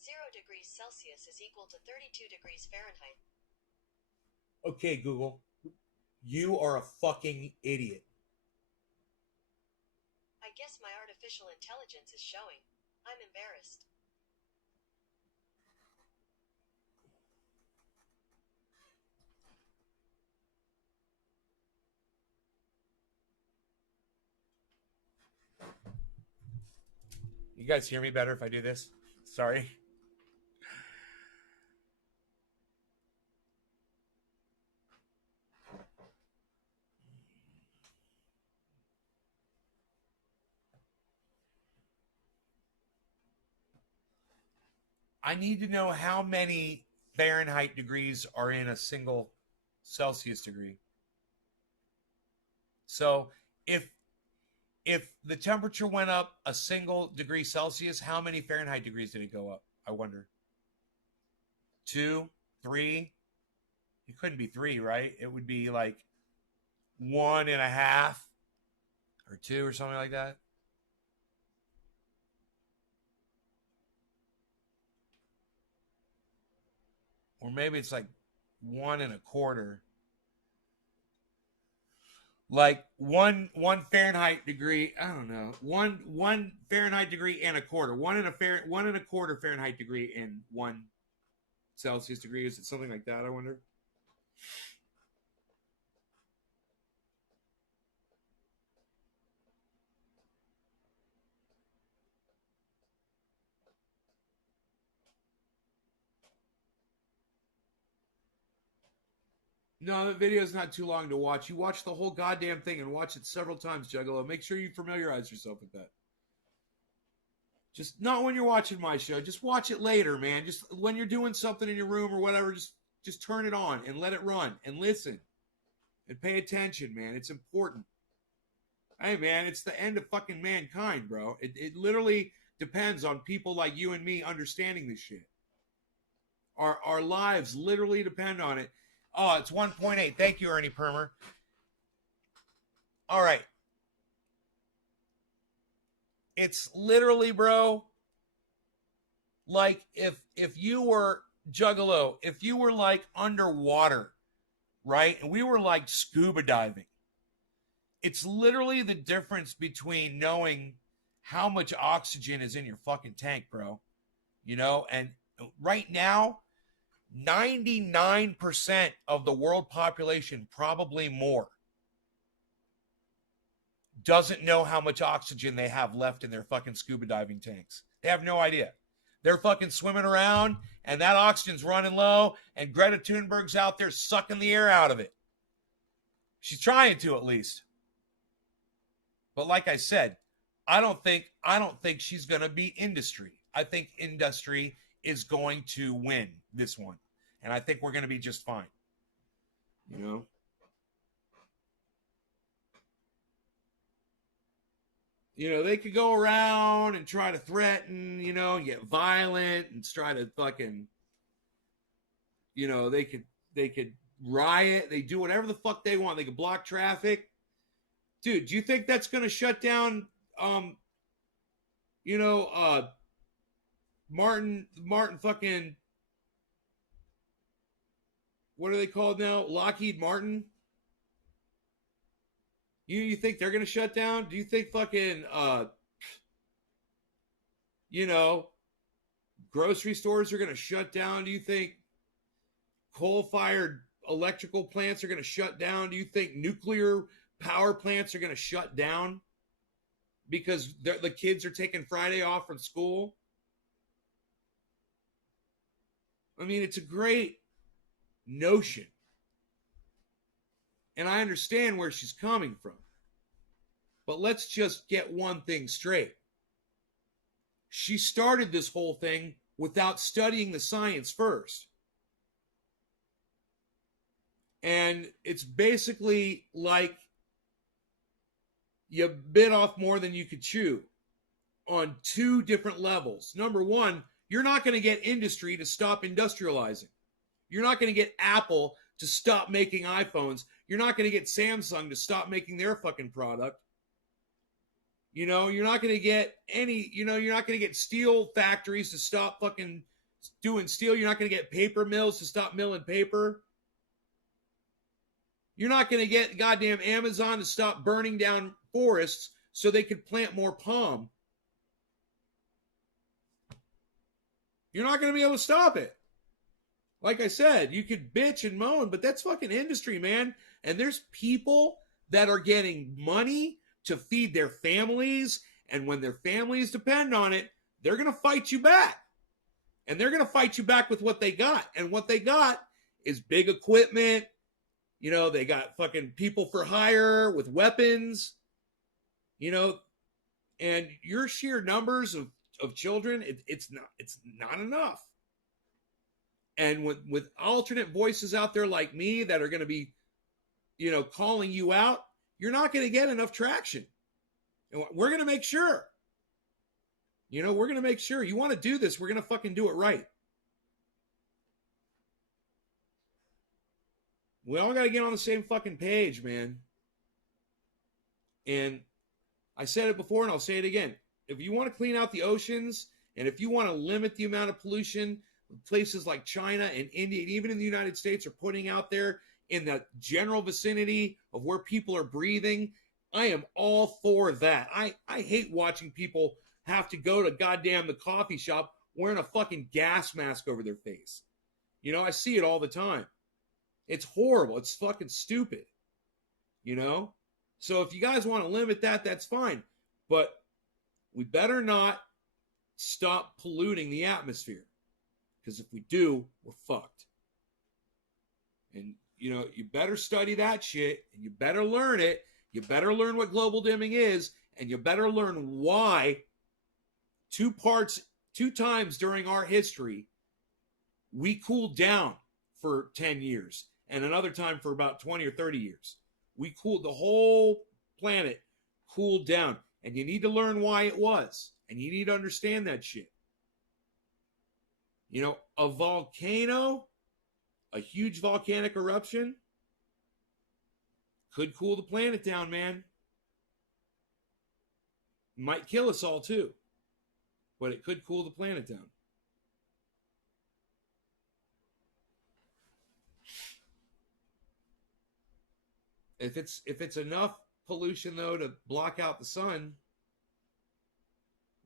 0 degrees Celsius is equal to 32 degrees Fahrenheit. Okay, Google. You are a fucking idiot. I guess my artificial intelligence is showing. I'm embarrassed. You guys hear me better if I do this? Sorry. I need to know how many Fahrenheit degrees are in a single Celsius degree. So if the temperature went up a single degree Celsius, how many Fahrenheit degrees did it go up? I wonder. 2, 3? It couldn't be 3, right? It would be like 1.5 or 2 or something like that. Or maybe it's like 1.25. Like one Fahrenheit degree. I don't know. One Fahrenheit degree and a quarter. 1.25 Fahrenheit degree and 1 Celsius degree. Is it something like that? I wonder. No, the video is not too long to watch. You watch the whole goddamn thing and watch it several times, Juggalo. Make sure you familiarize yourself with that. Just not when you're watching my show. Just watch it later, man. Just when you're doing something in your room or whatever, just turn it on and let it run and listen and pay attention, man. It's important. Hey, man, it's the end of fucking mankind, bro. It literally depends on people like you and me understanding this shit. Our lives literally depend on it. Oh, it's 1.8. Thank you, Ernie Permer. All right. It's literally, bro, like if you were Juggalo, if you were like underwater, right? And we were like scuba diving. It's literally the difference between knowing how much oxygen is in your fucking tank, bro. You know, and right now, 99% of the world population, probably more, doesn't know how much oxygen they have left in their fucking scuba diving tanks. They have no idea. They're fucking swimming around and that oxygen's running low and Greta Thunberg's out there sucking the air out of it. She's trying to, at least. But like I said, I don't think she's going to be industry. I think industry is going to win this one. And I think we're going to be just fine. You know? You know, they could go around and try to threaten, you know, and get violent and try to fucking they could riot, they do whatever the fuck they want. They could block traffic. Dude, do you think that's going to shut down you know, Martin fucking, what are they called now? Lockheed Martin? You think they're going to shut down? Do you think fucking grocery stores are going to shut down? Do you think coal-fired electrical plants are going to shut down? Do you think nuclear power plants are going to shut down because the kids are taking Friday off from school? I mean, it's a great notion. And I understand where she's coming from. But let's just get one thing straight. She started this whole thing without studying the science first. And it's basically like you bit off more than you could chew on two different levels. Number one, you're not going to get industry to stop industrializing. You're not going to get Apple to stop making iPhones. You're not going to get Samsung to stop making their fucking product. You're not going to get you're not going to get steel factories to stop fucking doing steel. You're not going to get paper mills to stop milling paper. You're not going to get goddamn Amazon to stop burning down forests so they could plant more palm. You're not going to be able to stop it. Like I said, you could bitch and moan, but that's fucking industry, man. And there's people that are getting money to feed their families. And when their families depend on it, they're going to fight you back. And they're going to fight you back with what they got. And what they got is big equipment. They got fucking people for hire with weapons. And your sheer numbers of children, it's not enough. And with alternate voices out there like me that are going to be, calling you out, you're not going to get enough traction. And we're going to make sure. We're going to make sure. You want to do this, we're going to fucking do it right. We all got to get on the same fucking page, man. And I said it before and I'll say it again. If you want to clean out the oceans and if you want to limit the amount of pollution places like China and India and even in the United States are putting out there in the general vicinity of where people are breathing, I am all for that. I hate watching people have to go to goddamn the coffee shop wearing a fucking gas mask over their face. I see it all the time. It's horrible. It's fucking stupid. So if you guys want to limit that, that's fine. But we better not stop polluting the atmosphere. Because if we do, we're fucked. And, you better study that shit. And you better learn it. You better learn what global dimming is. And you better learn why two times during our history, we cooled down for 10 years. And another time for about 20 or 30 years. We cooled, the whole planet cooled down. And you need to learn why it was. And you need to understand that shit. A volcano, a huge volcanic eruption, could cool the planet down, man. Might kill us all too. But it could cool the planet down. If it's enough pollution though to block out the sun,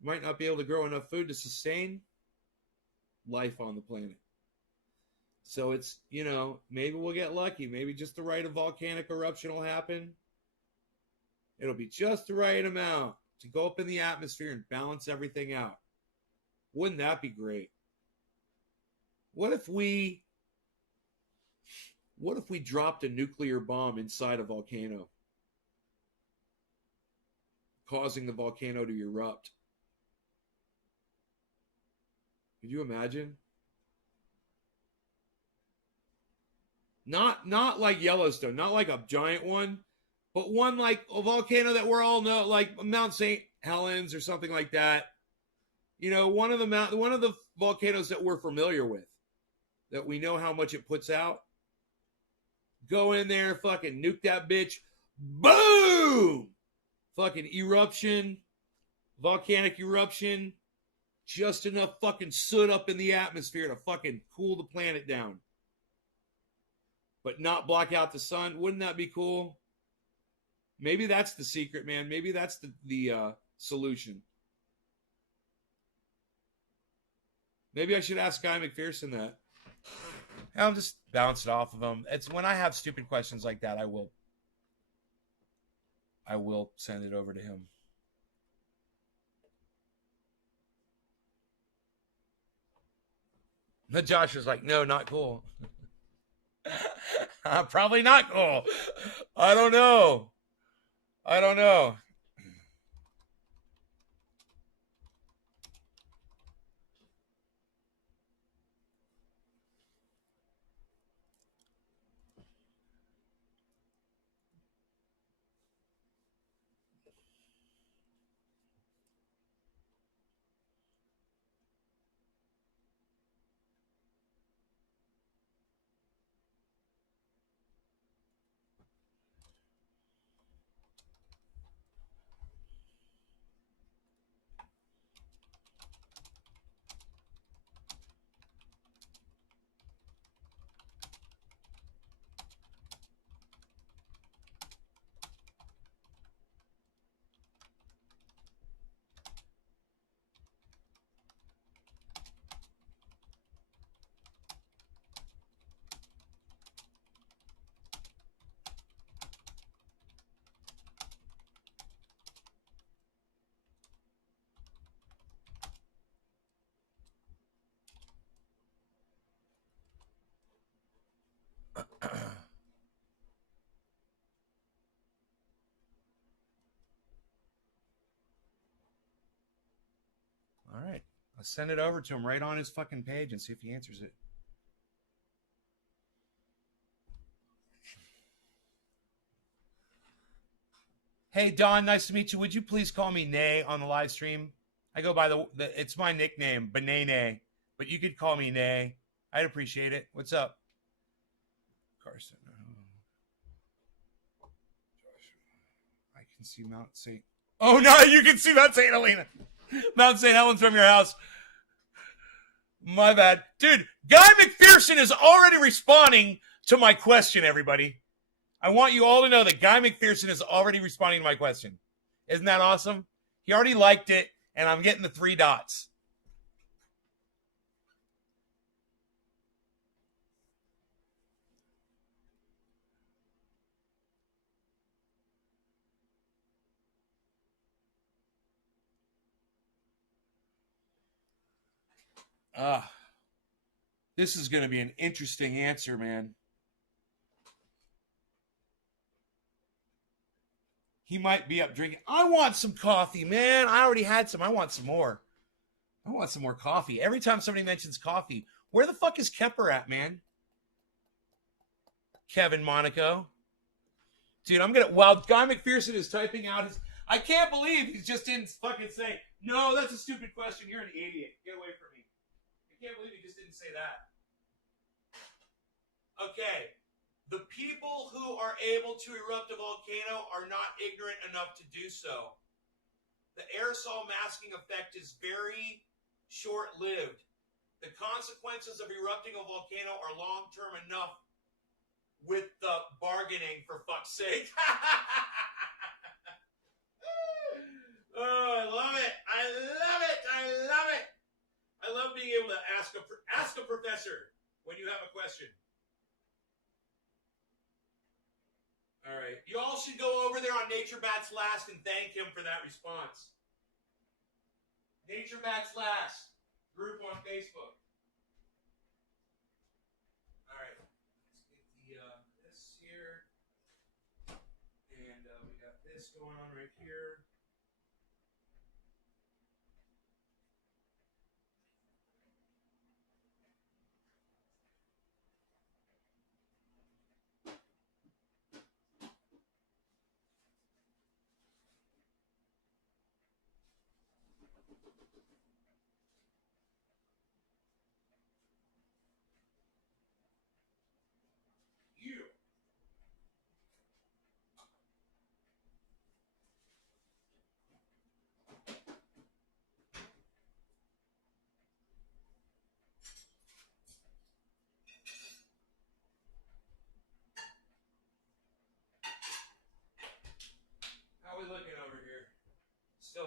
you might not be able to grow enough food to sustain life on the planet. So it's, maybe we'll get lucky. Maybe just the right volcanic eruption will happen. It'll be just the right amount to go up in the atmosphere and balance everything out. Wouldn't that be great? What if we dropped a nuclear bomb inside a volcano, causing the volcano to erupt? Could you imagine? Not like Yellowstone, not like a giant one, but one like a volcano that we're all know, like Mount St. Helens or something like that. One of the volcanoes that we're familiar with. that we know how much it puts out. Go in there, fucking nuke that bitch. Boom! Fucking eruption, volcanic eruption. Just enough fucking soot up in the atmosphere to fucking cool the planet down. But not block out the sun. Wouldn't that be cool? Maybe that's the secret, man. Maybe that's the solution. Maybe I should ask Guy McPherson that. I'll just bounce it off of him. It's when I have stupid questions like that, I will send it over to him. But Josh is like, no, not cool. Probably not cool. I don't know. All right. I'll send it over to him right on his fucking page and see if he answers it. Hey, Don, nice to meet you. Would you please call me Nay on the live stream? I go by it's my nickname, Banane, but you could call me Nay. I'd appreciate it. What's up? Carson. I can see Mount St. Oh, no, you can see Mount St. Helena. Mount St. Helens from your house. My bad. Dude, Guy McPherson is already responding to my question, everybody. I want you all to know that Guy McPherson is already responding to my question. Isn't that awesome? He already liked it, and I'm getting the 3 dots. This is going to be an interesting answer, man. He might be up drinking. I want some coffee, man. I already had some. I want some more. I want some more coffee. Every time somebody mentions coffee, where the fuck is Kemper at, man? Kevin Monaco. Dude, while Guy McPherson is typing out his, I can't believe he just didn't fucking say, no, that's a stupid question. You're an idiot. Get away from me. I can't believe he just didn't say that. Okay. The people who are able to erupt a volcano are not ignorant enough to do so. The aerosol masking effect is very short-lived. The consequences of erupting a volcano are long-term enough with the bargaining, for fuck's sake. Oh, I love it. I love it. I love it. I love being able to ask a professor when you have a question. All right. You all should go over there on Nature Bats Last and thank him for that response. Nature Bats Last group on Facebook. All right. Let's get this here. And we got this going on right here.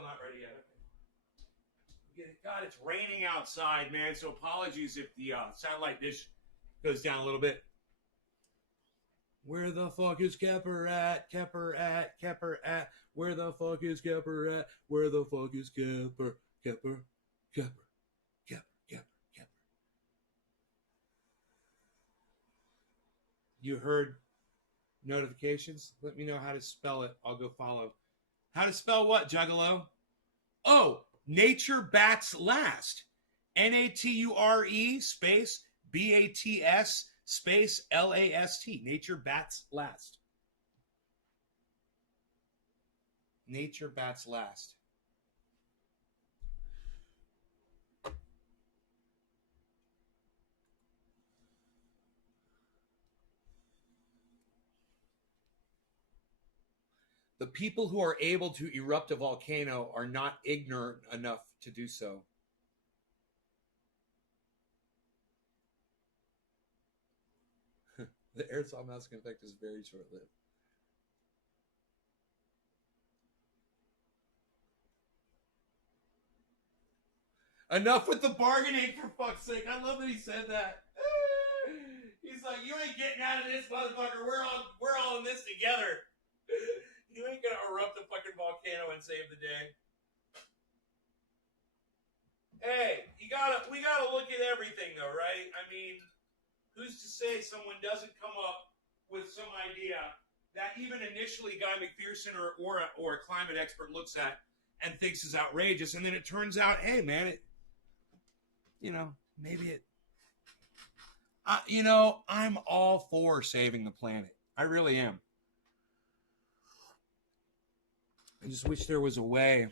not ready yet. Okay. God, it's raining outside, man. So apologies if the satellite dish goes down a little bit. Where the fuck is Kepper at? Kepper at? Kepper at? Where the fuck is Kepper at? Where the fuck is Kepper? Kepper? Kepper? Kepper? Kepper? Kepper? You heard notifications? Let me know how to spell it. I'll go follow. How to spell what, Juggalo? Oh, nature bats last. Nature space BATS space LAST. Nature bats last. Nature bats last. The people who are able to erupt a volcano are not ignorant enough to do so. The aerosol masking effect is very short-lived. Enough with the bargaining, for fuck's sake. I love that he said that. He's like, you ain't getting out of this, motherfucker. We're all in this together. You ain't gonna erupt a fucking volcano and save the day. Hey, we gotta look at everything though, right? I mean, who's to say someone doesn't come up with some idea that even initially Guy McPherson or a climate expert looks at and thinks is outrageous, and then it turns out, hey man, maybe it. I'm all for saving the planet. I really am. I just wish there was a way,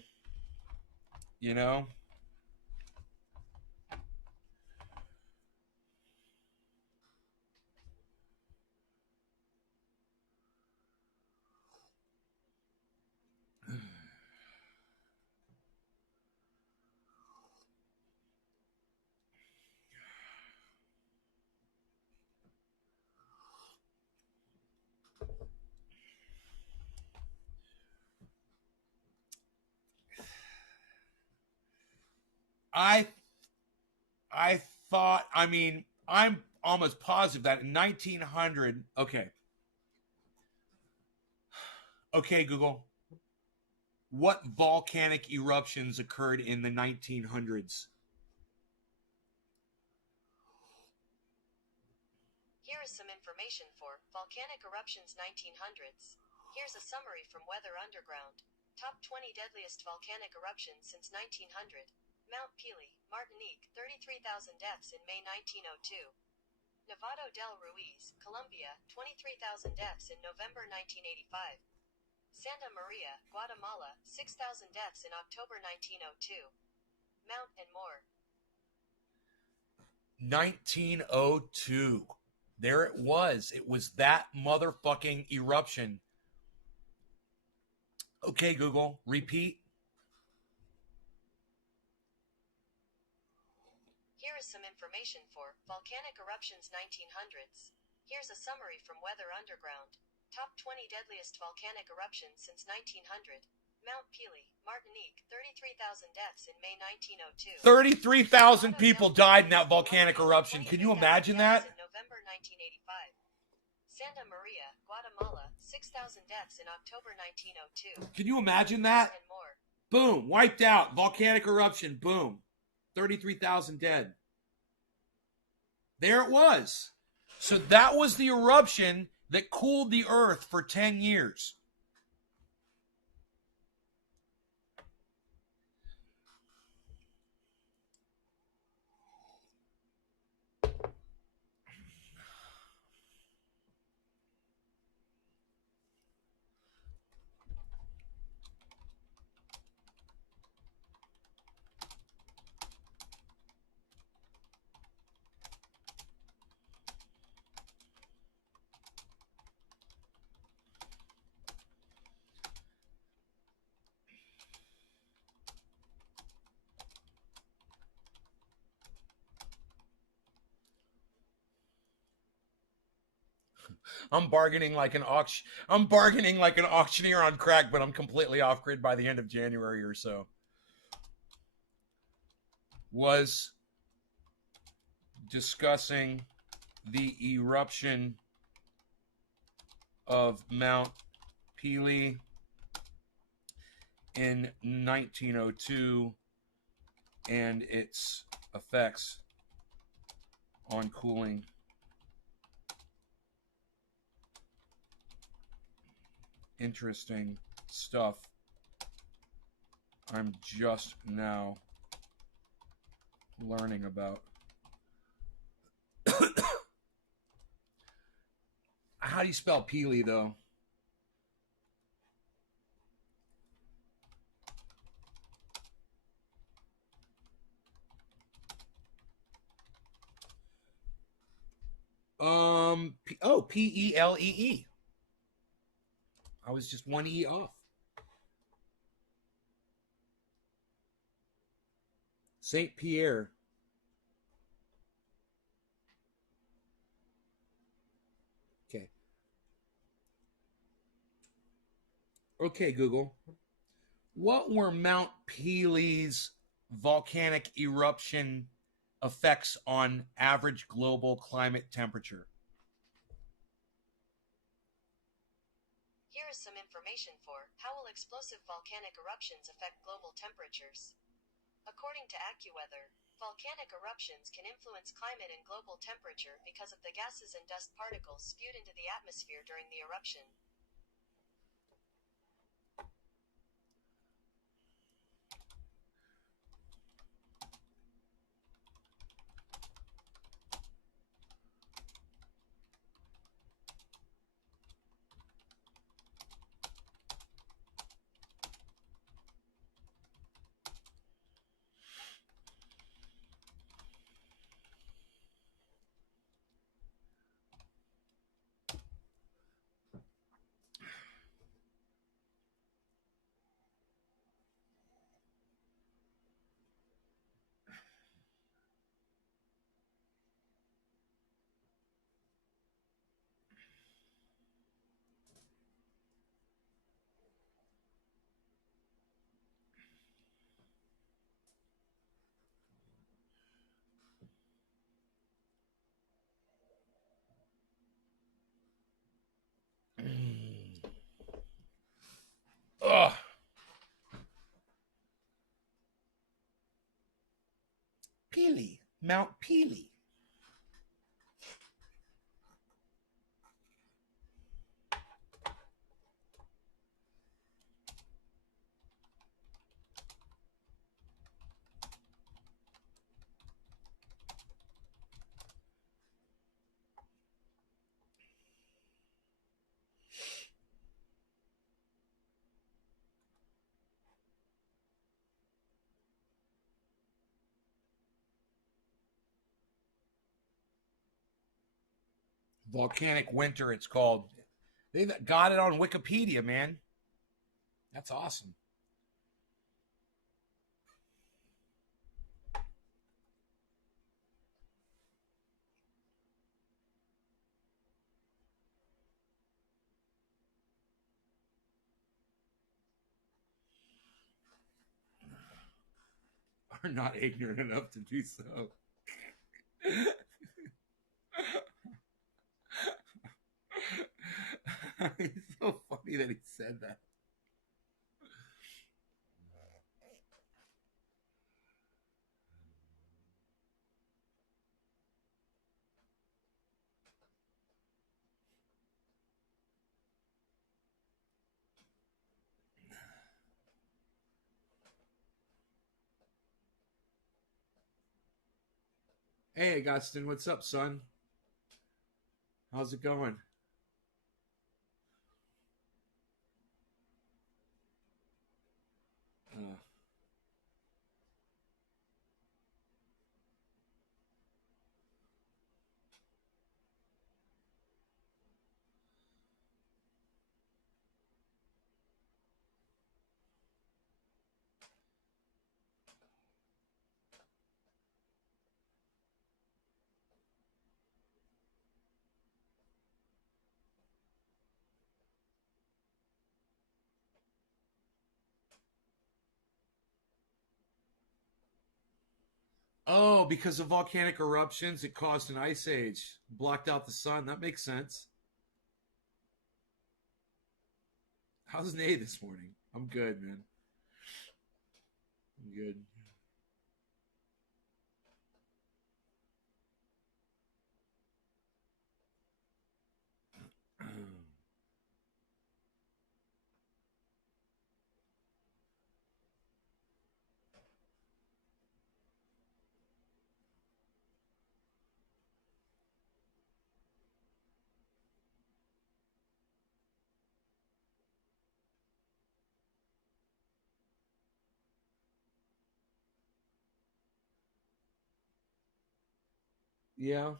I thought, I'm almost positive that in 1900, okay, Google, what volcanic eruptions occurred in the 1900s? Here is some information for volcanic eruptions 1900s. Here's a summary from Weather Underground. Top 20 deadliest volcanic eruptions since 1900. Mount Pelee, Martinique, 33,000 deaths in May 1902. Nevado del Ruiz, Colombia, 23,000 deaths in November 1985. Santa Maria, Guatemala, 6,000 deaths in October 1902. Mount and more. 1902. There it was. It was that motherfucking eruption. Okay, Google, repeat. Here is some information for volcanic eruptions 1900s. Here's a summary from Weather Underground. Top 20 deadliest volcanic eruptions since 1900. Mount Pelee, Martinique, 33,000 deaths in May 1902. 33,000 people died in that volcanic eruption. Can you imagine that? In November 1985. Santa Maria, Guatemala, 6,000 deaths in October 1902. Can you imagine that? And more. Boom, wiped out. Volcanic eruption, boom. 33,000 dead. There it was. So that was the eruption that cooled the earth for 10 years. I'm bargaining like an auction. I'm bargaining like an auctioneer on crack, but I'm completely off grid by the end of January or so. Was discussing the eruption of Mount Pelee in 1902 and its effects on cooling. Interesting stuff. I'm just now learning about. How do you spell Peely, though? Pelee. I was just one E off. Saint Pierre. Okay. Okay, Google. What were Mount Peelee's volcanic eruption effects on average global climate temperature? Here is some information for how will explosive volcanic eruptions affect global temperatures. According to AccuWeather, volcanic eruptions can influence climate and global temperature because of the gases and dust particles spewed into the atmosphere during the eruption. Ugh. Pelee. Mount Pelee. Volcanic winter, it's called. They got it on Wikipedia, man. That's awesome. Are not ignorant enough to do so. It's so funny that he said that. Hey, Augustin, what's up, son? How's it going? Uh, Oh, because of volcanic eruptions, it caused an ice age, blocked out the sun. That makes sense. How's Nate this morning? I'm good, man. I'm good. Yeah,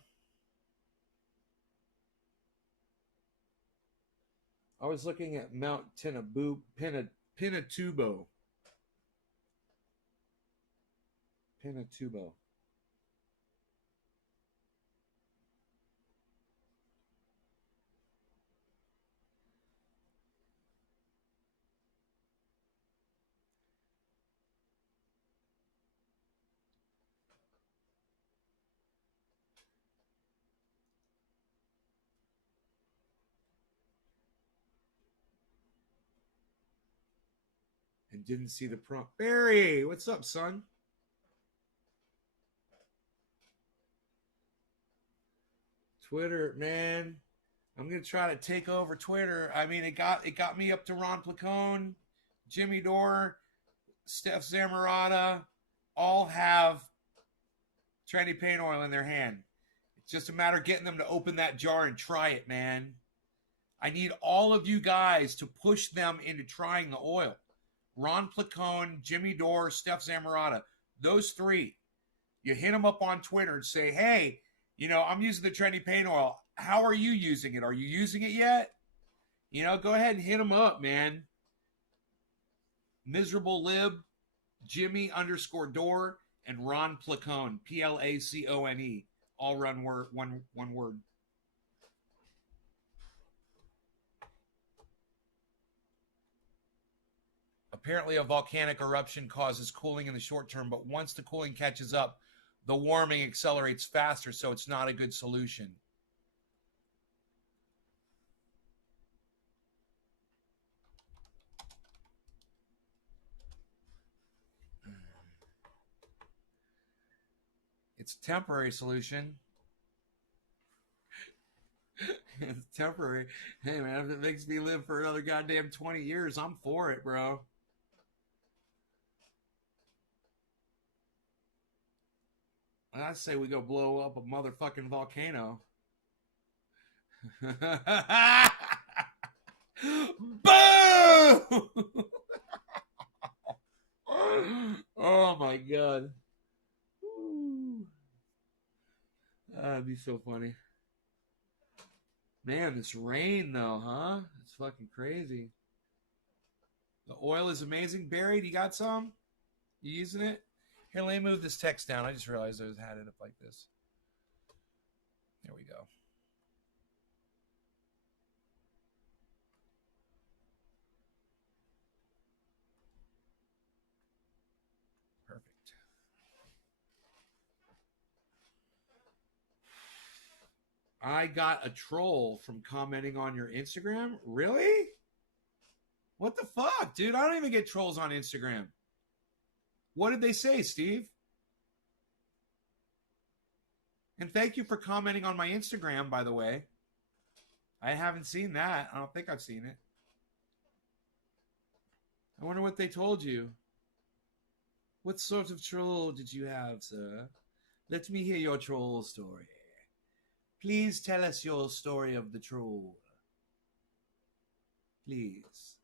I was looking at Mount Pinatubo. Pinatubo. And didn't see the prompt. Barry, what's up, son? Twitter, man. I'm gonna try to take over Twitter. I mean, it got me up to Ron Placone, Jimmy Dore, Steph Zamarata, all have trendy paint oil in their hand. It's just a matter of getting them to open that jar and try it, man. I need all of you guys to push them into trying the oil. Ron Placone, Jimmy Dore, Steph Zamarata, those three. You hit them up on Twitter and say, hey, I'm using the trendy paint oil. How are you using it? Are you using it yet? Go ahead and hit them up, man. Miserable Lib, Jimmy _ Dore, and Ron Placone, Placone, all one word. Apparently, a volcanic eruption causes cooling in the short term, but once the cooling catches up, the warming accelerates faster, so it's not a good solution. It's a temporary solution. It's temporary. Hey, man, if it makes me live for another goddamn 20 years, I'm for it, bro. I say we go blow up a motherfucking volcano. Boom! Oh my god. That'd be so funny. Man, this rain though, huh? It's fucking crazy. The oil is amazing. Barry, you got some? You using it? Here, let me move this text down. I just realized I had it up like this. There we go. Perfect. I got a troll from commenting on your Instagram. Really? What the fuck, dude? I don't even get trolls on Instagram. What did they say, Steve? And thank you for commenting on my Instagram, by the way. I haven't seen that. I don't think I've seen it. I wonder what they told you. What sort of troll did you have, sir? Let me hear your troll story. Please tell us your story of the troll. Please.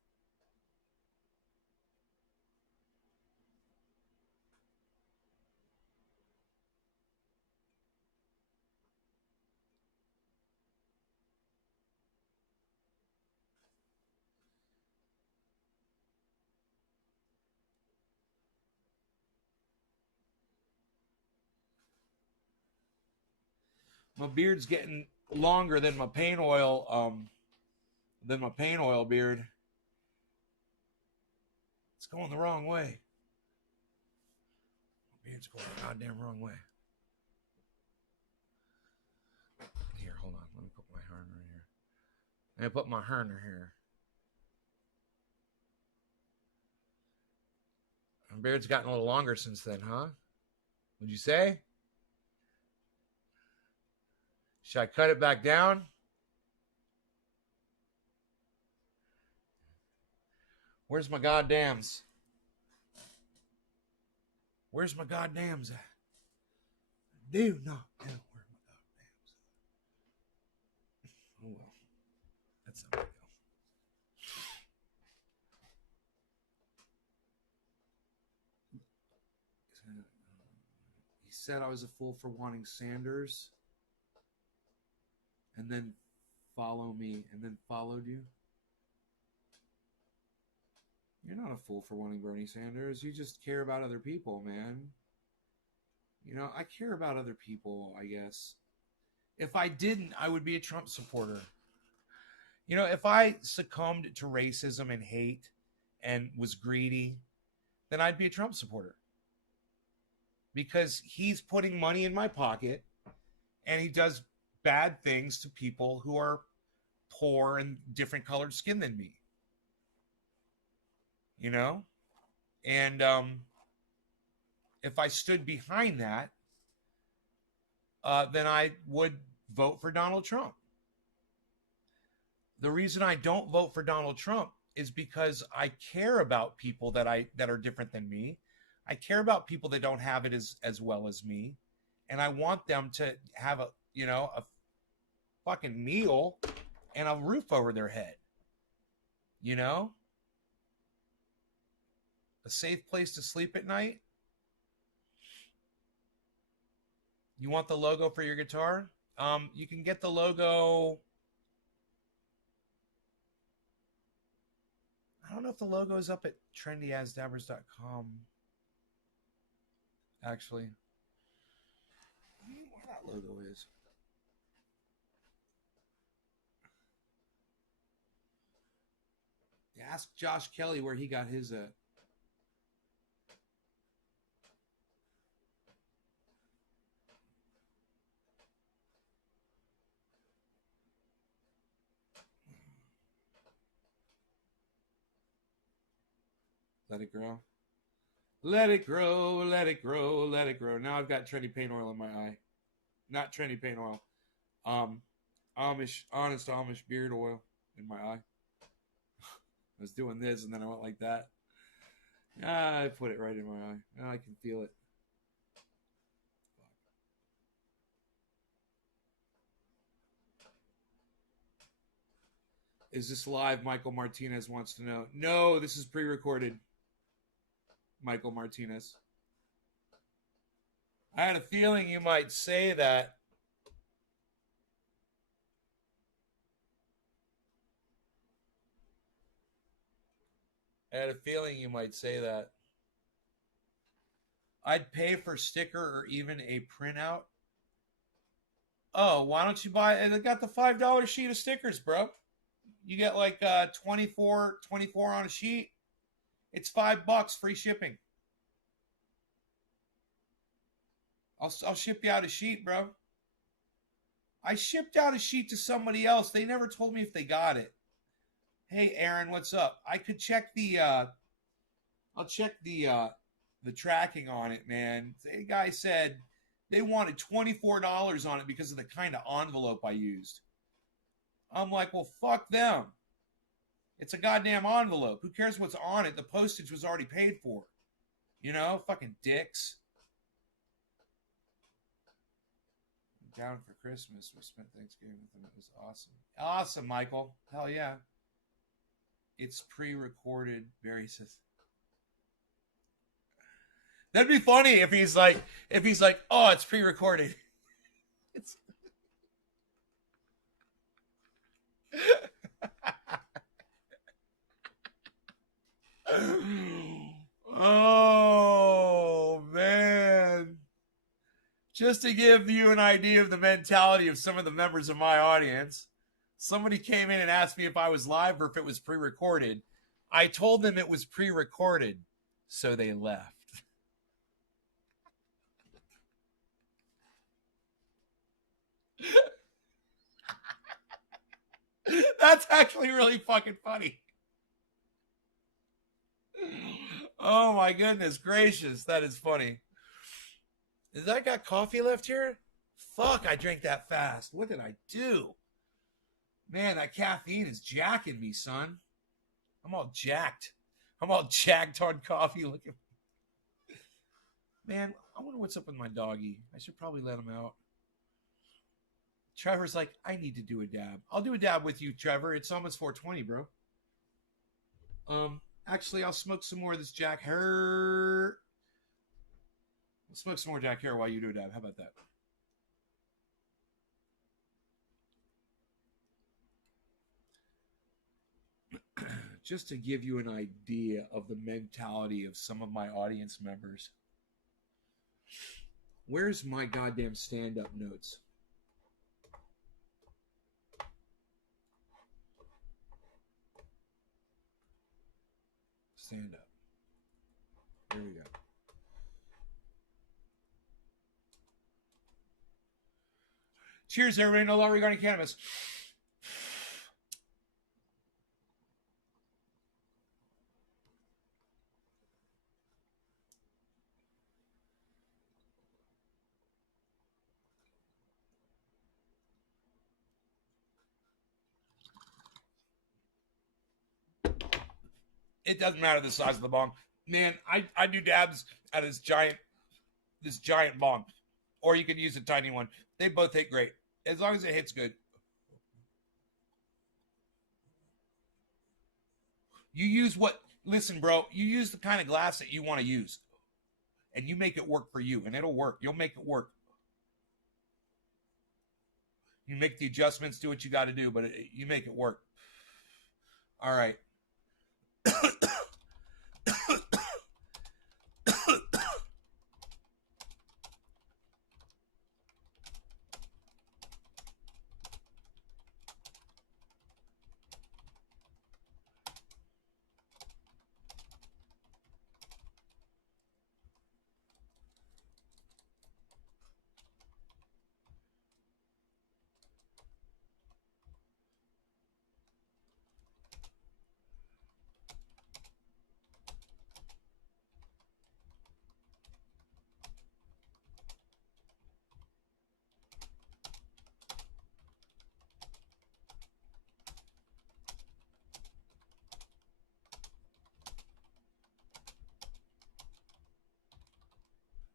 My beard's getting longer than my paint oil beard. It's going the wrong way. My It's going the goddamn wrong way. Here, hold on. Let me put my Herner here. Let me put my Herner here. My beard's gotten a little longer since then, huh? Would you say? Should I cut it back down? Where's my goddams? Where's my goddams at? Do not know where my goddams are. Oh well. That's not big deal. He said I was a fool for wanting Sanders. And then follow me, and then followed you. You're not a fool for wanting Bernie Sanders. You just care about other people, man. You know, I care about other people, I guess. If I didn't, I would be a Trump supporter. You know, if I succumbed to racism and hate and was greedy, then I'd be a Trump supporter. Because he's putting money in my pocket, and he does bad things to people who are poor and different colored skin than me. You know? And if I stood behind that, then I would vote for Donald Trump. The reason I don't vote for Donald Trump is because I care about people that are different than me. I care about people that don't have it as well as me, and I want them to have a fucking meal and a roof over their head. You know? A safe place to sleep at night. You want the logo for your guitar? You can get the logo. I don't know if the logo is up at trendyasdabbers.com. Actually. I don't know where that logo is. Ask Josh Kelly where he got his at. Let it grow. Let it grow, let it grow, let it grow. Now I've got trendy paint oil in my eye. Not trendy paint oil. Honest Amish beard oil in my eye. I was doing this and then I went like that. I put it right in my eye. Now I can feel it. Is this live? Michael Martinez wants to know. No, this is pre-recorded. Michael Martinez. I had a feeling you might say that. I had a feeling you might say that. I'd pay for sticker or even a printout. Oh, why don't you buy? They got the $5 sheet of stickers, bro. You get like 24 on a sheet. It's $5, free shipping. I'll ship you out a sheet, bro. I shipped out a sheet to somebody else. They never told me if they got it. Hey, Aaron, what's up? I could check the. I'll check the tracking on it, man. The guy said they wanted $24 on it because of the kind of envelope I used. I'm like, well, fuck them. It's a goddamn envelope. Who cares what's on it? The postage was already paid for. You know, fucking dicks. Down for Christmas. We spent Thanksgiving with them. It was awesome. Awesome, Michael. Hell yeah. It's pre-recorded. Barry says. That'd be funny if he's like, oh, it's pre-recorded. It's. Oh, man. Just to give you an idea of the mentality of some of the members of my audience, somebody came in and asked me if I was live or if it was pre-recorded. I told them it was pre-recorded, so they left. That's actually really fucking funny. Oh my goodness gracious, that is funny. Is I got coffee left here? Fuck, I drank that fast. What did I do? Man, that caffeine is jacking me, son. I'm all jacked. I'm all jacked on coffee looking. Man, I wonder what's up with my doggy. I should probably let him out. Trevor's like, I need to do a dab. I'll do a dab with you, Trevor. It's almost 4:20, bro. Actually, I'll smoke some more of this Jack Herr. I'll smoke some more Jack Herr while you do a dab. How about that? Just to give you an idea of the mentality of some of my audience members. Where's my goddamn stand-up notes? Stand up. Here we go. Cheers, everybody. No law regarding cannabis. It doesn't matter the size of the bong. Man, I do dabs out of this giant bong. Or you can use a tiny one. They both hit great. As long as it hits good. You use listen, bro, you use the kind of glass that you want to use. And you make it work for you. And it'll work. You'll make it work. You make the adjustments, do what you got to do, but you make it work. All right.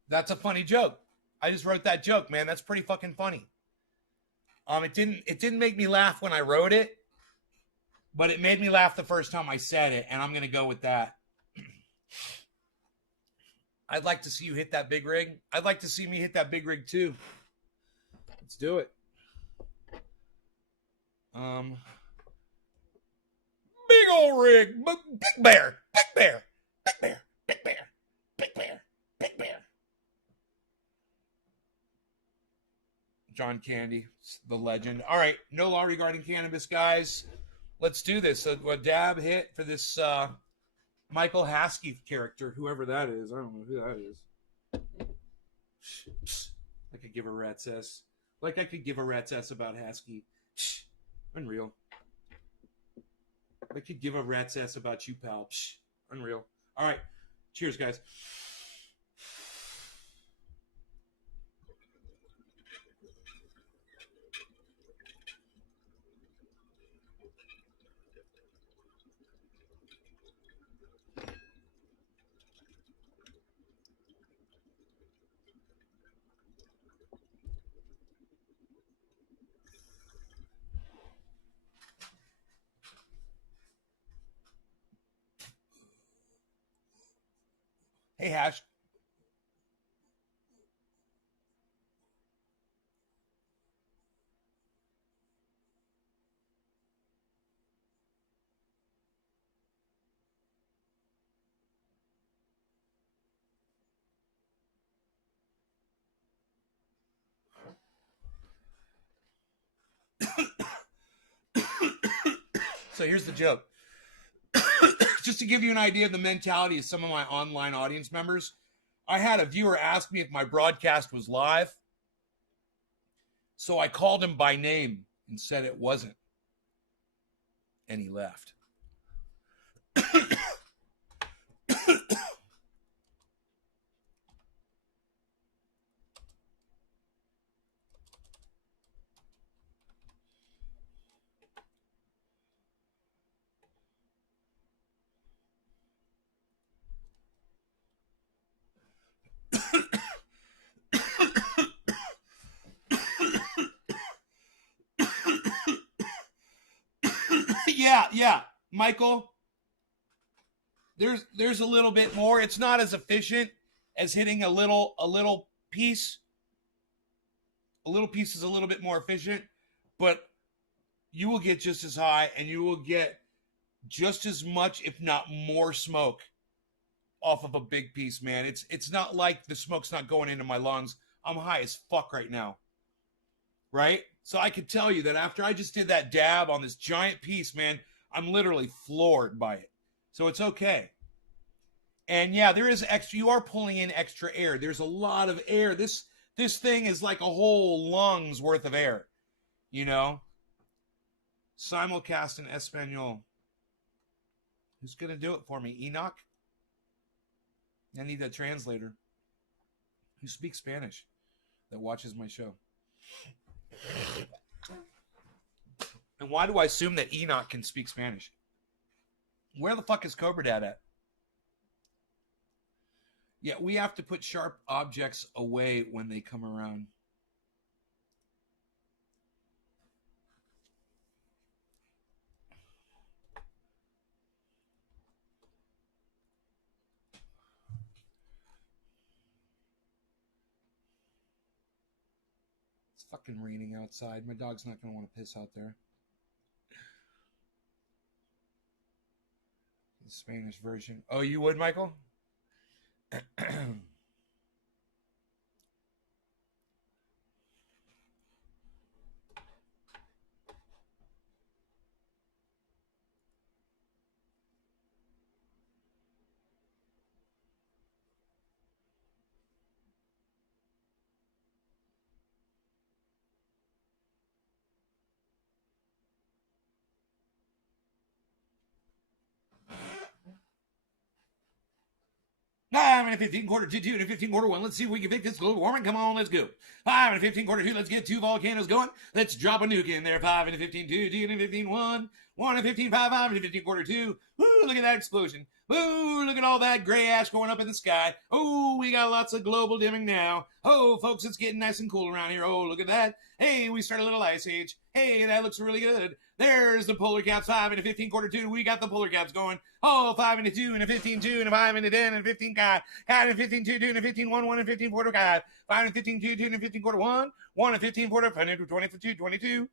That's a funny joke. I just wrote that joke, man. That's pretty fucking funny. It didn't make me laugh when I wrote it, but it made me laugh the first time I said it, and I'm gonna go with that. I'd like to see you hit that big rig. I'd like to see me hit that big rig too. Let's do it. Big old rig. Big bear. Big bear. Big bear. Big bear. Big bear. Big bear. John Candy, the legend. All right, no law regarding cannabis, guys. Let's do this. A dab hit for this Michael Haskey character, whoever that is. I don't know who that is. I could give a rat's ass. Like I could give a rat's ass about Haskey. Unreal. I could give a rat's ass about you, pal. Unreal. All right. Cheers, guys. Hey, Hash. So here's the joke. Just to give you an idea of the mentality of some of my online audience members, I had a viewer ask me if my broadcast was live. So I called him by name and said it wasn't. And he left. Yeah. Michael, there's a little bit more. It's not as efficient as hitting a little piece. A little piece is a little bit more efficient, but you will get just as high and you will get just as much, if not more, smoke off of a big piece, man. It's not like the smoke's not going into my lungs. I'm high as fuck right now. Right? So I could tell you that after I just did that dab on this giant piece, man, I'm literally floored by it. So it's okay. And yeah, there is extra. You are pulling in extra air. There's a lot of air. This thing is like a whole lung's worth of air. You know, simulcast in Espanol. Who's gonna do it for me? Enoch. I need a translator who speaks Spanish that watches my show. And why do I assume that Enoch can speak Spanish? Where the fuck is Cobra Dad at? Yeah, we have to put sharp objects away when they come around. It's fucking raining outside. My dog's not going to want to piss out there. The Spanish version. Oh, you would, Michael? Five and a 15 quarter to 2 and a 15 quarter 1. Let's see if we can fix this global warming. Come on, let's go. 5 and a 15 quarter 2. Let's get 2 volcanoes going. Let's drop a nuke in there. 5 and a 15 2, 2 and a 15 1, 1 and 15 5, 5 and a 15 quarter 2. Woo, look at that explosion. Woo, look at all that gray ash going up in the sky. Oh, we got lots of global dimming now. Oh, folks, it's getting nice and cool around here. Oh, look at that. Hey, we start a little ice age. Hey, that looks really good. There's the polar caps. 5 and a 15 quarter 2. We got the polar caps going. Oh, 5 and a 2 and a 15 2 and a 5 and a 10 and a 15 kai. Kai and a 15 2, 2 and a 15 1, 1 and 15 quarter kai. 5 and 15 2, 2 and a 15 quarter 1, 1 and 15 quarter 22, 22.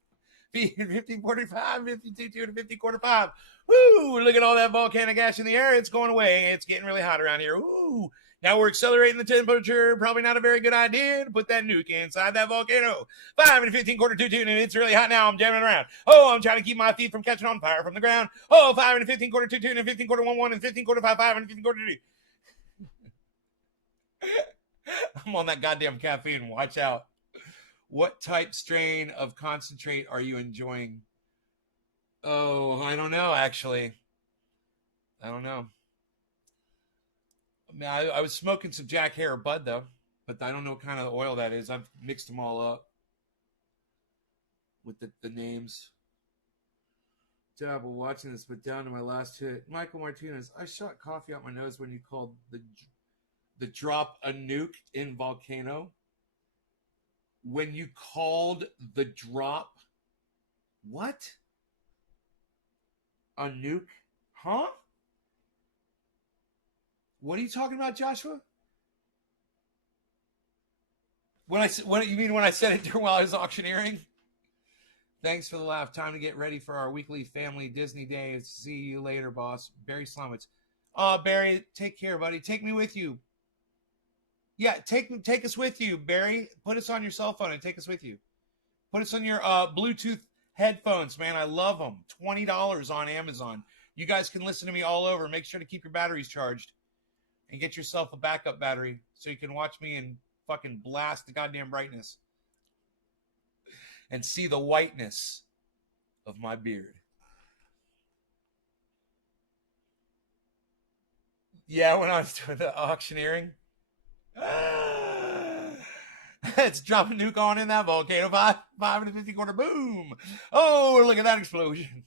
15 quarter 5, 52 2 and a 50 quarter 5. Woo! Look at all that volcanic ash in the air. It's going away. It's getting really hot around here. Woo! Now we're accelerating the temperature. Probably not a very good idea to put that nuke inside that volcano. 5 and a 15 quarter 2 2, and it's really hot now. I'm jamming around. Oh, I'm trying to keep my feet from catching on fire from the ground. Oh, 5 and a 15 quarter 2 2 and a 15 quarter 1 1 and 15 quarter 5 5 and a 15 quarter 2. I'm on that goddamn caffeine. Watch out. What type strain of concentrate are you enjoying? Oh, I don't know, actually. I don't know. I mean, I was smoking some Jack Hare bud, though, but I don't know what kind of oil that is. I've mixed them all up with the names. Terrible watching this, but down to my last hit. Michael Martinez, I shot coffee out my nose when you called the drop a nuke in Volcano. When you called the drop, what? A nuke? Huh? What are you talking about, Joshua? What you mean when I said it during while I was auctioneering? Thanks for the laugh. Time to get ready for our weekly family Disney days. See you later, boss. Barry Slumwitz. Barry, take care, buddy. Take me with you. Yeah, take us with you, Barry. Put us on your cell phone and take us with you. Put us on your Bluetooth headphones, man. I love them. $20 on Amazon. You guys can listen to me all over. Make sure to keep your batteries charged. And get yourself a backup battery so you can watch me and fucking blast the goddamn brightness. and see the whiteness of my beard. Yeah, when I was doing the auctioneering, it's dropping nuke on in that volcano. 550 quarter boom. Oh, look at that explosion.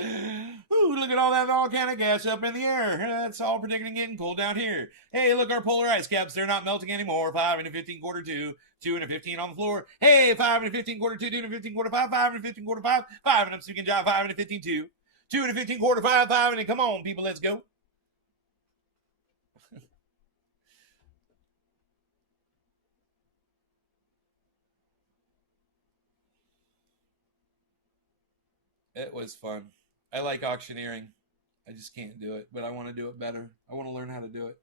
Ooh, look at all that volcanic gas up in the air. That's all predicting getting cold down here. Hey, look, our polar ice caps, they're not melting anymore. 5 and a 15 quarter 2, 2 and a 15 on the floor. Hey, 5 and a 15 quarter 2, 2 and a 15 quarter 5, 5 and a 15 quarter 5, 5 and I'm speaking job, 5 and a 15 2, 2 and a 15 quarter 5, 5 and a, come on, people, let's go. It was fun. I like auctioneering. I just can't do it, but I want to do it better. I want to learn how to do it.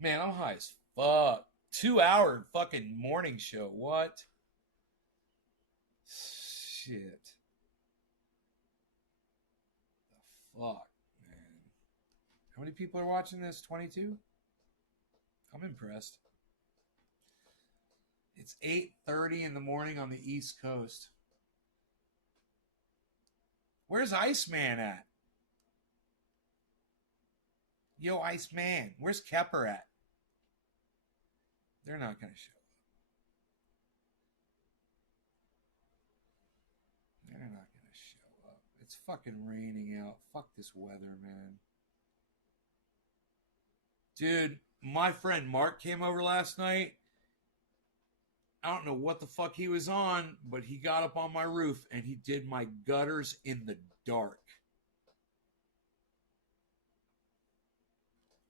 Man, I'm high as fuck. 2 hour fucking morning show. What? Shit. The fuck, man. How many people are watching this? 22? I'm impressed. It's 8:30 in the morning on the East Coast. Where's Iceman at? Yo, Iceman. Where's Kepper at? They're not going to show up. They're not going to show up. It's fucking raining out. Fuck this weather, man. Dude, my friend Mark came over last night. I don't know what the fuck he was on, but he got up on my roof and he did my gutters in the dark.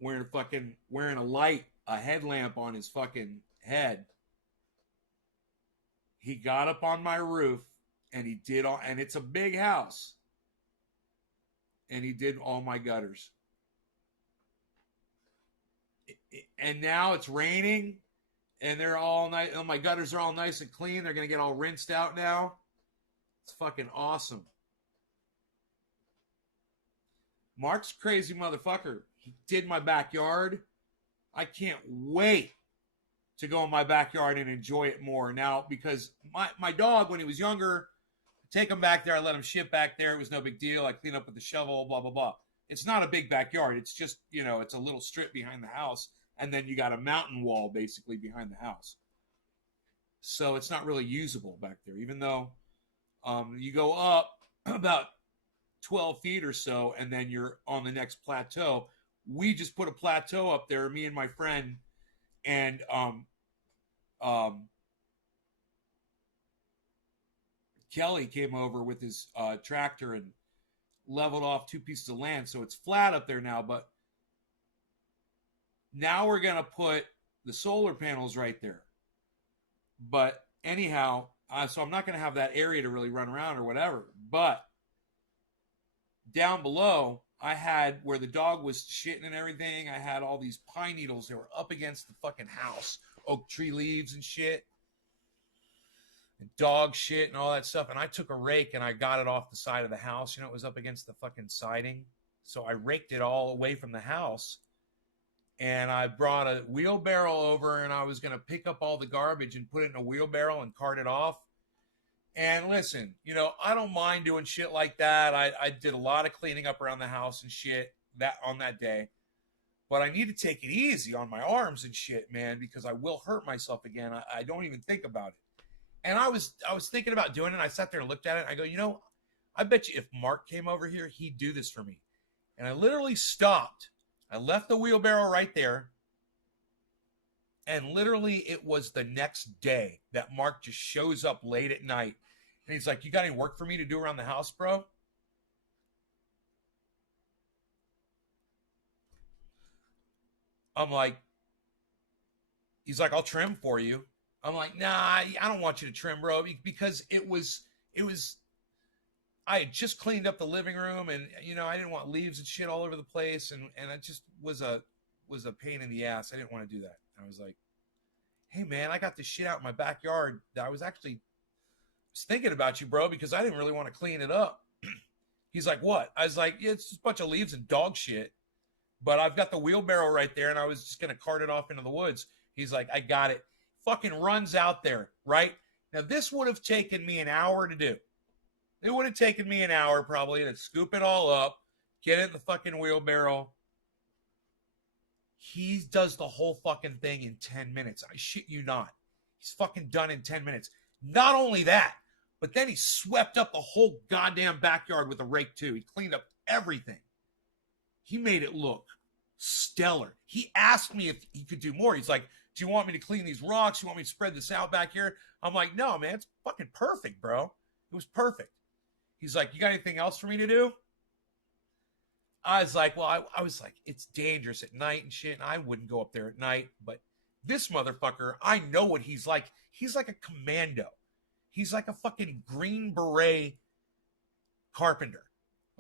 Wearing a light, a headlamp on his fucking head. He got up on my roof and he did all, and it's a big house. And he did all my gutters. And now it's raining and they're all nice. My gutters are all nice and clean. They're going to get all rinsed out now. It's fucking awesome. Mark's a crazy motherfucker. He did my backyard. I can't wait to go in my backyard and enjoy it more now, because my dog, when he was younger, I take him back there. I let him shit back there. It was no big deal. I clean up with the shovel, blah, blah, blah. It's not a big backyard. It's just, it's a little strip behind the house. And then you got a mountain wall basically behind the house. So it's not really usable back there, even though you go up about 12 feet or so and then you're on the next plateau. We just put a plateau up there, me and my friend, and Kelly came over with his tractor and leveled off 2 pieces of land. So it's flat up there now, but now we're going to put the solar panels right there. But anyhow, so I'm not going to have that area to really run around or whatever. But down below, I had where the dog was shitting and everything. I had all these pine needles that were up against the fucking house, oak tree leaves and shit, and dog shit and all that stuff. And I took a rake and I got it off the side of the house. It was up against the fucking siding. So I raked it all away from the house. And I brought a wheelbarrow over and I was going to pick up all the garbage and put it in a wheelbarrow and cart it off. And listen, I don't mind doing shit like that. I did a lot of cleaning up around the house and shit on that day. But I need to take it easy on my arms and shit, man, because I will hurt myself again. I don't even think about it. And I was thinking about doing it. I sat there and looked at it. And I go, I bet you if Mark came over here, he'd do this for me. And I literally stopped. I left the wheelbarrow right there. And literally it was the next day that Mark just shows up late at night. And he's like, you got any work for me to do around the house, bro? I'm like, he's like, I'll trim for you. I'm like, nah, I don't want you to trim, bro, because it was, I had just cleaned up the living room and, I didn't want leaves and shit all over the place. And it just was a pain in the ass. I didn't want to do that. I was like, hey man, I got this shit out in my backyard that I was thinking about you, bro, because I didn't really want to clean it up. He's like, what? I was like, yeah, it's just a bunch of leaves and dog shit. but I've got the wheelbarrow right there, and I was just going to cart it off into the woods. He's like, I got it. Fucking runs out there, right? Now, this would have taken me an hour to do. It would have taken me an hour probably to scoop it all up, get it in the fucking wheelbarrow. He does the whole fucking thing in 10 minutes. I shit you not. He's fucking done in 10 minutes. Not only that, but then he swept up the whole goddamn backyard with a rake too. He cleaned up everything. He made it look stellar. He asked me if he could do more. He's like, do you want me to clean these rocks? You want me to spread this out back here? I'm like, no, man, it's fucking perfect, bro. It was perfect. He's like, you got anything else for me to do? I was like, well, I was like, it's dangerous at night and shit, and I wouldn't go up there at night. But this motherfucker, I know what he's like. He's like a commando. He's like a fucking Green Beret carpenter.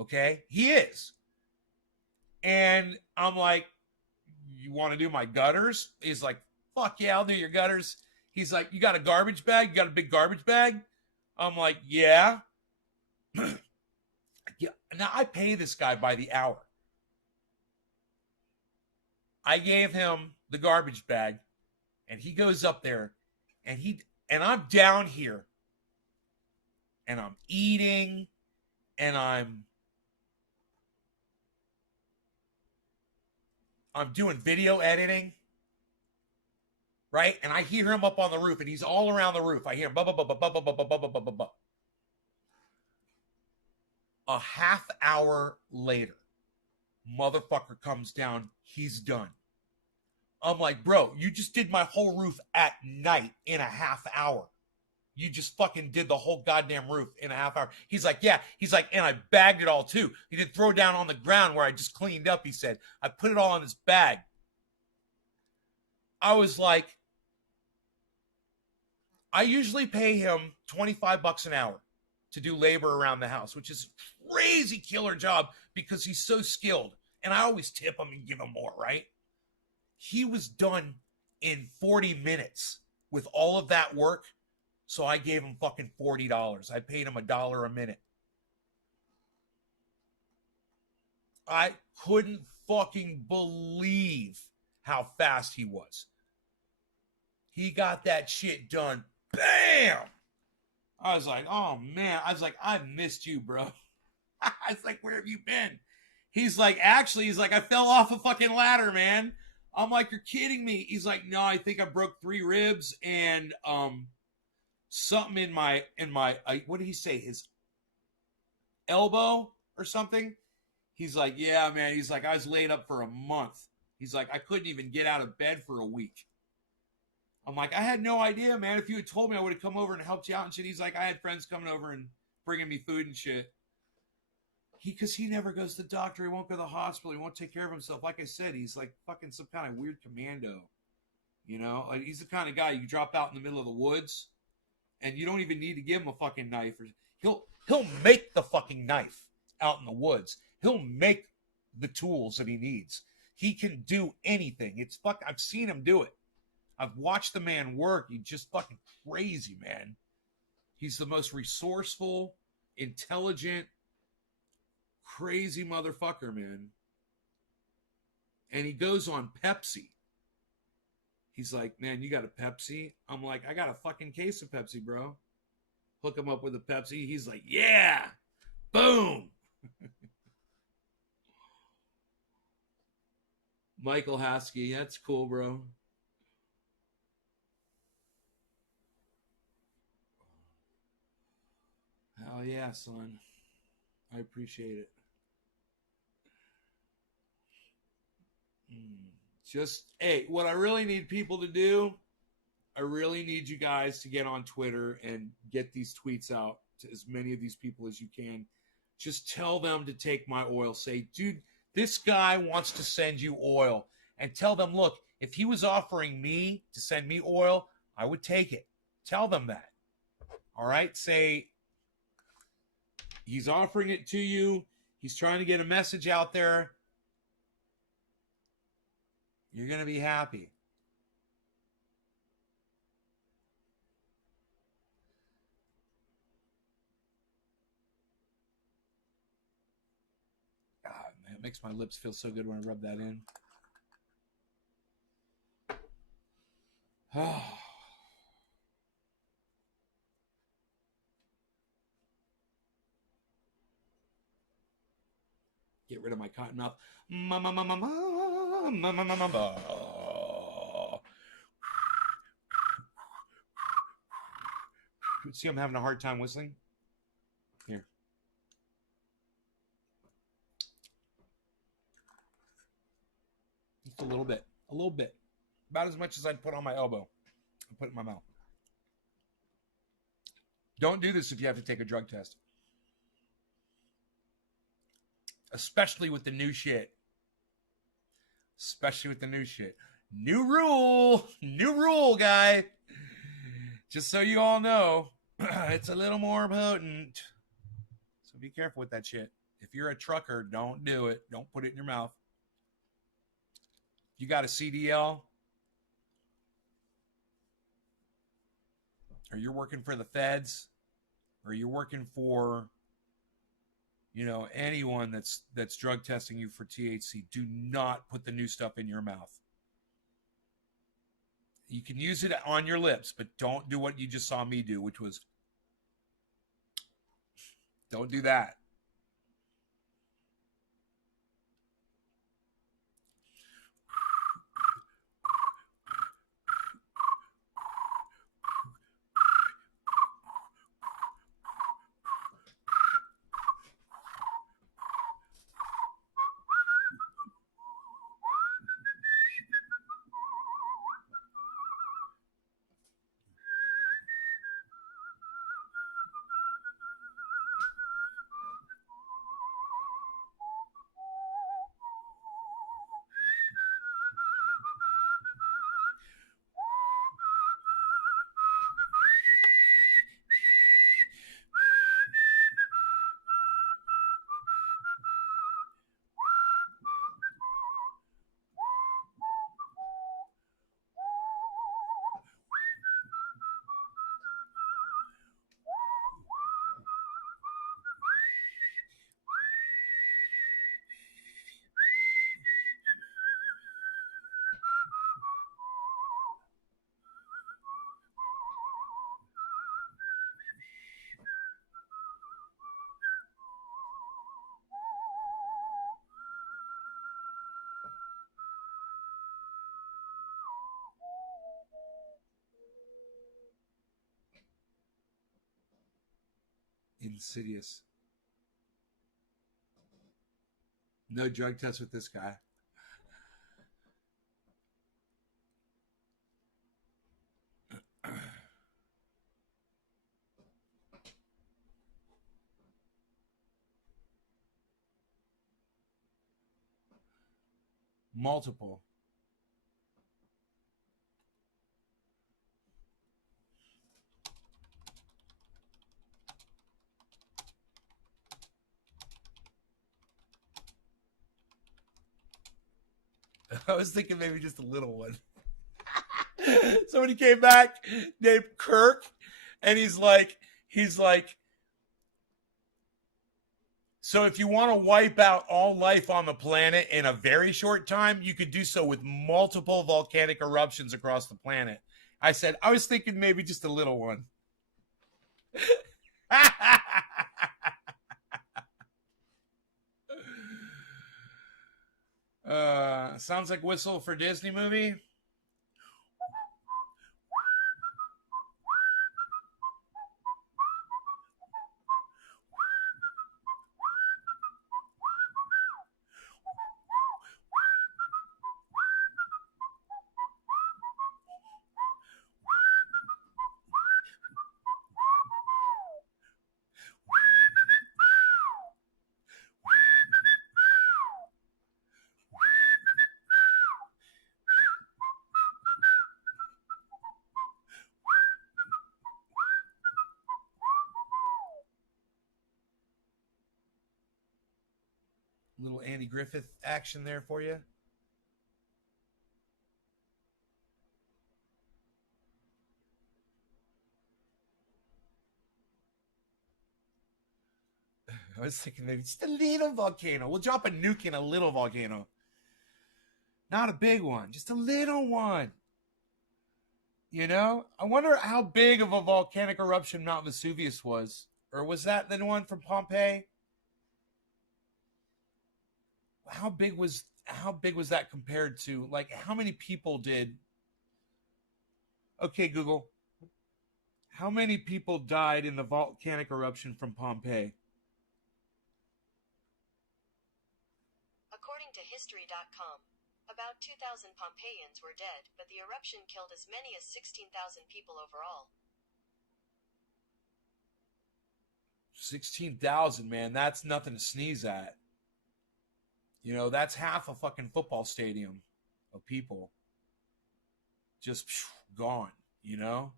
Okay? He is. And I'm like, you want to do my gutters? He's like, fuck yeah, I'll do your gutters. He's like, you got a garbage bag? You got a big garbage bag? I'm like, yeah. Yeah. Now I pay this guy by the hour. I gave him the garbage bag, and he goes up there, and I'm down here, and I'm eating, and I'm doing video editing, right? And I hear him up on the roof, and he's all around the roof. I hear him, blah, blah, blah, blah, blah, blah, blah, blah, blah, blah, blah. A half hour later, motherfucker comes down. He's done. I'm like, bro, you just did my whole roof at night in a half hour. You just fucking did the whole goddamn roof in a half hour. He's like, yeah. He's like, and I bagged it all too. He didn't throw it down on the ground where I just cleaned up, he said. I put it all in this bag. I was like, I usually pay him $25 an hour to do labor around the house, which is a crazy killer job because he's so skilled. And I always tip him and give him more, right? He was done in 40 minutes with all of that work. So I gave him fucking $40. I paid him $1 a minute. I couldn't fucking believe how fast he was. He got that shit done. Bam! I was like, oh man. I was like, I've missed you, bro. I was like, where have you been? He's like, actually, he's like, I fell off a fucking ladder, man. I'm like, you're kidding me. He's like, no, I think I broke 3 ribs and something in my what did he say? His elbow or something. He's like, yeah, man. He's like, I was laid up for a month. He's like, I couldn't even get out of bed for a week. I'm like, I had no idea, man. If you had told me, I would have come over and helped you out and shit. He's like, I had friends coming over and bringing me food and shit. Because he never goes to the doctor. He won't go to the hospital. He won't take care of himself. Like I said, he's like fucking some kind of weird commando. You know? Like he's the kind of guy you drop out in the middle of the woods and you don't even need to give him a fucking knife. He'll make the fucking knife out in the woods. He'll make the tools that he needs. He can do anything. It's fuck. I've seen him do it. I've watched the man work. He's just fucking crazy, man. He's the most resourceful, intelligent, crazy motherfucker, man. And he goes on Pepsi. He's like, man, you got a Pepsi? I'm like, I got a fucking case of Pepsi, bro. Hook him up with a Pepsi. He's like, yeah. Boom. Michael Haskey. That's cool, bro. Hell yeah, son. I appreciate it. Just, hey, what I really need people to do, I really need you guys to get on Twitter and get these tweets out to as many of these people as you can. Just tell them to take my oil. Say, dude, this guy wants to send you oil. And tell them, look, if he was offering me to send me oil, I would take it. Tell them that. All right? Say, he's offering it to you. He's trying to get a message out there. You're going to be happy. Makes my lips feel so good when I rub that in. Get rid of my cotton mouth. See, I'm having a hard time whistling. Here. Just a little bit. A little bit. About as much as I'd put on my elbow. I put it in my mouth. Don't do this if you have to take a drug test. Especially with the new shit. Especially with the new shit. New rule, guy. Just so you all know, it's a little more potent. So be careful with that shit. If you're a trucker, don't do it. Don't put it in your mouth. You got a CDL, or you're working for the feds, or you're working for, anyone that's drug testing you for THC, do not put the new stuff in your mouth. You can use it on your lips, but don't do what you just saw me do, which was, don't do that. Insidious. No drug test with this guy. Multiple. I was thinking maybe just a little one. Somebody came back named Kirk, and he's like, so if you want to wipe out all life on the planet in a very short time, you could do so with multiple volcanic eruptions across the planet. I said, I was thinking maybe just a little one. Sounds like whistle for Disney movie. Little Andy Griffith action there for you. I was thinking maybe just a little volcano. We'll drop a nuke in a little volcano. Not a big one, just a little one. You know? I wonder how big of a volcanic eruption Mount Vesuvius was. Or was that the one from Pompeii? How big was that compared to, like, how many people did? Okay, Google. How many people died in the volcanic eruption from Pompeii? According to History.com, about 2,000 Pompeians were dead, but the eruption killed as many as 16,000 people overall. 16,000, man. That's nothing to sneeze at. You know, that's half a fucking football stadium of people just gone, you know?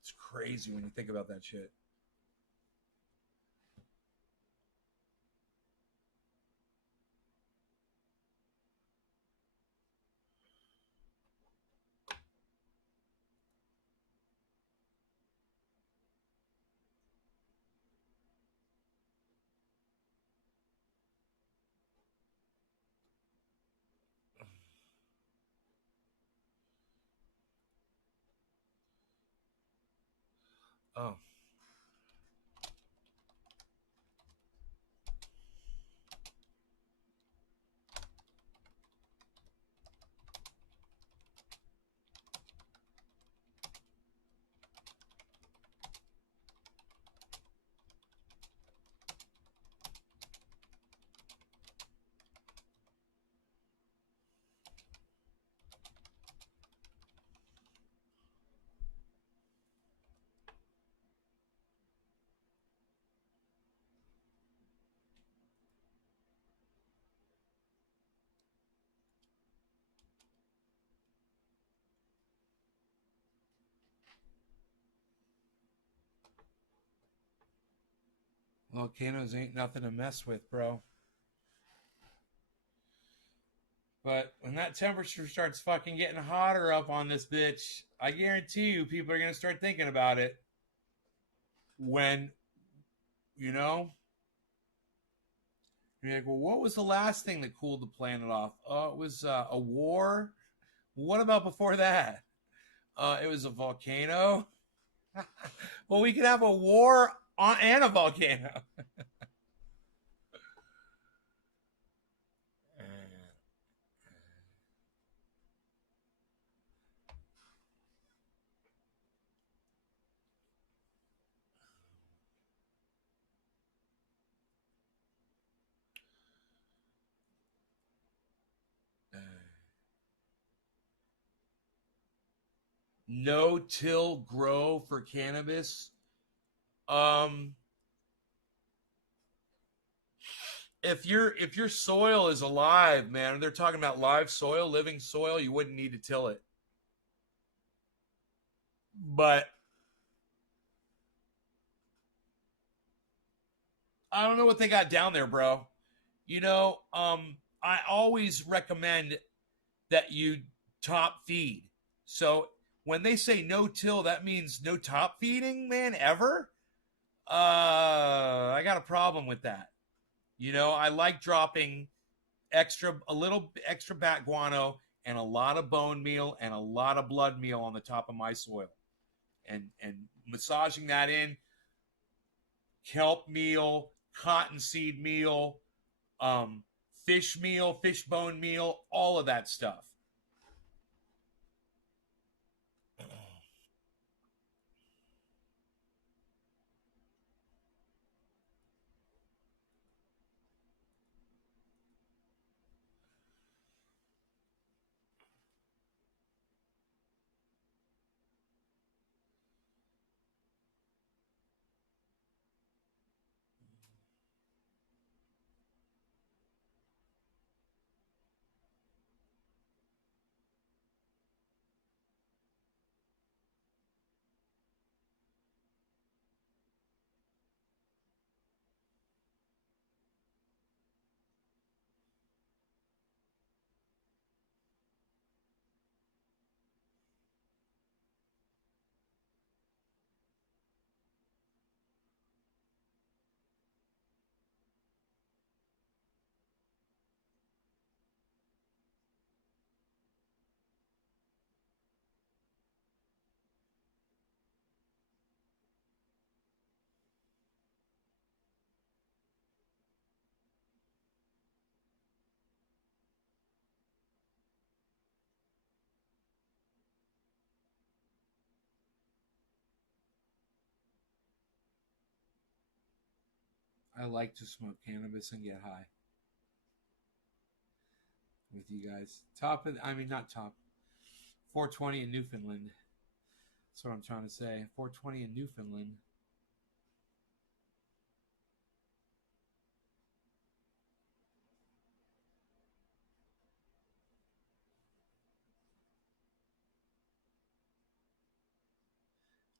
It's crazy when you think about that shit. Oh. Volcanoes ain't nothing to mess with, bro. But when that temperature starts fucking getting hotter up on this bitch, I guarantee you people are going to start thinking about it. When, you know, you're like, well, what was the last thing that cooled the planet off? Oh, it was a war. What about before that? It was a volcano. Well, we could have a war and a volcano. No-till grow for cannabis. Um, if your soil is alive, man, they're talking about live soil, living soil, you wouldn't need to till it. But I don't know what they got down there, bro. You know, I always recommend that you top feed. So when they say no till, that means no top feeding, man, ever. I got a problem with that. You know, I like dropping a little extra bat guano and a lot of bone meal and a lot of blood meal on the top of my soil, and massaging that in, kelp meal, cottonseed meal, um, fish meal, fish bone meal, all of that stuff. I like to smoke cannabis and get high with you guys. Not top. 420 in Newfoundland. That's what I'm trying to say. 420 in Newfoundland.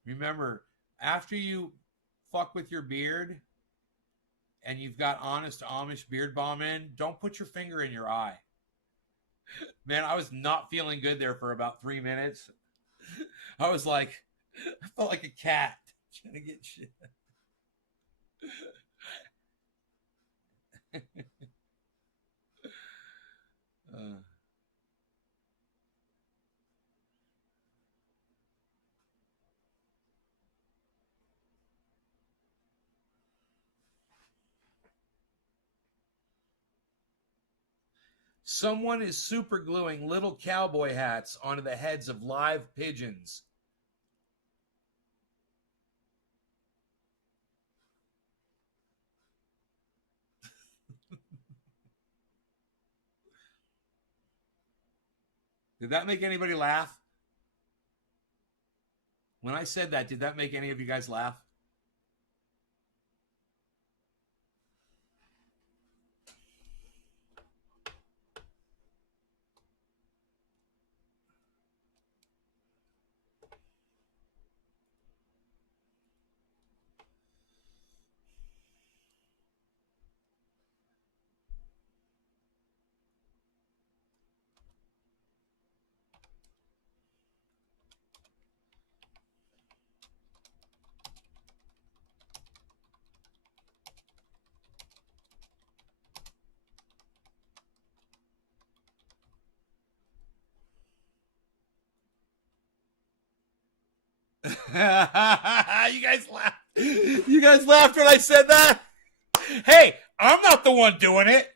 Remember, after you fuck with your beard and you've got honest Amish beard balm in, don't put your finger in your eye. Man, I was not feeling good there for about 3 minutes. I was like, I felt like a cat trying to get shit. uh. Someone is super gluing little cowboy hats onto the heads of live pigeons. Did that make anybody laugh? When I said that, did that make any of you guys laugh? You guys laughed. You guys laughed when I said that? Hey, I'm not the one doing it.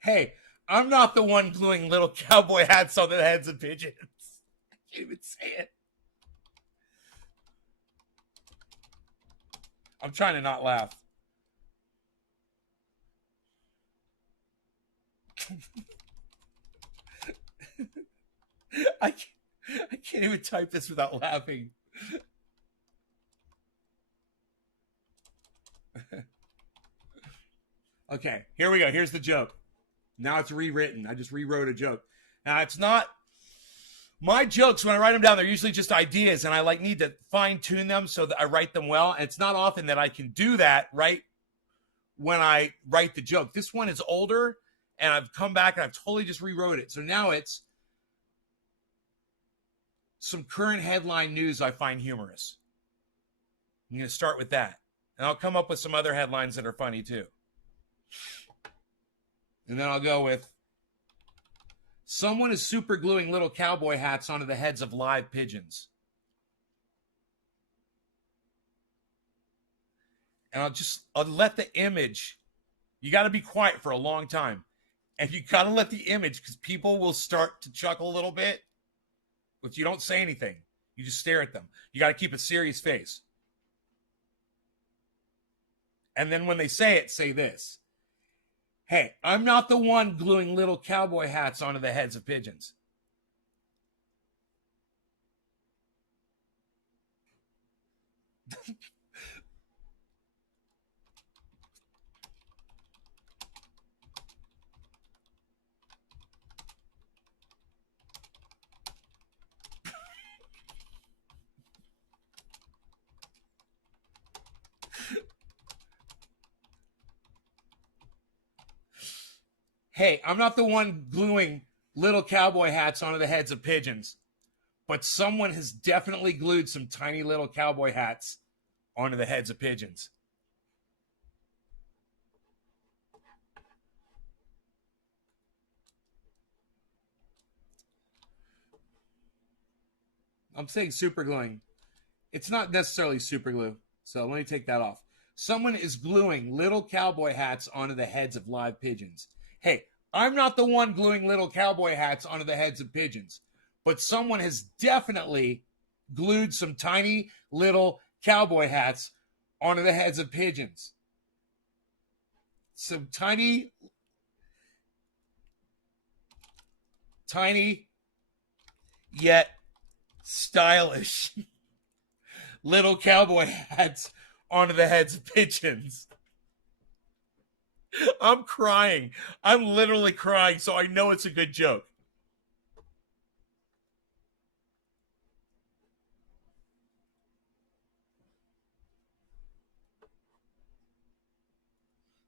Hey, I'm not the one gluing little cowboy hats on the heads of pigeons. I can't even say it. I'm trying to not laugh. I can't even type this without laughing. Okay, here we go. Here's the joke. Now it's rewritten. I just rewrote a joke. Now it's not my jokes. When I write them down, they're usually just ideas, and I need to fine tune them so that I write them well. And it's not often that I can do that right when I write the joke. This one is older, and I've come back and I've totally just rewrote it. So now it's some current headline news I find humorous. I'm going to start with that. And I'll come up with some other headlines that are funny too. And then I'll go with someone is super gluing little cowboy hats onto the heads of live pigeons. And I'll let the image, you got to be quiet for a long time. And you got to let the image, because people will start to chuckle a little bit. If you don't say anything, you just stare at them. You got to keep a serious face. And then when they say it, say this. Hey, I'm not the one gluing little cowboy hats onto the heads of pigeons. Hey, I'm not the one gluing little cowboy hats onto the heads of pigeons, but someone has definitely glued some tiny little cowboy hats onto the heads of pigeons. I'm saying super gluing. It's not necessarily super glue, so let me take that off. Someone is gluing little cowboy hats onto the heads of live pigeons. Hey, I'm not the one gluing little cowboy hats onto the heads of pigeons, but someone has definitely glued some tiny little cowboy hats onto the heads of pigeons. Some tiny, yet stylish little cowboy hats onto the heads of pigeons. I'm crying. I'm literally crying, so I know it's a good joke.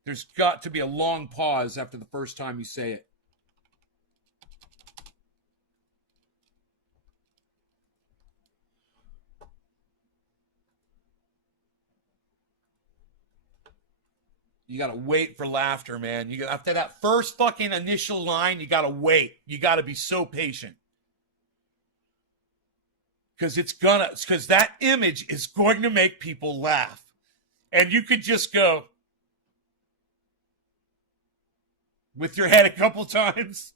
There's got to be a long pause after the first time you say it. You gotta wait for laughter, man. You got after that first fucking initial line, you gotta wait. You gotta be so patient. Because that image is going to make people laugh. And you could just go with your head a couple times.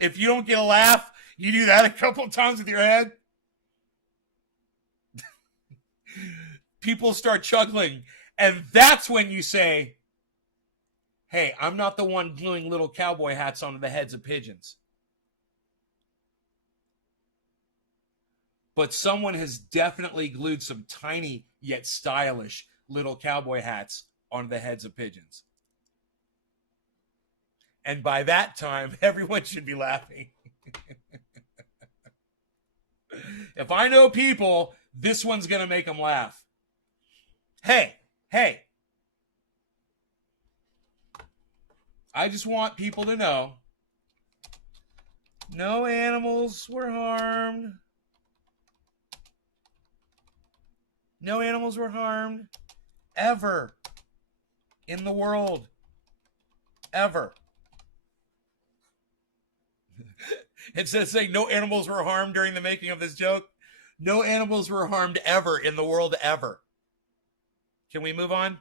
If you don't get a laugh, you do that a couple times with your head. People start chuckling. And that's when you say, hey, I'm not the one gluing little cowboy hats onto the heads of pigeons. But someone has definitely glued some tiny yet stylish little cowboy hats onto the heads of pigeons. And by that time, everyone should be laughing. If I know people, this one's going to make them laugh. Hey. I just want people to know no animals were harmed. No animals were harmed ever in the world. Ever. Instead of saying no animals were harmed during the making of this joke, no animals were harmed ever in the world ever. Can we move on? Do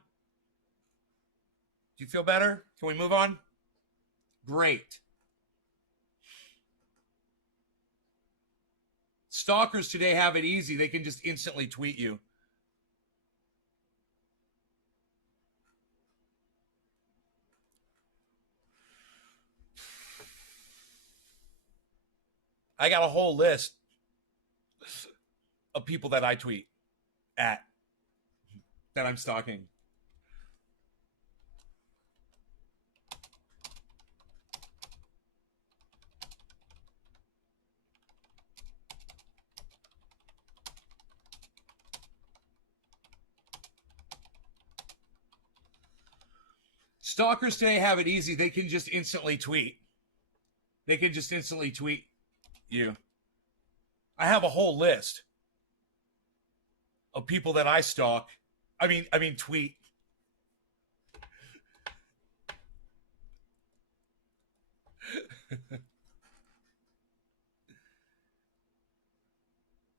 you feel better? Can we move on? Great. Stalkers today have it easy. They can just instantly tweet you. I got a whole list of people that I tweet at that I'm stalking. Stalkers today have it easy. They can just instantly tweet. They can just instantly tweet you. I have a whole list of people that I stalk. I mean tweet.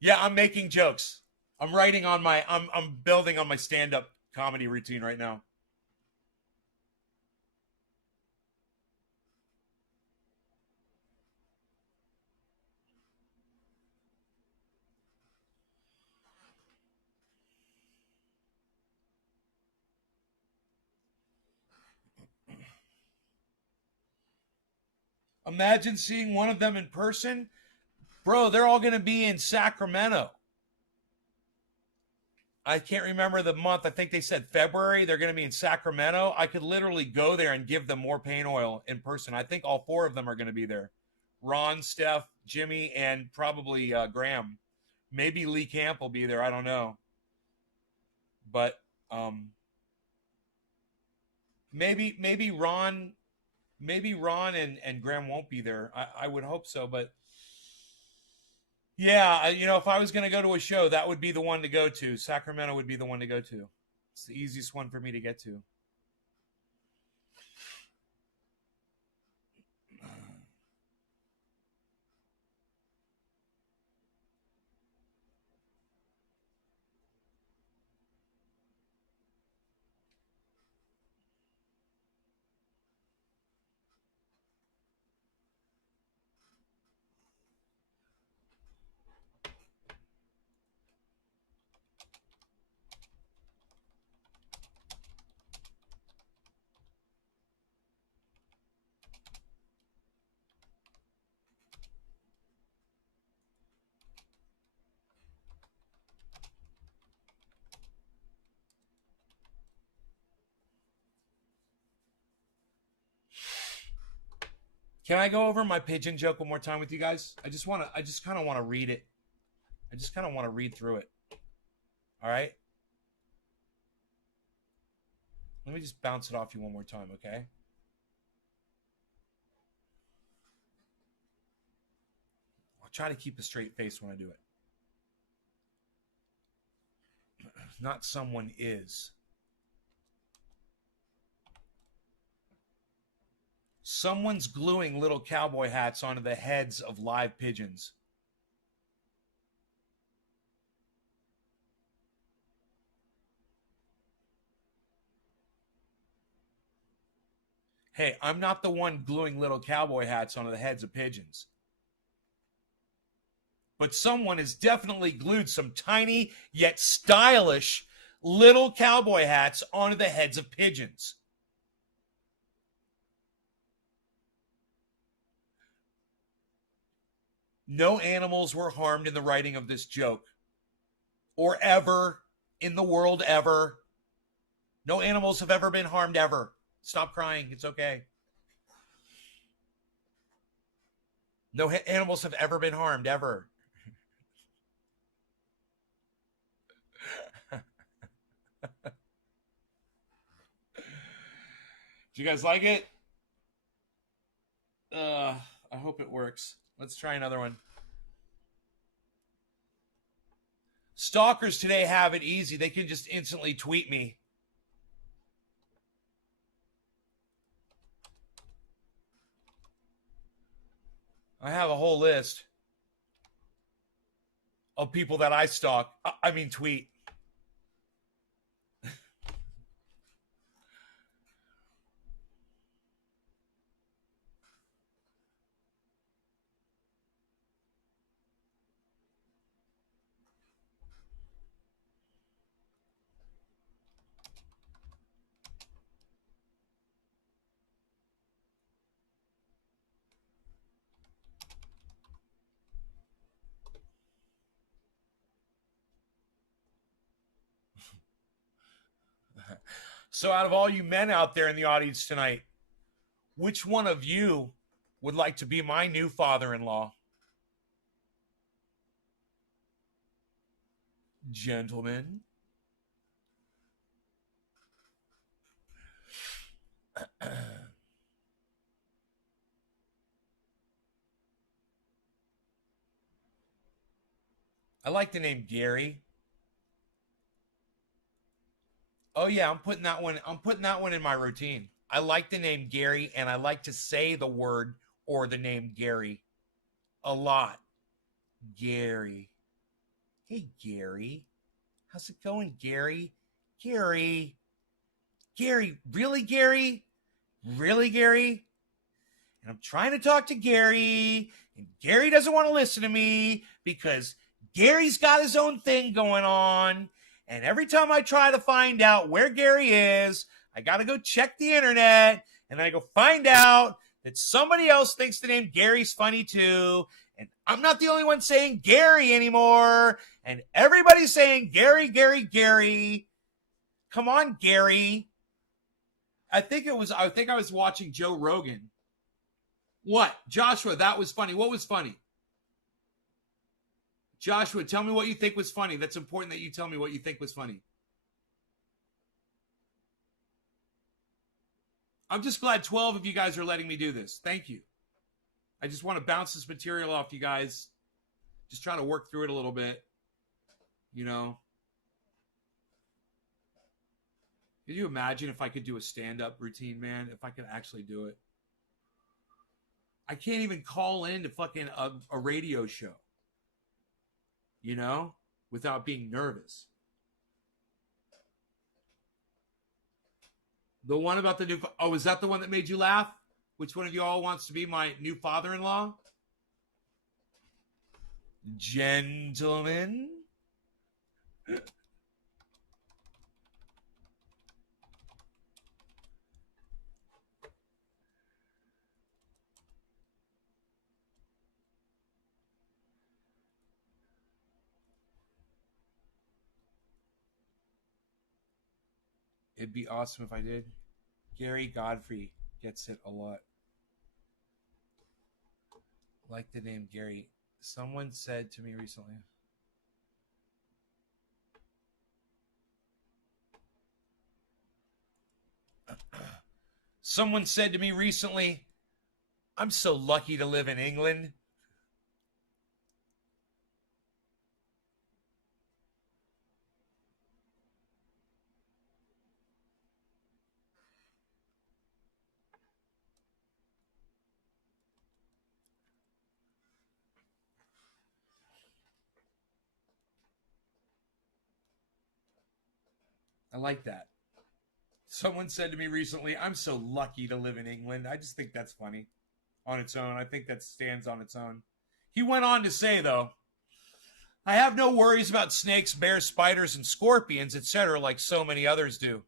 Yeah, I'm making jokes. I'm writing on my I'm building on my stand-up comedy routine right now. Imagine seeing one of them in person. Bro, they're all going to be in Sacramento. I can't remember the month. I think they said February. They're going to be in Sacramento. I could literally go there and give them more paint oil in person. I think all four of them are going to be there. Ron, Steph, Jimmy, and probably Graham. Maybe Lee Camp will be there. I don't know. But maybe Ron and Graham won't be there. I would hope so, but yeah, if I was going to go to a show, that would be the one to go to. Sacramento would be the one to go to. It's the easiest one for me to get to. Can I go over my pigeon joke one more time with you guys? I just kind of want to read it. I just kind of want to read through it. All right? Let me just bounce it off you one more time, okay? I'll try to keep a straight face when I do it. Not someone is. Someone's gluing little cowboy hats onto the heads of live pigeons. Hey, I'm not the one gluing little cowboy hats onto the heads of pigeons. But someone has definitely glued some tiny yet stylish little cowboy hats onto the heads of pigeons. No animals were harmed in the writing of this joke, or ever in the world ever. No animals have ever been harmed ever. Stop crying. It's okay. No animals have ever been harmed ever. Do you guys like it? I hope it works. Let's try another one. Stalkers today have it easy. They can just instantly tweet me. I have a whole list of people that I stalk. I mean, tweet. So, out of all you men out there in the audience tonight, which one of you would like to be my new father-in-law? Gentlemen. I like the name Gary. Oh yeah, I'm putting that one. I'm putting that one in my routine. I like the name Gary, and I like to say the word or the name Gary a lot. Gary. Hey Gary, how's it going, Gary? Gary. Gary. Really, Gary? Really, Gary? And I'm trying to talk to Gary, and Gary doesn't want to listen to me because Gary's got his own thing going on. And every time I try to find out where Gary is, I got to go check the internet, and then I go find out that somebody else thinks the name Gary's funny too. And I'm not the only one saying Gary anymore. And everybody's saying Gary, Gary, Gary. Come on, Gary. I think I was watching Joe Rogan. What? Joshua, that was funny. What was funny? Joshua, tell me what you think was funny. That's important that you tell me what you think was funny. I'm just glad 12 of you guys are letting me do this. Thank you. I just want to bounce this material off you guys. Just trying to work through it a little bit. You know? Could you imagine if I could do a stand-up routine, man? If I could actually do it. I can't even call in to fucking a radio show. You know? Without being nervous. The one about the new... Oh, is that the one that made you laugh? Which one of you all wants to be my new father-in-law? Gentlemen? It'd be awesome if I did. Gary Godfrey gets it a lot. like the name Gary. Someone said to me recently. Someone said to me recently, I'm so lucky to live in England. I like that. Someone said to me recently, I'm so lucky to live in England. I just think that's funny on its own. I think that stands on its own. He went on to say, though, I have no worries about snakes, bears, spiders, and scorpions, etc., like so many others do.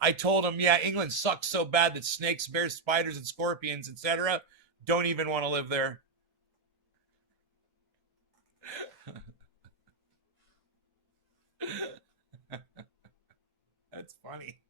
I told him, yeah, England sucks so bad that snakes, bears, spiders, and scorpions, etc., don't even want to live there. That's funny.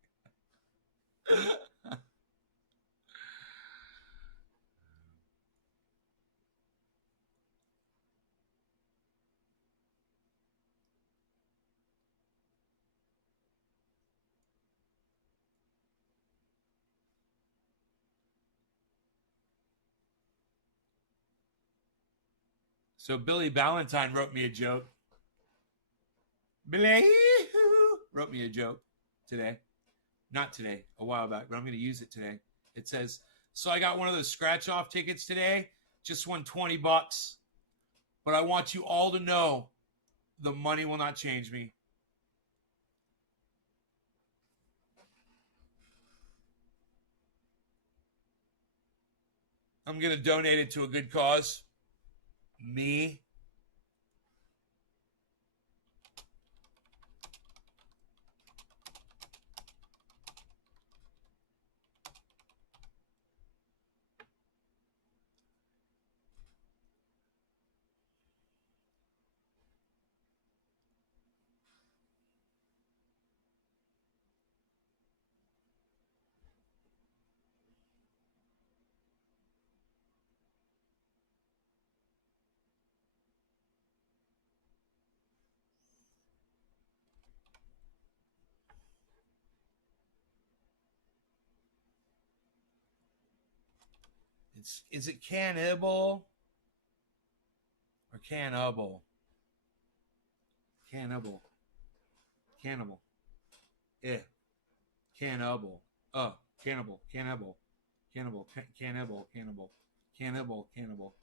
So Billy Ballantyne wrote me a joke. Billy wrote me a joke today. Not today, a while back, but I'm going to use it today. It says, so I got one of those scratch off tickets today, just won $20, but I want you all to know the money will not change me. I'm going to donate it to a good cause. Me. Is it cannibal or cannibal? Cannibal. Cannibal. Yeah. Cannibal. Cannibal. Cannibal. Cannibal. Cannibal. Cannibal. Cannibal. Cannibal.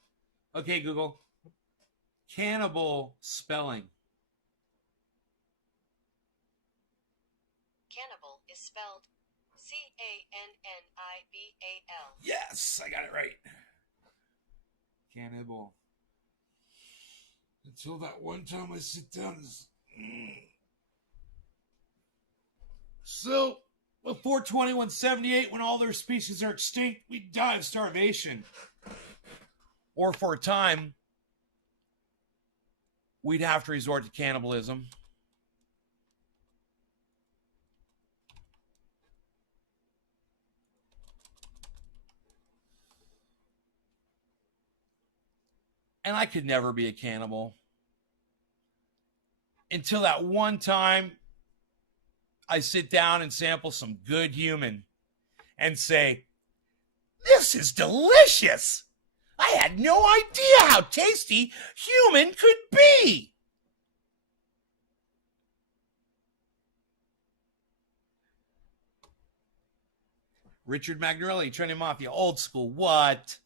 Okay, Google. Cannibal spelling. Cannibal is spelled Cannibal. Yes, I got it right. Cannibal. Until that one time I sit down. So, before 2178, when all their species are extinct, we die of starvation. Or for a time, we'd have to resort to cannibalism. And I could never be a cannibal. Until that one time, I sit down and sample some good human and say, this is delicious. I had no idea how tasty human could be. Richard Magnarelli, Trinity Mafia, old school. What?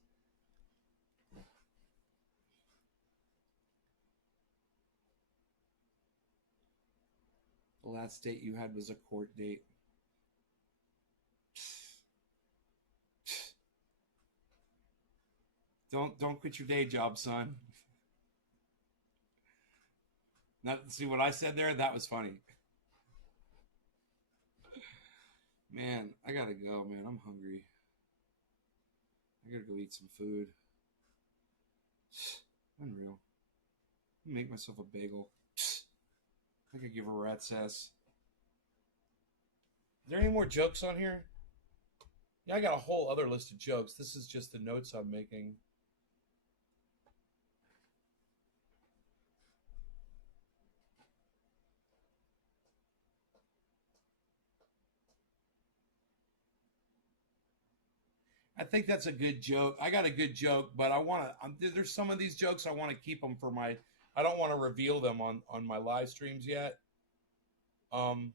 The last date you had was a court date. Don't quit your day job, son. Not see what I said there? That was funny. Man, I gotta go, man. I'm hungry. I gotta go eat some food. Unreal. Make myself a bagel. I could give a rat's ass. Is there any more jokes on here? Yeah, I got a whole other list of jokes. This is just the notes I'm making. I think that's a good joke. I got a good joke, but I want to. There's some of these jokes I want to keep them for my. I don't want to reveal them on my live streams yet. Um,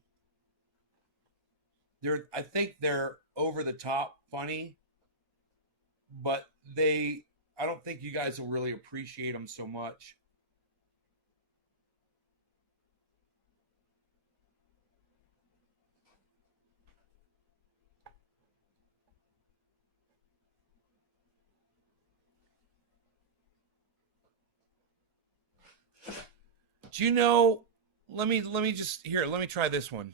they're. I think they're over the top funny, but they. I don't think you guys will really appreciate them so much. Do you know? Let me just here. Let me try this one.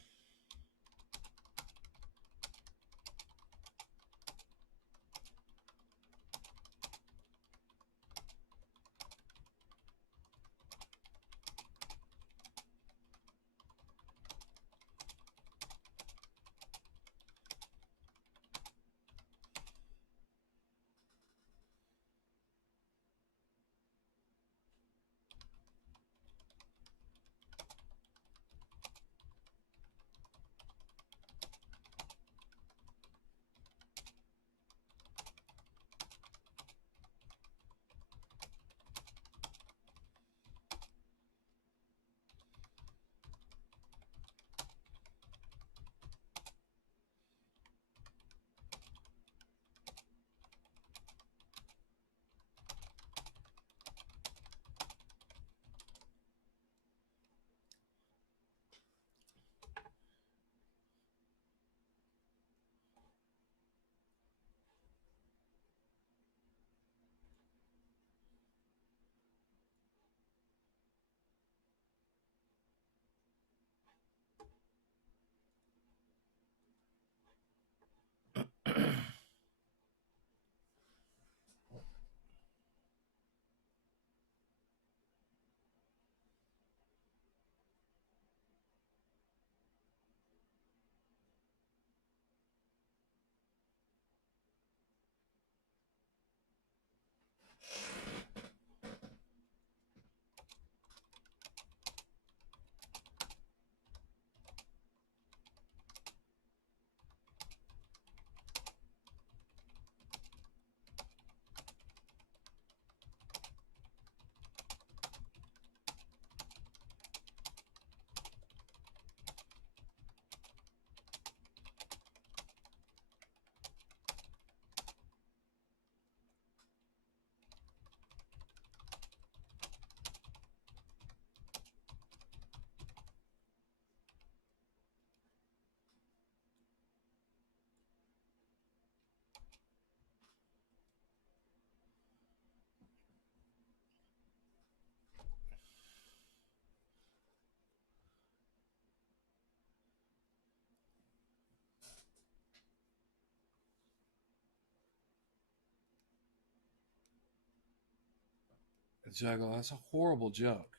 Juggle. That's a horrible joke.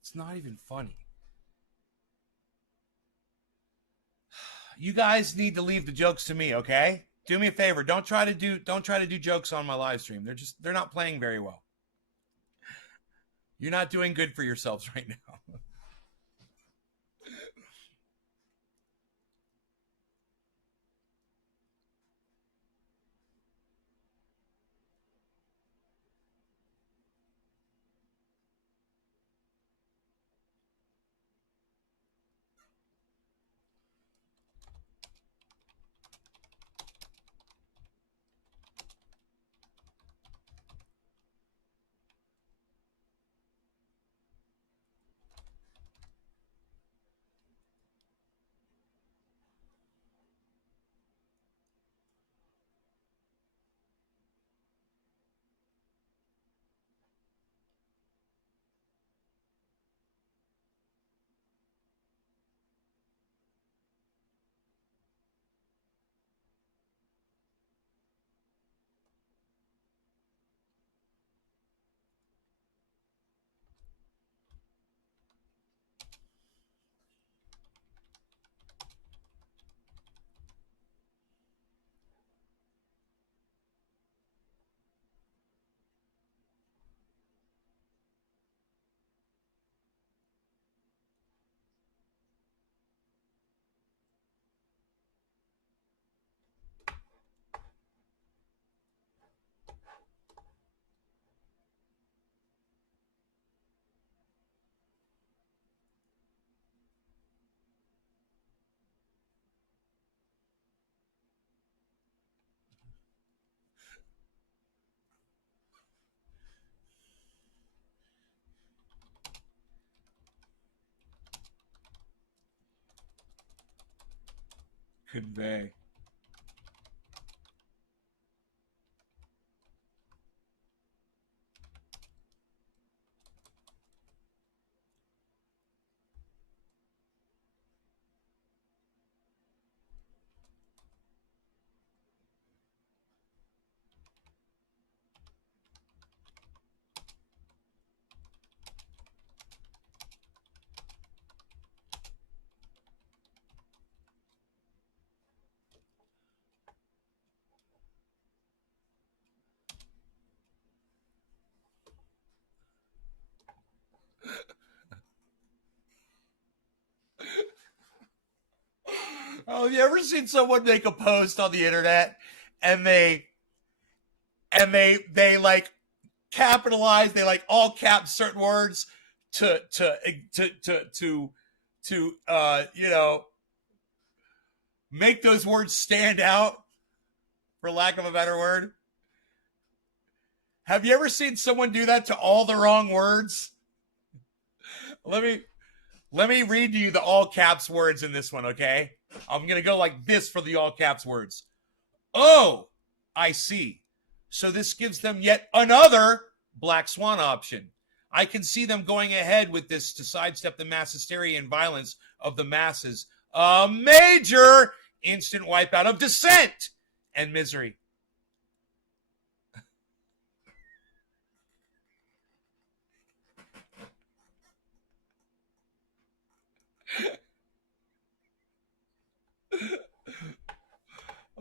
It's not even funny. You guys need to leave the jokes to me, okay? Do me a favor. Don't try to do jokes on my live stream. They're not playing very well. You're not doing good for yourselves right now. convey. Oh, have you ever seen someone make a post on the internet and they like capitalize, they like all cap certain words to you know, make those words stand out, for lack of a better word? Have you ever seen someone do that to all the wrong words? Let me read to you the all caps words in this one, okay? I'm gonna go like this for the all caps words. Oh, I see. So this gives them yet another black swan option. I can see them going ahead with this to sidestep the mass hysteria and violence of the masses. A major instant wipeout of dissent and misery.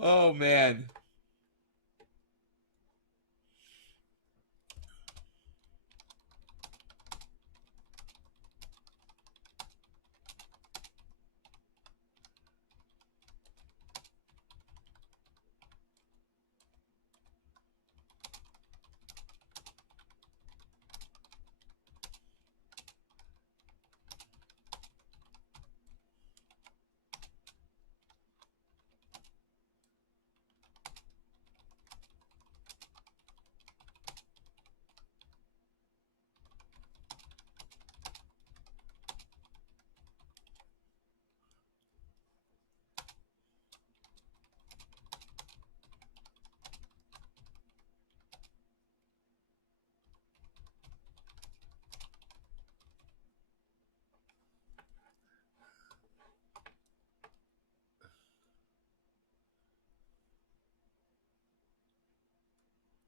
Oh, man.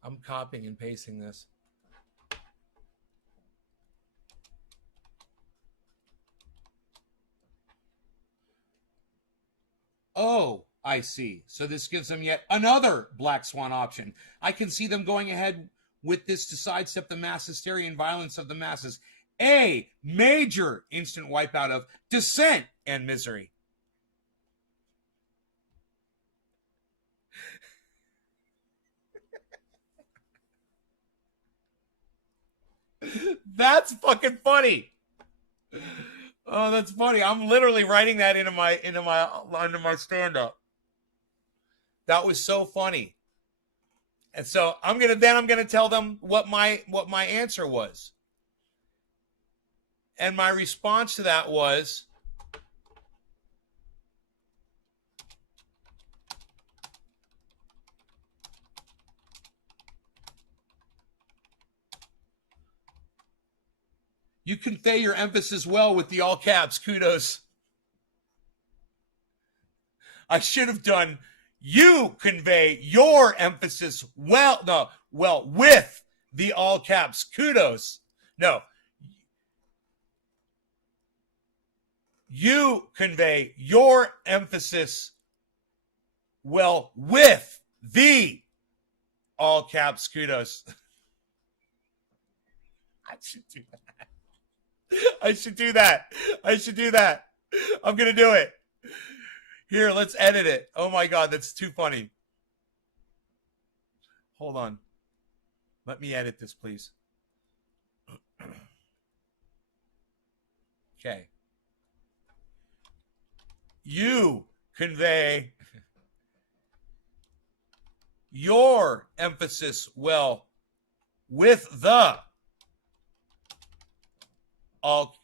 I'm copying and pasting this. Oh, I see. So this gives them yet another black swan option. I can see them going ahead with this to sidestep the mass hysteria and violence of the masses. A major instant wipeout of dissent and misery. That's fucking funny. Oh, that's funny. I'm literally writing that into my stand up. That was so funny. And so I'm gonna tell them what my answer was. And my response to that was, you convey your emphasis well with the all caps. Kudos. I should have done, you convey your emphasis well. No, well, with the all caps. Kudos. No. You convey your emphasis well with the all caps. Kudos. I should do that. I should do that. I should do that. I'm going to do it. Here, let's edit it. Oh my God, that's too funny. Hold on. Let me edit this, please. Okay. You convey your emphasis well with the all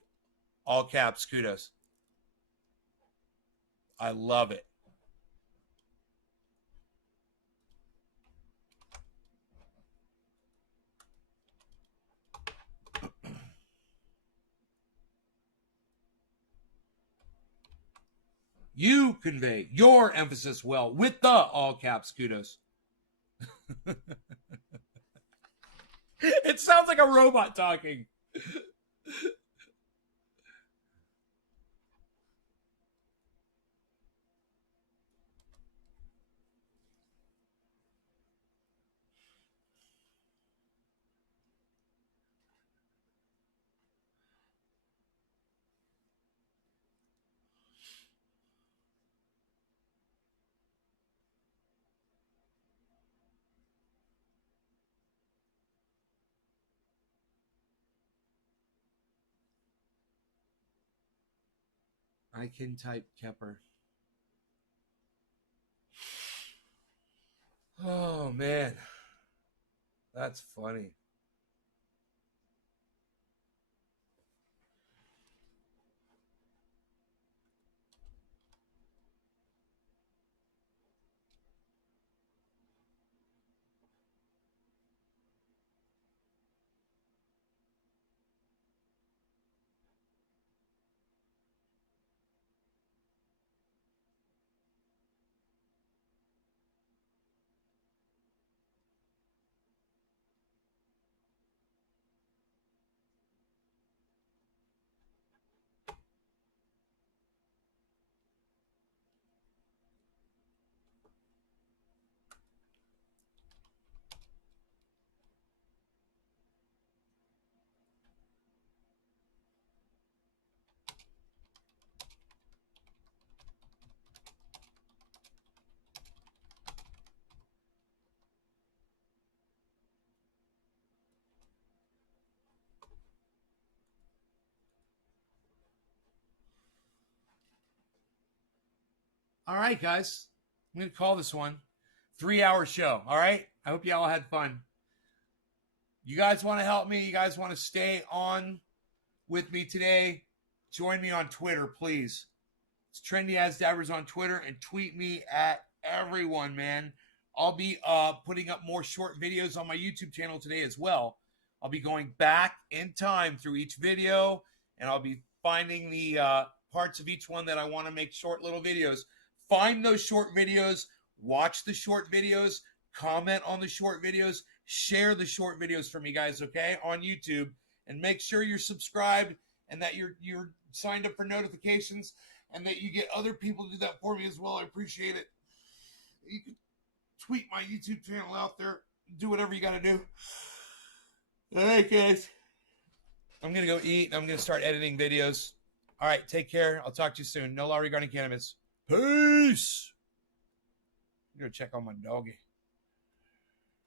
caps. Kudos. I love it. You convey your emphasis well with the all caps kudos. It sounds like a robot talking. I can type Kepper. Oh, man. That's funny. All right, guys. I'm going to call this one 3-hour show. All right. I hope you all had fun. You guys want to help me? You guys want to stay on with me today? Join me on Twitter, please. It's Trendy As Dabbers on Twitter, and tweet me at everyone, man. I'll be putting up more short videos on my YouTube channel today as well. I'll be going back in time through each video, and I'll be finding the parts of each one that I want to make short little videos. Find those short videos, watch the short videos, comment on the short videos, share the short videos for me, guys, okay, on YouTube, and make sure you're subscribed and that you're signed up for notifications and that you get other people to do that for me as well. I appreciate it. You can tweet my YouTube channel out there, do whatever you got to do. All right, guys. I'm going to go eat. I'm going to start editing videos. All right, take care. I'll talk to you soon. No law regarding cannabis. Peace. I'm going to check on my doggy.